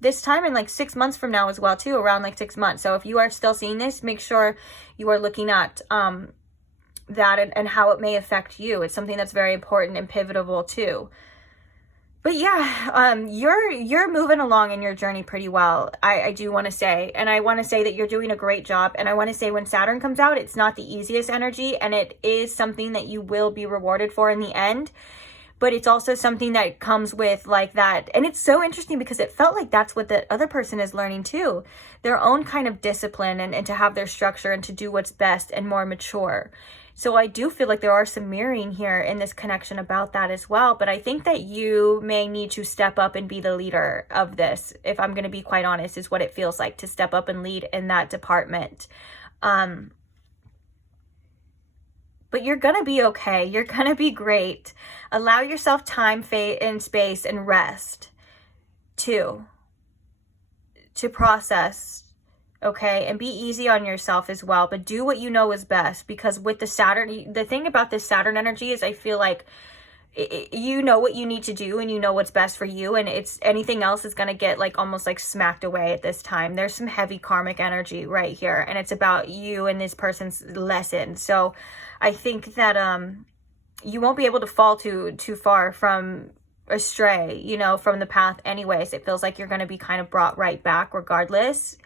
this time and like 6 months from now as well too, around like 6 months. So if you are still seeing this, make sure you are looking at that and how it may affect you. It's something that's very important and pivotal too. But yeah, you're moving along in your journey pretty well, I do want to say. And I want to say that you're doing a great job. And I want to say when Saturn comes out, it's not the easiest energy, and it is something that you will be rewarded for in the end. But it's also something that comes with like that. And it's so interesting because it felt like that's what the other person is learning too. Their own kind of discipline and to have their structure and to do what's best and more mature. So I do feel like there are some mirroring here in this connection about that as well. But I think that you may need to step up and be the leader of this, if I'm going to be quite honest, is what it feels like to step up and lead in that department. But you're going to be okay. You're going to be great. Allow yourself time, faith, and space and rest too, to process. Okay, and be easy on yourself as well, but do what you know is best, because with the Saturn, the thing about this Saturn energy is I feel like you know what you need to do and you know what's best for you, and it's anything else is going to get like almost like smacked away at this time. There's some heavy karmic energy right here, and it's about you and this person's lesson. So I think that you won't be able to fall too far from astray, you know, from the path anyways. It feels like you're going to be kind of brought right back regardless.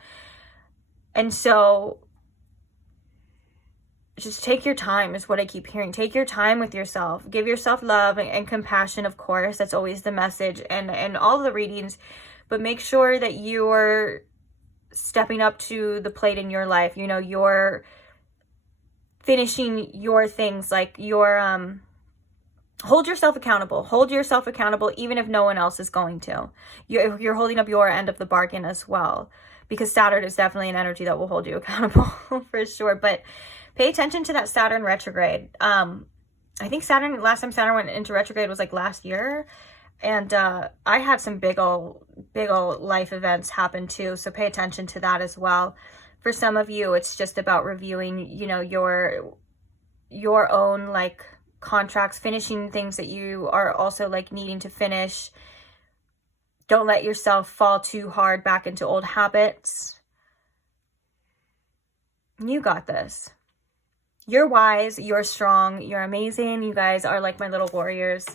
And so just take your time is what I keep hearing. Take your time with yourself. Give yourself love and compassion, of course. That's always the message and all the readings. But make sure that you're stepping up to the plate in your life. You know, you're finishing your things, like you're hold yourself accountable. Hold yourself accountable even if no one else is going to. You're holding up your end of the bargain as well. Because Saturn is definitely an energy that will hold you accountable for sure. But pay attention to that Saturn retrograde. I think last time Saturn went into retrograde was like last year. And I had some big ol' life events happen too. So pay attention to that as well. For some of you, it's just about reviewing, you know, your own like contracts, finishing things that you are also like needing to finish. Don't let yourself fall too hard back into old habits. You got this. You're wise. You're strong. You're amazing. You guys are like my little warriors.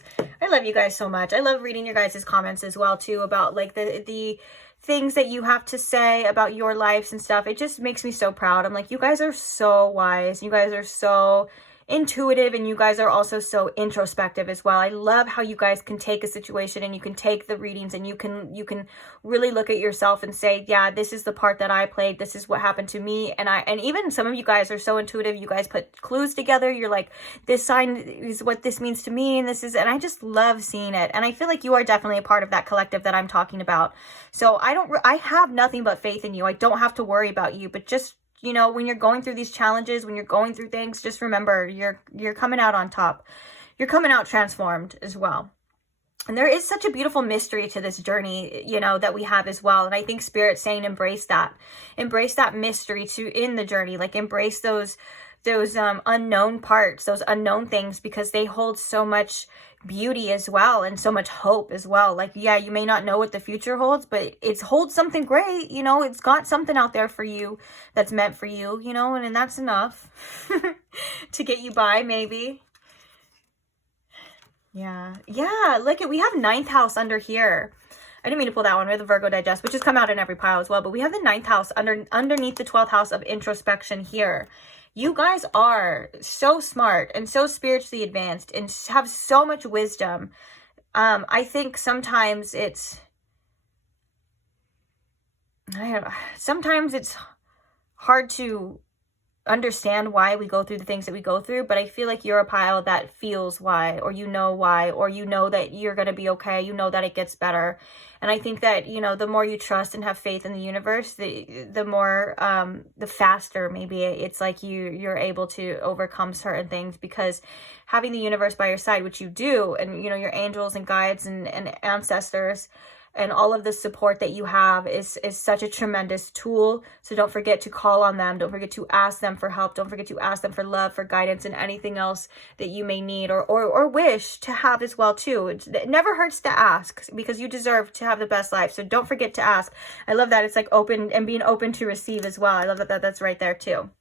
I love you guys so much. I love reading your guys' comments as well too about like the things that you have to say about your lives and stuff. It just makes me so proud. I'm like, you guys are so wise. You guys are so intuitive, and you guys are also so introspective as well. I love how you guys can take a situation and you can take the readings and you can really look at yourself and say, yeah, this is the part that I played, this is what happened to me. And even some of you guys are so intuitive, you guys put clues together. You're like, this sign is what this means to me, and and I just love seeing it. And I feel like you are definitely a part of that collective that I'm talking about. So I have nothing but faith in you. I don't have to worry about you, but just, you know, when you're going through these challenges, when you're going through things, just remember you're coming out on top. You're coming out transformed as well. And there is such a beautiful mystery to this journey, you know, that we have as well. And I think Spirit's saying embrace that mystery in the journey. Like embrace those unknown parts, those unknown things, because they hold so much beauty as well and so much hope as well. Like, yeah, you may not know what the future holds, but it holds something great, you know. It's got something out there for you that's meant for you, you know, and that's enough to get you by, maybe. Yeah, look at, we have 9th house under here. I didn't mean to pull that one. We have the Virgo digest, which has come out in every pile as well, but we have the 9th house underneath the 12th house of introspection here. You guys are so smart and so spiritually advanced and have so much wisdom. I think sometimes it's hard to understand why we go through the things that we go through, but I feel like you're a pile that feels why, or you know why, or you know that you're going to be okay, you know that it gets better. And I think that, you know, the more you trust and have faith in the universe, the more the faster maybe it's like you're able to overcome certain things, because having the universe by your side, which you do, and you know, your angels and guides and ancestors and all of the support that you have is such a tremendous tool. So don't forget to call on them. Don't forget to ask them for help. Don't forget to ask them for love, for guidance, and anything else that you may need or wish to have as well too. It never hurts to ask, because you deserve to have the best life. So don't forget to ask. I love that. It's like open and being open to receive as well. I love that that's right there too.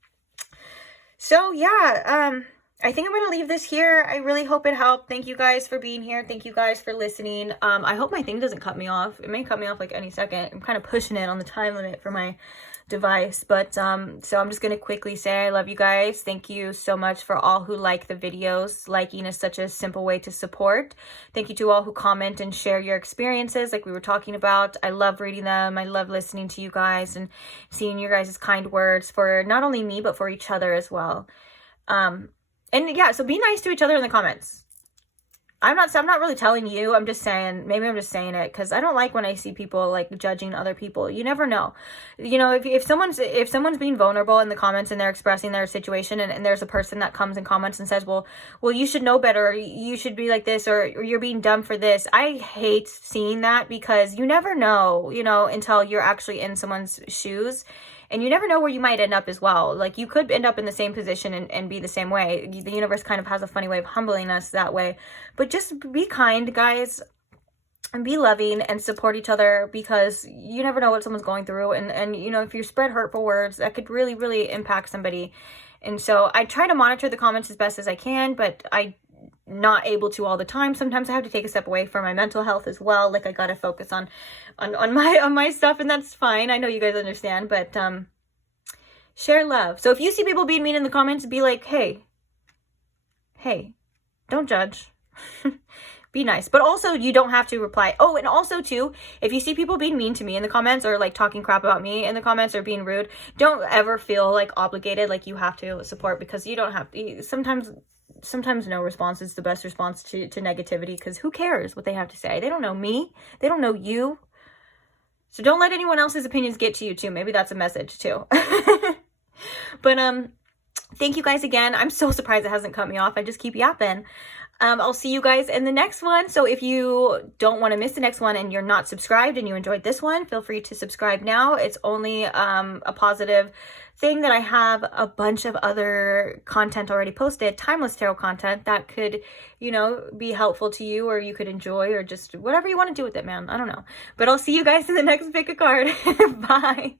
So yeah, I think I'm going to leave this here. I really hope it helped. Thank you guys for being here. Thank you guys for listening. I hope my thing doesn't cut me off. It may cut me off like any second. I'm kind of pushing it on the time limit for my device. But so I'm just going to quickly say I love you guys. Thank you so much for all who like the videos. Liking is such a simple way to support. Thank you to all who comment and share your experiences like we were talking about. I love reading them. I love listening to you guys and seeing your guys' kind words for not only me, but for each other as well. And yeah, so be nice to each other in the comments. I'm not really telling you. I'm just saying, maybe I'm just saying it because I don't like when I see people like judging other people. You never know. You know, if someone's being vulnerable in the comments and they're expressing their situation, and there's a person that comes and comments and says, well, you should know better, or you should be like this, or you're being dumb for this. I hate seeing that, because you never know, you know, until you're actually in someone's shoes. And you never know where you might end up as well. Like, you could end up in the same position and be the same way. The universe kind of has a funny way of humbling us that way. But just be kind, guys, and be loving and support each other, because you never know what someone's going through. And you know, if you spread hurtful words, that could really, really impact somebody. And so I try to monitor the comments as best as I can, but I'm not able to all the time. Sometimes I have to take a step away for my mental health as well. Like, I gotta focus on my stuff, and that's fine. I know you guys understand, but share love. So if you see people being mean in the comments, be like, hey, don't judge. Be nice. But also, you don't have to reply. Oh, and also too, if you see people being mean to me in the comments, or like talking crap about me in the comments, or being rude, don't ever feel like obligated, like you have to support, because you don't have to. Sometimes no response is the best response to negativity, because who cares what they have to say? They don't know me. They don't know you. So don't let anyone else's opinions get to you too. Maybe that's a message too. But thank you guys again. I'm so surprised it hasn't cut me off. I just keep yapping. I'll see you guys in the next one. So if you don't want to miss the next one and you're not subscribed and you enjoyed this one, feel free to subscribe now. It's only a positive thing that I have a bunch of other content already posted, timeless tarot content that could, you know, be helpful to you, or you could enjoy, or just whatever you want to do with it, man. I don't know. But I'll see you guys in the next pick a card. Bye.